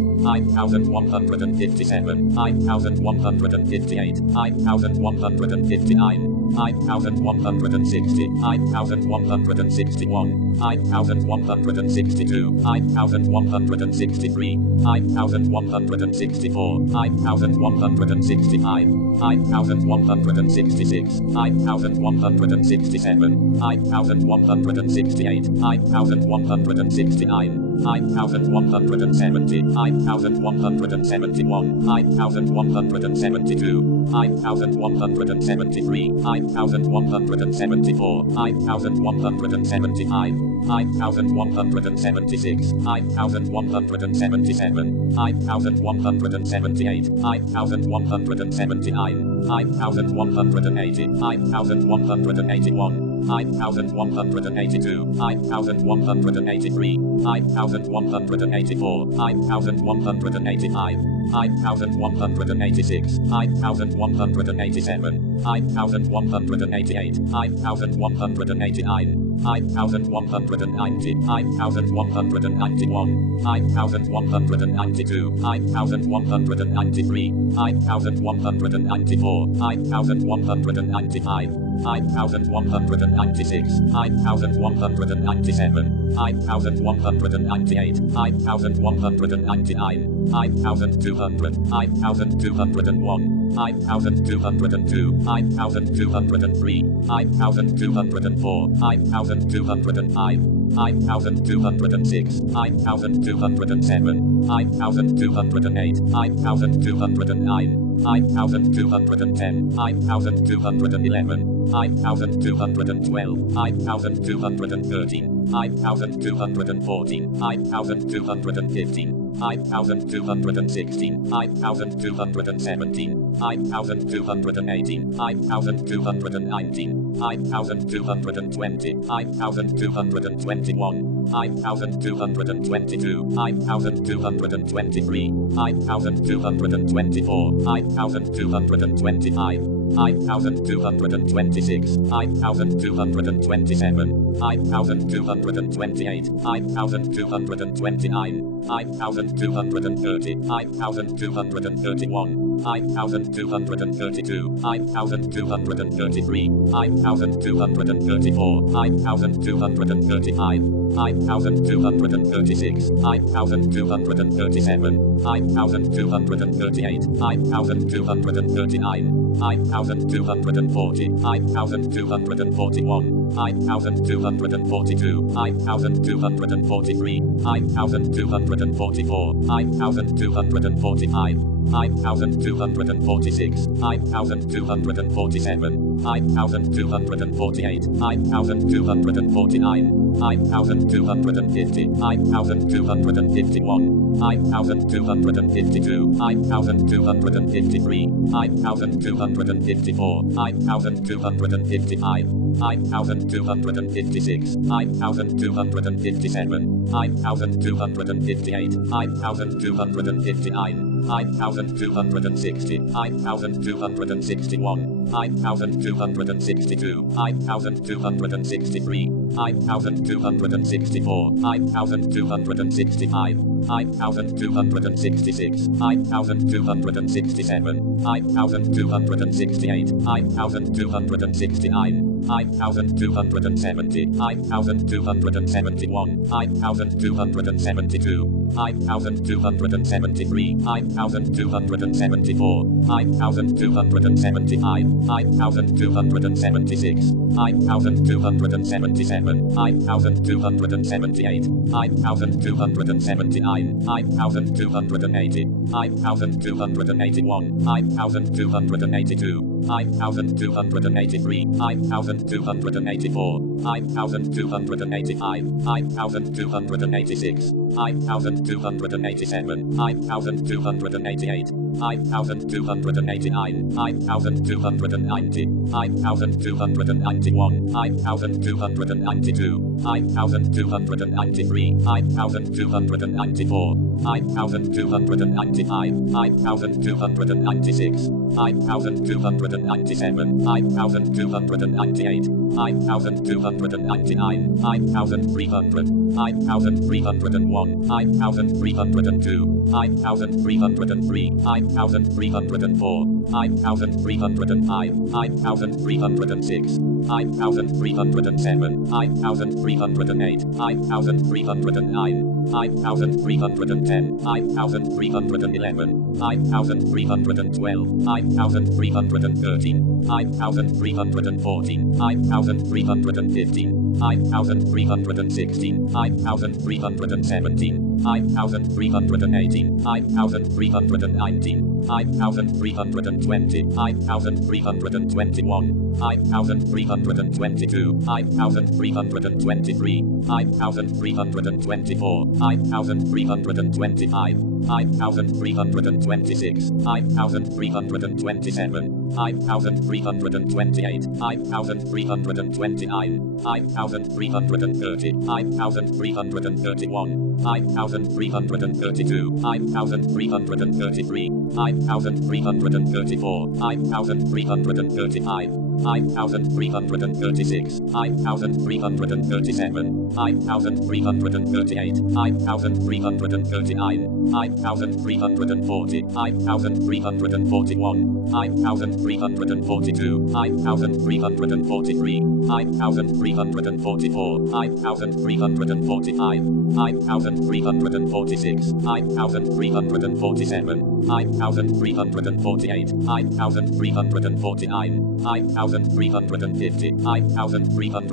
9,157, 9,158, 9,159, 9,160, 9,161, 9,162, 9,163, 9,164, 9,165, 9,166, 9,167, 9,168, 9,169, 9,170, 9,171, 9,172, 9,173, 9,174, 9,175, 9,176, 9,177, 9,178, 9,179, 9,180, 9,181, 9,182, 9,183, 9,184, 9,185, 9,186, 9,187, 9,188, 9,189, 9,190, 9,191, 9,192, 9,193, 9,194, 9,195, 9,196, 9,197, 9,198, 9,199, 9,200, 9,201, 9,202, 9,203, 9,204, 9,205, 9,206, 9,207, 9,208, 9,209, 9,210, 9,211, 9,212, 9,213, 9,214, 9,215, 9,216, 9,217, 9,218, 9,219, 9,220, 9,221, 9,222, 9,223, 9,224, 9,225, 9,226, 9,227, 9,228, 9,229, 9,230, 9,231, 9,232, 9,233, 9,234, 9,235, 9,236, 9,237, 9,238, 9,239, 9,240, 9,241, 9,242, 9,243, 9,244, 9,245, 9,246, 9,247, 9,248, 9,249, 9,250, 9,251, 9,252, 9,253, 9,254, 9,255, 9,256, 9,257, 9,258, 9,259, 9,260, 9,261, 9,262, 9,263, 9,264, 9,265, 9,266, 9,267, 9,268, 9,269, 9,270, 9,271, 9,272, 9,273, 9,274, 9,275, 9,276, 9,277, 9,278, 9,279, 9,280, 9,281, 9,282, 9,283, 9,284, 9,285, 9,286, 9,287, 9,288, 9,289, 9,290, 9,291, 9,292, 9,293, 9,294, 9,295, 9,296, 5,297, 5,298, 5,299, 5,300, 5,301, 5,302, 5,303, 5,304, 5,305, 5,306, 5,307, 5,308, 5,309, 5,310, 5,311, 5,312, 5,313, 5,314, 5,315, 5,316, 5,317, 5,318, 5,319, 5,320, 5,321, 5,322, 5,323, 5,324, 5,325, 5,326, 5,327, 5,328, 5,329, 5,330, 5,331, 5,332, 5,333, 5,334, 5,335, 5,336, 5,337, 5,338, 5,339, 5,340, 5,341, 5,342, 5,343, 5,344, 5,345, 5,346, 5,347, 5,348, 5,349, 5,350,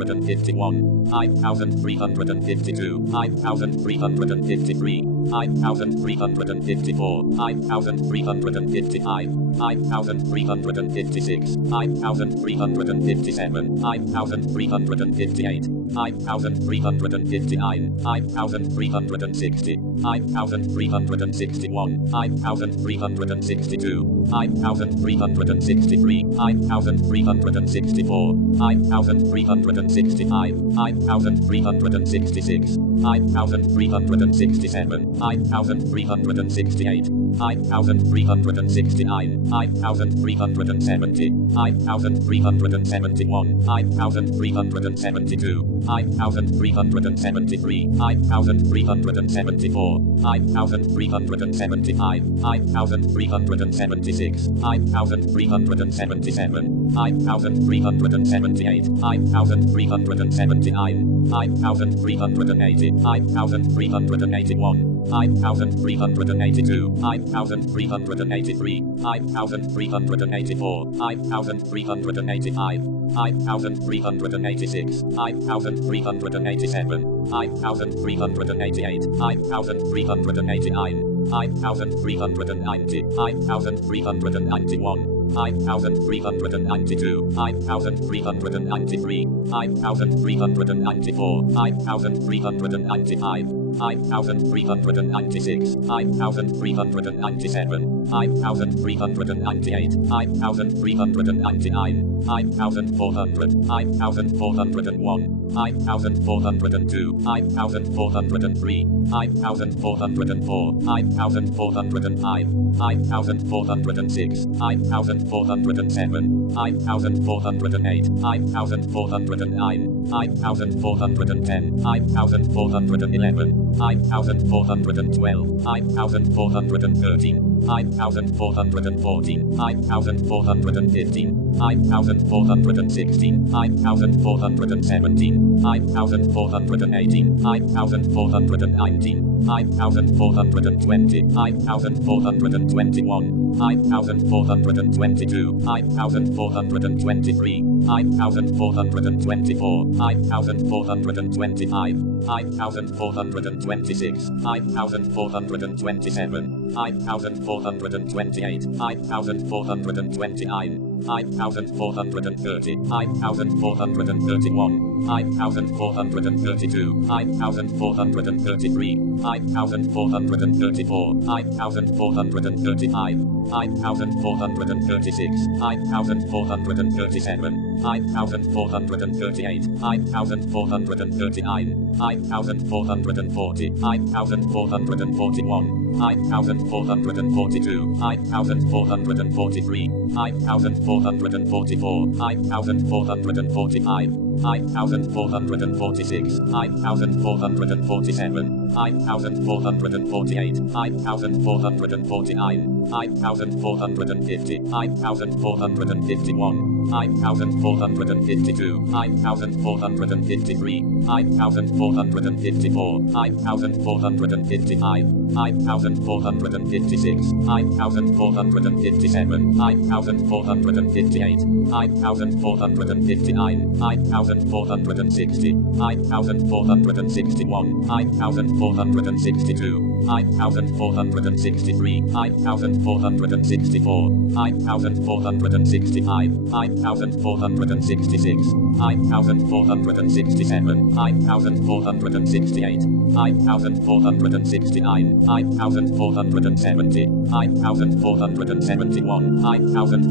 5,351, 5,352, 5,353, 5,354, 5,355, 5,356, 5,357, 5,358, 5,359, 5,360, 5,361, 5,362, 5,363, 5,364, 5,365, 5,366, 5,367, 5,368, 5,369, 5,370, 5,371, 5,372, 5,373, 5,374, 5,375, 5,376, 5,377, 5,378, 5,379, 5,380, 5,381, 5,382, 5,383, 5,384, 5,385, 5,386, 5,387, 5,388, 5,389, 5,390, 5,391, 5,392, 5,393, 5,394, 5,395, 5,396, 5,397, 5,398, 5,399, 5,400, 5,401, 5,402, 5,403, 5,404, 5,405, 5,406, 5,407, 5,408, 5,409, 5,410, 5,411, 5,412, 5,413, 5,414, 5,415, 5,416, 5,417, 5,418, 5,419, 5,420, 5,421, 5,422, 5,423, 5,424, 5,425, 5,426, 5,427, 5,428, 5,429, 5,430, 5,431, 5,432, 5,433, 5,434, 5,435, 5,436, 5,437, 5,438, 5,439, 5,440, 5,441, 5,442, 5,443, 5,444, 5,445, 5,446, 5,447, 5,448, 5,449, 5,450, 5,451, 5,452, 5,453, 5,454, 5,455, 5,456, 5,457, 5,458, 5,459, 5,460, 5,461, 5,462, 5,463, 5,464, 5,465, 5,466, 5,467, 5,468, 5,469, 5,470, 5,471,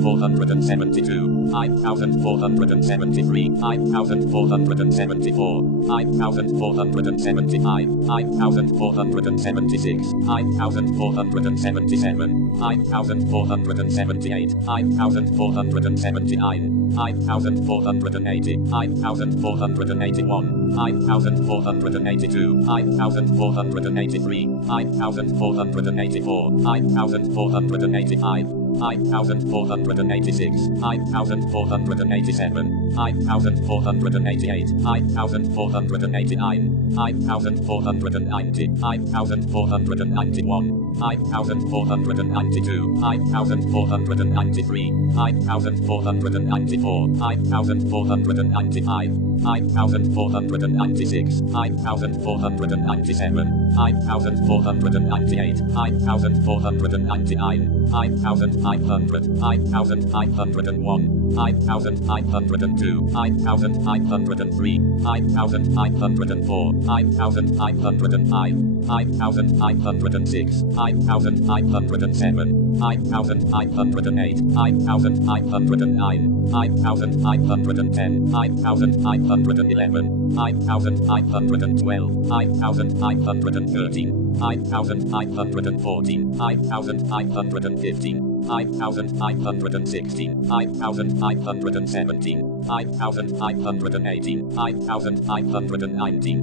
5,472, 5,473, 5,474, 5,475, 5,476, 5,477, 5,478, 5,479, 5,480, 5,481, 5,482, 5,483, 5,484, 5,485, 5,486, 5,487, 5,488, 5,489, 5,490, 5,491, 5,492, 5,493, 5,494, 5,495, 5,496, 5,497, 5,498, 5,499, 5,500, 5,501, 5,502, 5,503, 5,504, 5,505, 5,506, 5,507, 5,508, 5,509, 5,510, 5,511, 5,512, 5,513, 5,514, 5,515, 5,516, 5,517, 5,518, 5,519,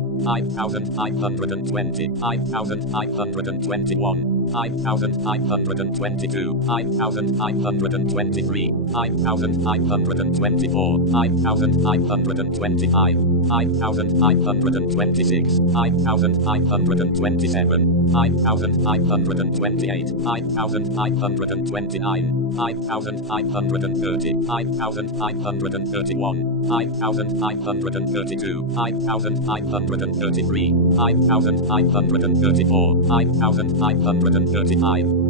5,520, 5,521, 5,522, 5,523, 5,524, 5,525, 5,526, 5,527, 5,528, 5,529, 5,530, 5,531, 5,532, 5,533, 5,534, 5,535,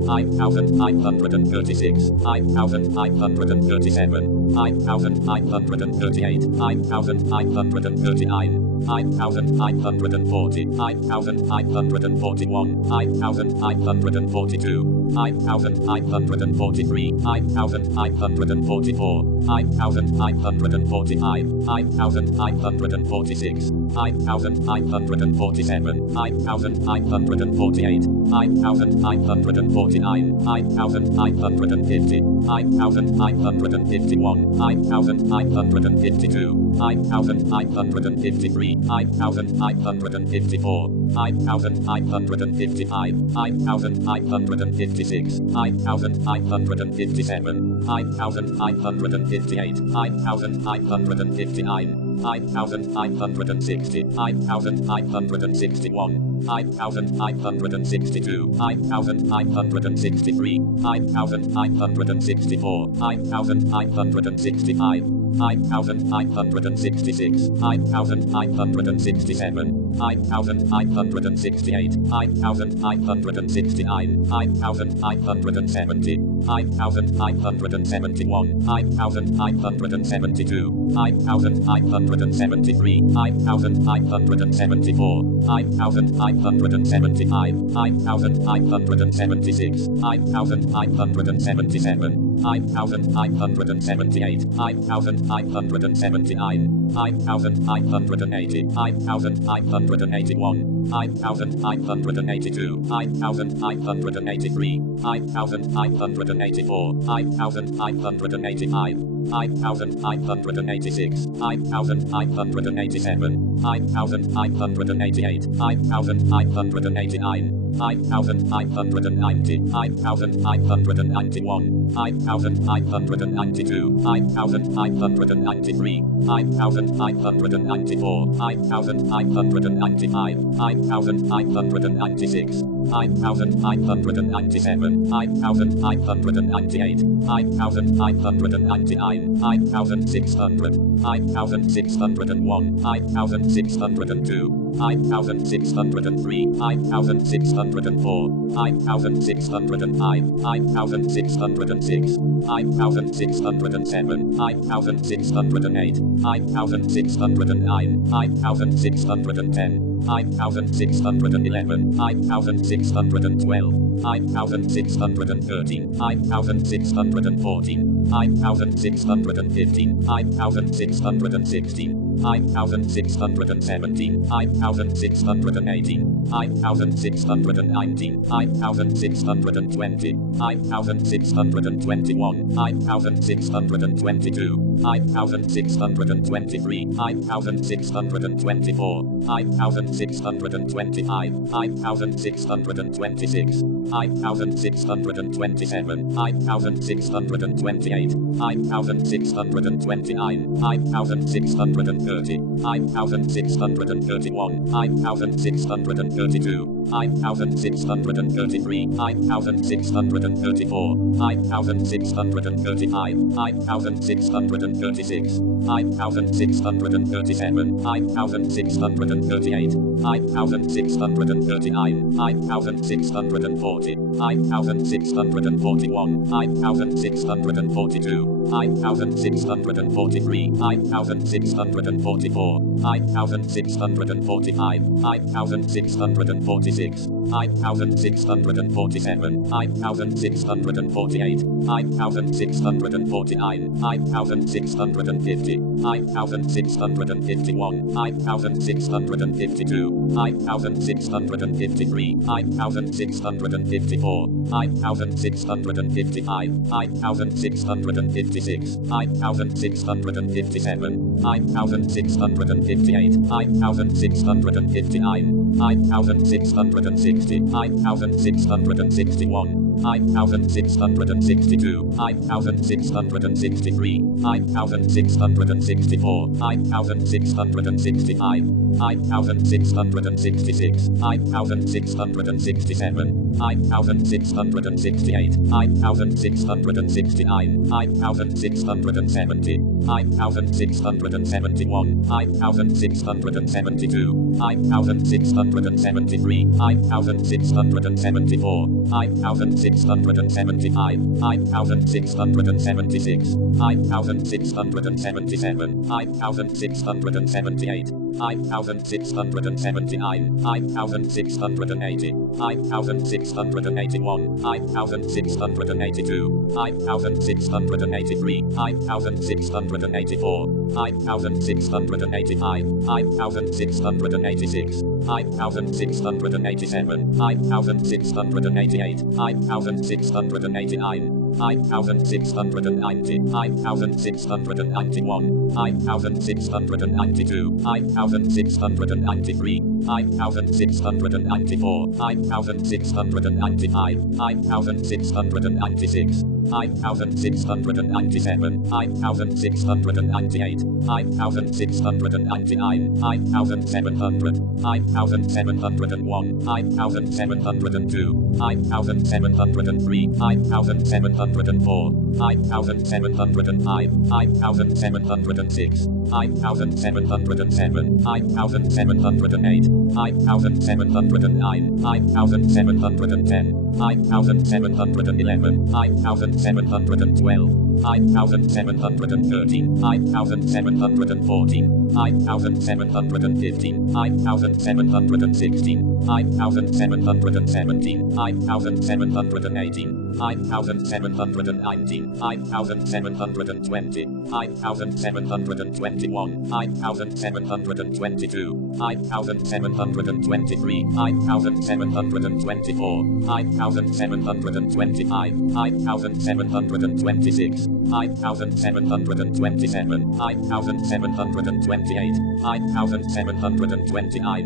5,536, 5,537, 5,538, 5,539, 5,540, 5,541, 5,542, 5,543, 5,544, 5,545, 5,546, 5,547, 5,548, 5,549, 5,550, 5,551, 5,552, 5,553, 5,554, 5,555, 5,556, 5,557, 5,558, 5,559, 5,560, 5,561, 5,562, 5,563, 5,564, 5,565, 5,566, 5,567, 5,568, 5,569, 5,570, 5,571, 5,572, 5,573, 5,574, 5,575, 5,576, 5,577, 9,978, 9,979, 9,980, 9,981, 9,982, 9,983, 9,984, 9,985, 9,986, 9,987, 9,988, 9,989, 9,990, 9,991, 9,992, 9,993, 9,994, 9,995, 9,996, 9,997, 9,998, 9,999, 9,600, 9,601, 9,602, 9,603, 9,604, 9,605, 9,606, 9,607, 9,608, 9,609, 9,610, 9,611, 9,612, 9,613, 9,614, 9,615, 9,616, 9,617, 9,618, 9,619, 9,620, 9,621, 9,622, 9,623, 9,624, 9,625, 9,626, 9,627, 9,628, 9,629, 9,630, 9,631, 9,632, 9,633, 9,634, 9,635, 9,636, 9,637, 9,638, 9,639, 9,640, 9,641, 9,642, 9,643, 9,644, 9,645, 9,646, 9,647, 9,648, 9,649, 9,650, 9,651, 9,652, 9,653, 9,654, 9,655, 9,656, 9,657, 9,658, 9,659, 9,660, 9,661, 9,662, 9,663, 9,664, 9,665, 9,666, 9,667, 9,668, 9,669, 9,670, 9,671, 9,672, 9,673, 9,674, 9,675, 9,676, 9,677, 9,678, 9,679, 9,680, 9,681, 9,682, 9,683, 9,684, 9,685, 9,686, 9,687, 9,688, 9,689, 9,690, 9,691, 9,692, 9,693, 9,694, 9,695, 9,696, 9,697, 9,698, 9,699, 9,700, 9,701, 9,702, 9,703, 9,704, 9,705, 9,706, 9,707, 9,708, 9,709, 9,710, 9,711, 9,712, 9,713, 9,714, 9,715, 9,716, 9,717, 9,718, 5719, 5720, 5721, 5722, 5723, 5724, 5725, 5726, 5727, 5728, 5729,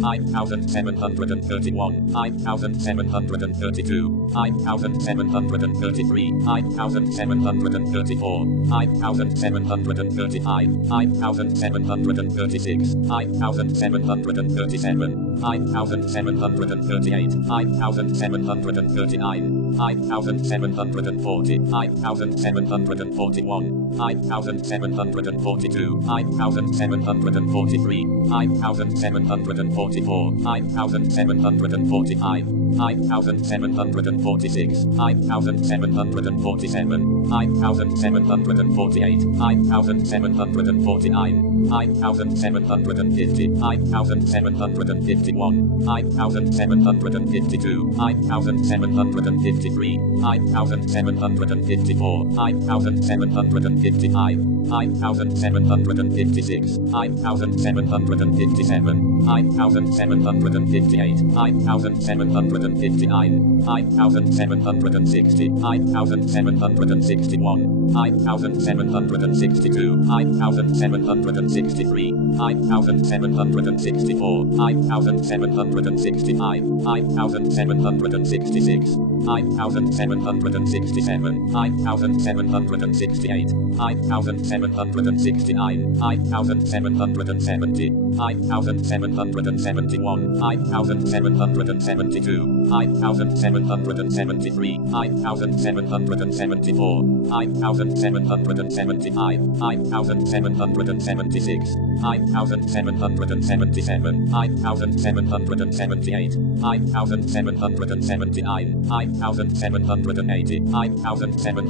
5730, 5731, 5732, 5733, 5734, 5735, 5736, 5737, 5738, 5739, 5740, 5741, 5742, 5743, 5744, 5745, 5746, 5747, 5748, 5749, 5750, 5751, 5752, 5753, 5754, 5755, 5756, 5757, 5758, 5759, 5760, 5761, 5762, 5763, 5764, 5765, 5766, 5767, 5768, 5769, 5770, 5771, 5772, 5773, 5774, 5775, 5776, 5777, 5778, 5779, 5780,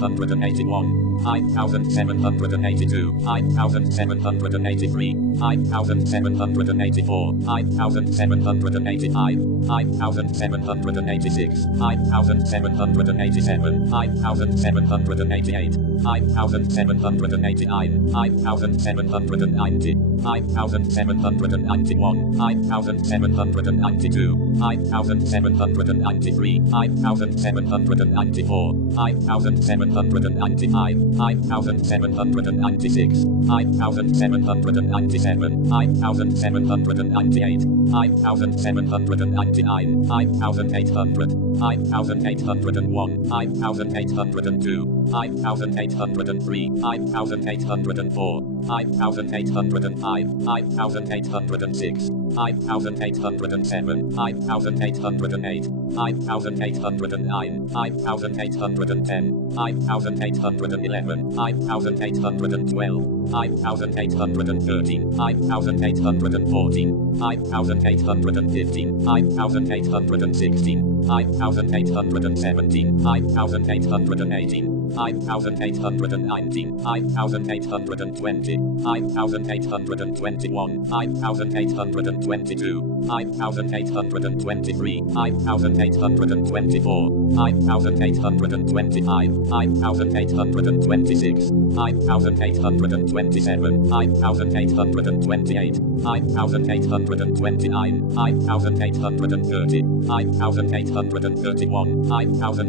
5781, 5782, 5783, 5784, 5785, 5786, 5787, 5788, 5789, 5790, 5791, 5792, 5793, 5794, 5795, 5796, 5797, 5798, 5799, 5800, 5801, 5802, 5803, 5804, 5805, 5806, 5807, 5808, 5809, 5810, 5811, 5812, 5813, 5814, 5815, 5816, 5817, 5818, 5819, 5820, 5821, 5822, 5823, 5824, 5825, 5826, 5827, 5828, 5829, 5830, 5831,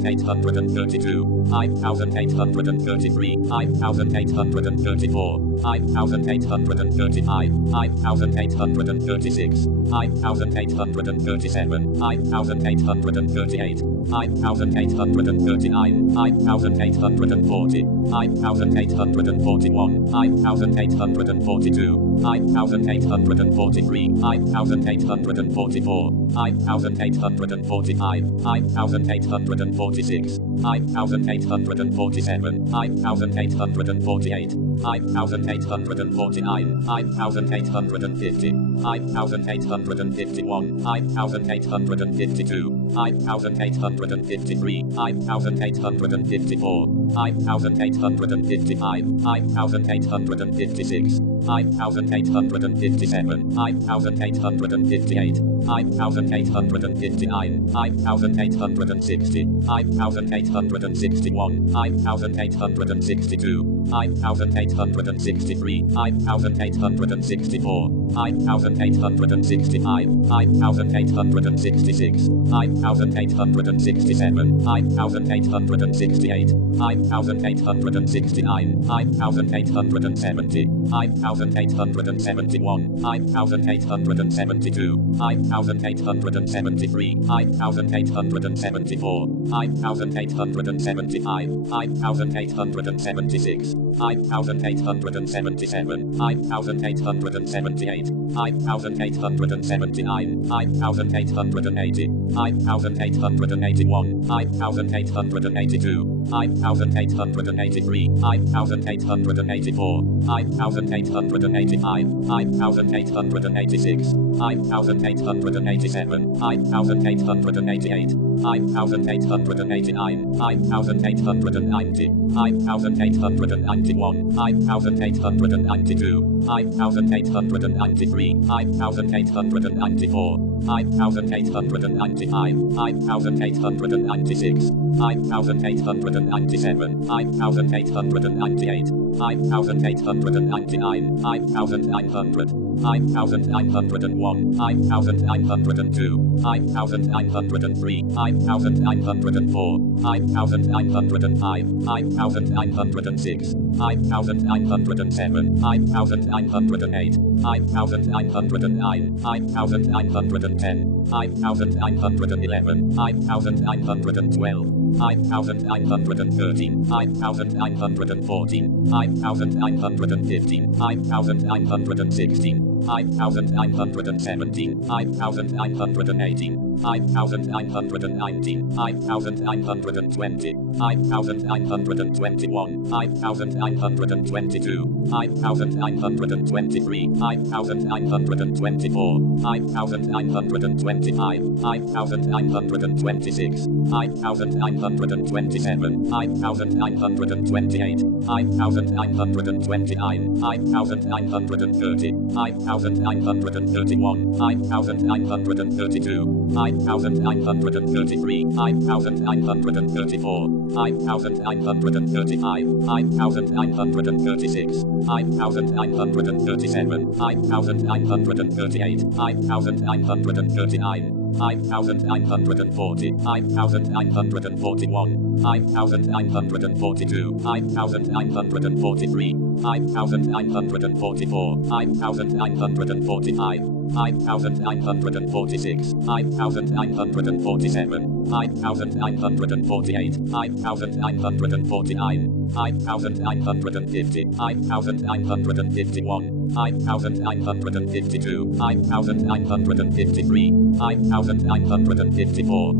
5832, 5833, 5834, 5835, 5836, 5837, 5838, 5839, 5840, 5841, 5842, 5843, 5844, 5845, 5846, 5847, 5848, 5849, 5850, 5851, 5852, 5,853, 5,854, 5,855, 5,856, 5,857, 5,858, 5,859, 5,860, 5,861, 5,862, 5,863, 5,864, 5,865, 5,866, 5,867, 5,868, 5,869, 5,870, 5,871, 5,872, 5,873, 5,874, 5,875, 5,876, 5,877, 5,878, 5,879, 5,880, 5,881, 5,882, 5,883, 5,884, 5,885, 5,886, 5,887, 5,888, 5,889, 5,890, 5,891, 5,892, 5,893, 5,894, 5,895, 5,896, 5,897, 5,898, 5,899, 5,900, 5,901, 5,902, 5,903, 5,904, 5,905, 5,906, 5,907, 5,908, 5,909, 5,910, 5,911, 5,912, 5,913, 5,914, 5,915, 5,916, 5,917, 5,918, 5,919, 5,920, 5,921, 5,922, 5,923, 5,924, 5,925, 5,926, 5,927, 5,928, 5,929, 5,930, 5,931, 5,932, 5,933, 5,934, 5,935, 5,936, 5,937, 5,938, 5,939, 5,940, 5,941, 5,942, 5,943, 5,944, 5,945, 5,946, 5,947, 5,948, 5,949, 5,950, 5,951, 5,952, 5,953, 5,954,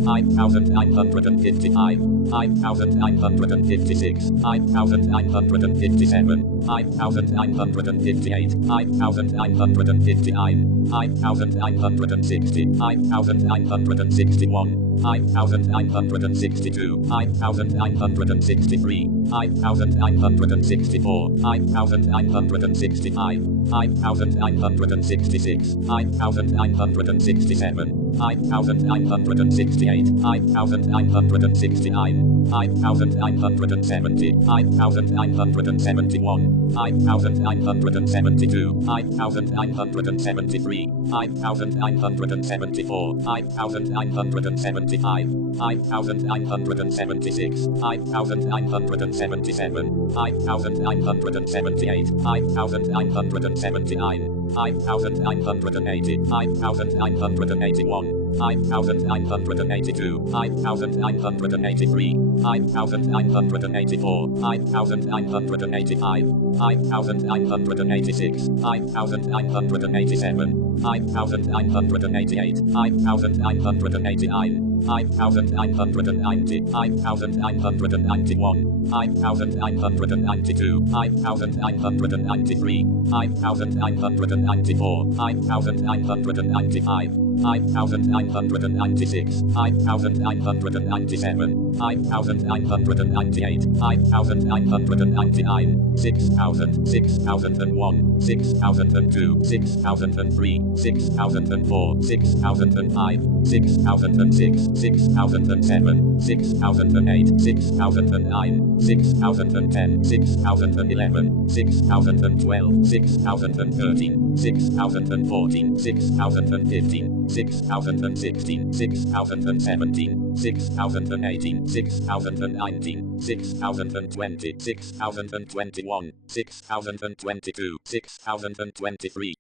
5,955, 5,956, 5,957, 5,958, 5,959, 5,960, 5,961, 5,962, 5,963, 5,964, 5,965, 5,966, 5,967, 5,968, 5,969, 5,970, 5,971, 5,972, 5,973, 5,974, 5,975, 5,976, 5,977, 5,978, 5,979, 5,980, 5,981, 5,982, 5,983, 5,984, 5,985, 5,986, 5,987, 5,988, 5,989, 5,990, 5,991, 5,992, 5,993, 5,994, 5,995, 5,996, 5,997, 5,998, 5,999, 6,000, 6,001, 6,002, 6,003, 6,004, 6,005, 6,006, 6,007, 6,008, 6,009, 6,010, 6,011, 6,012, 6,013, 6,014, 6,015, 6,016, 6,017, 6,018, 6,019, 6,020, 6,021, 6,022, 6,023.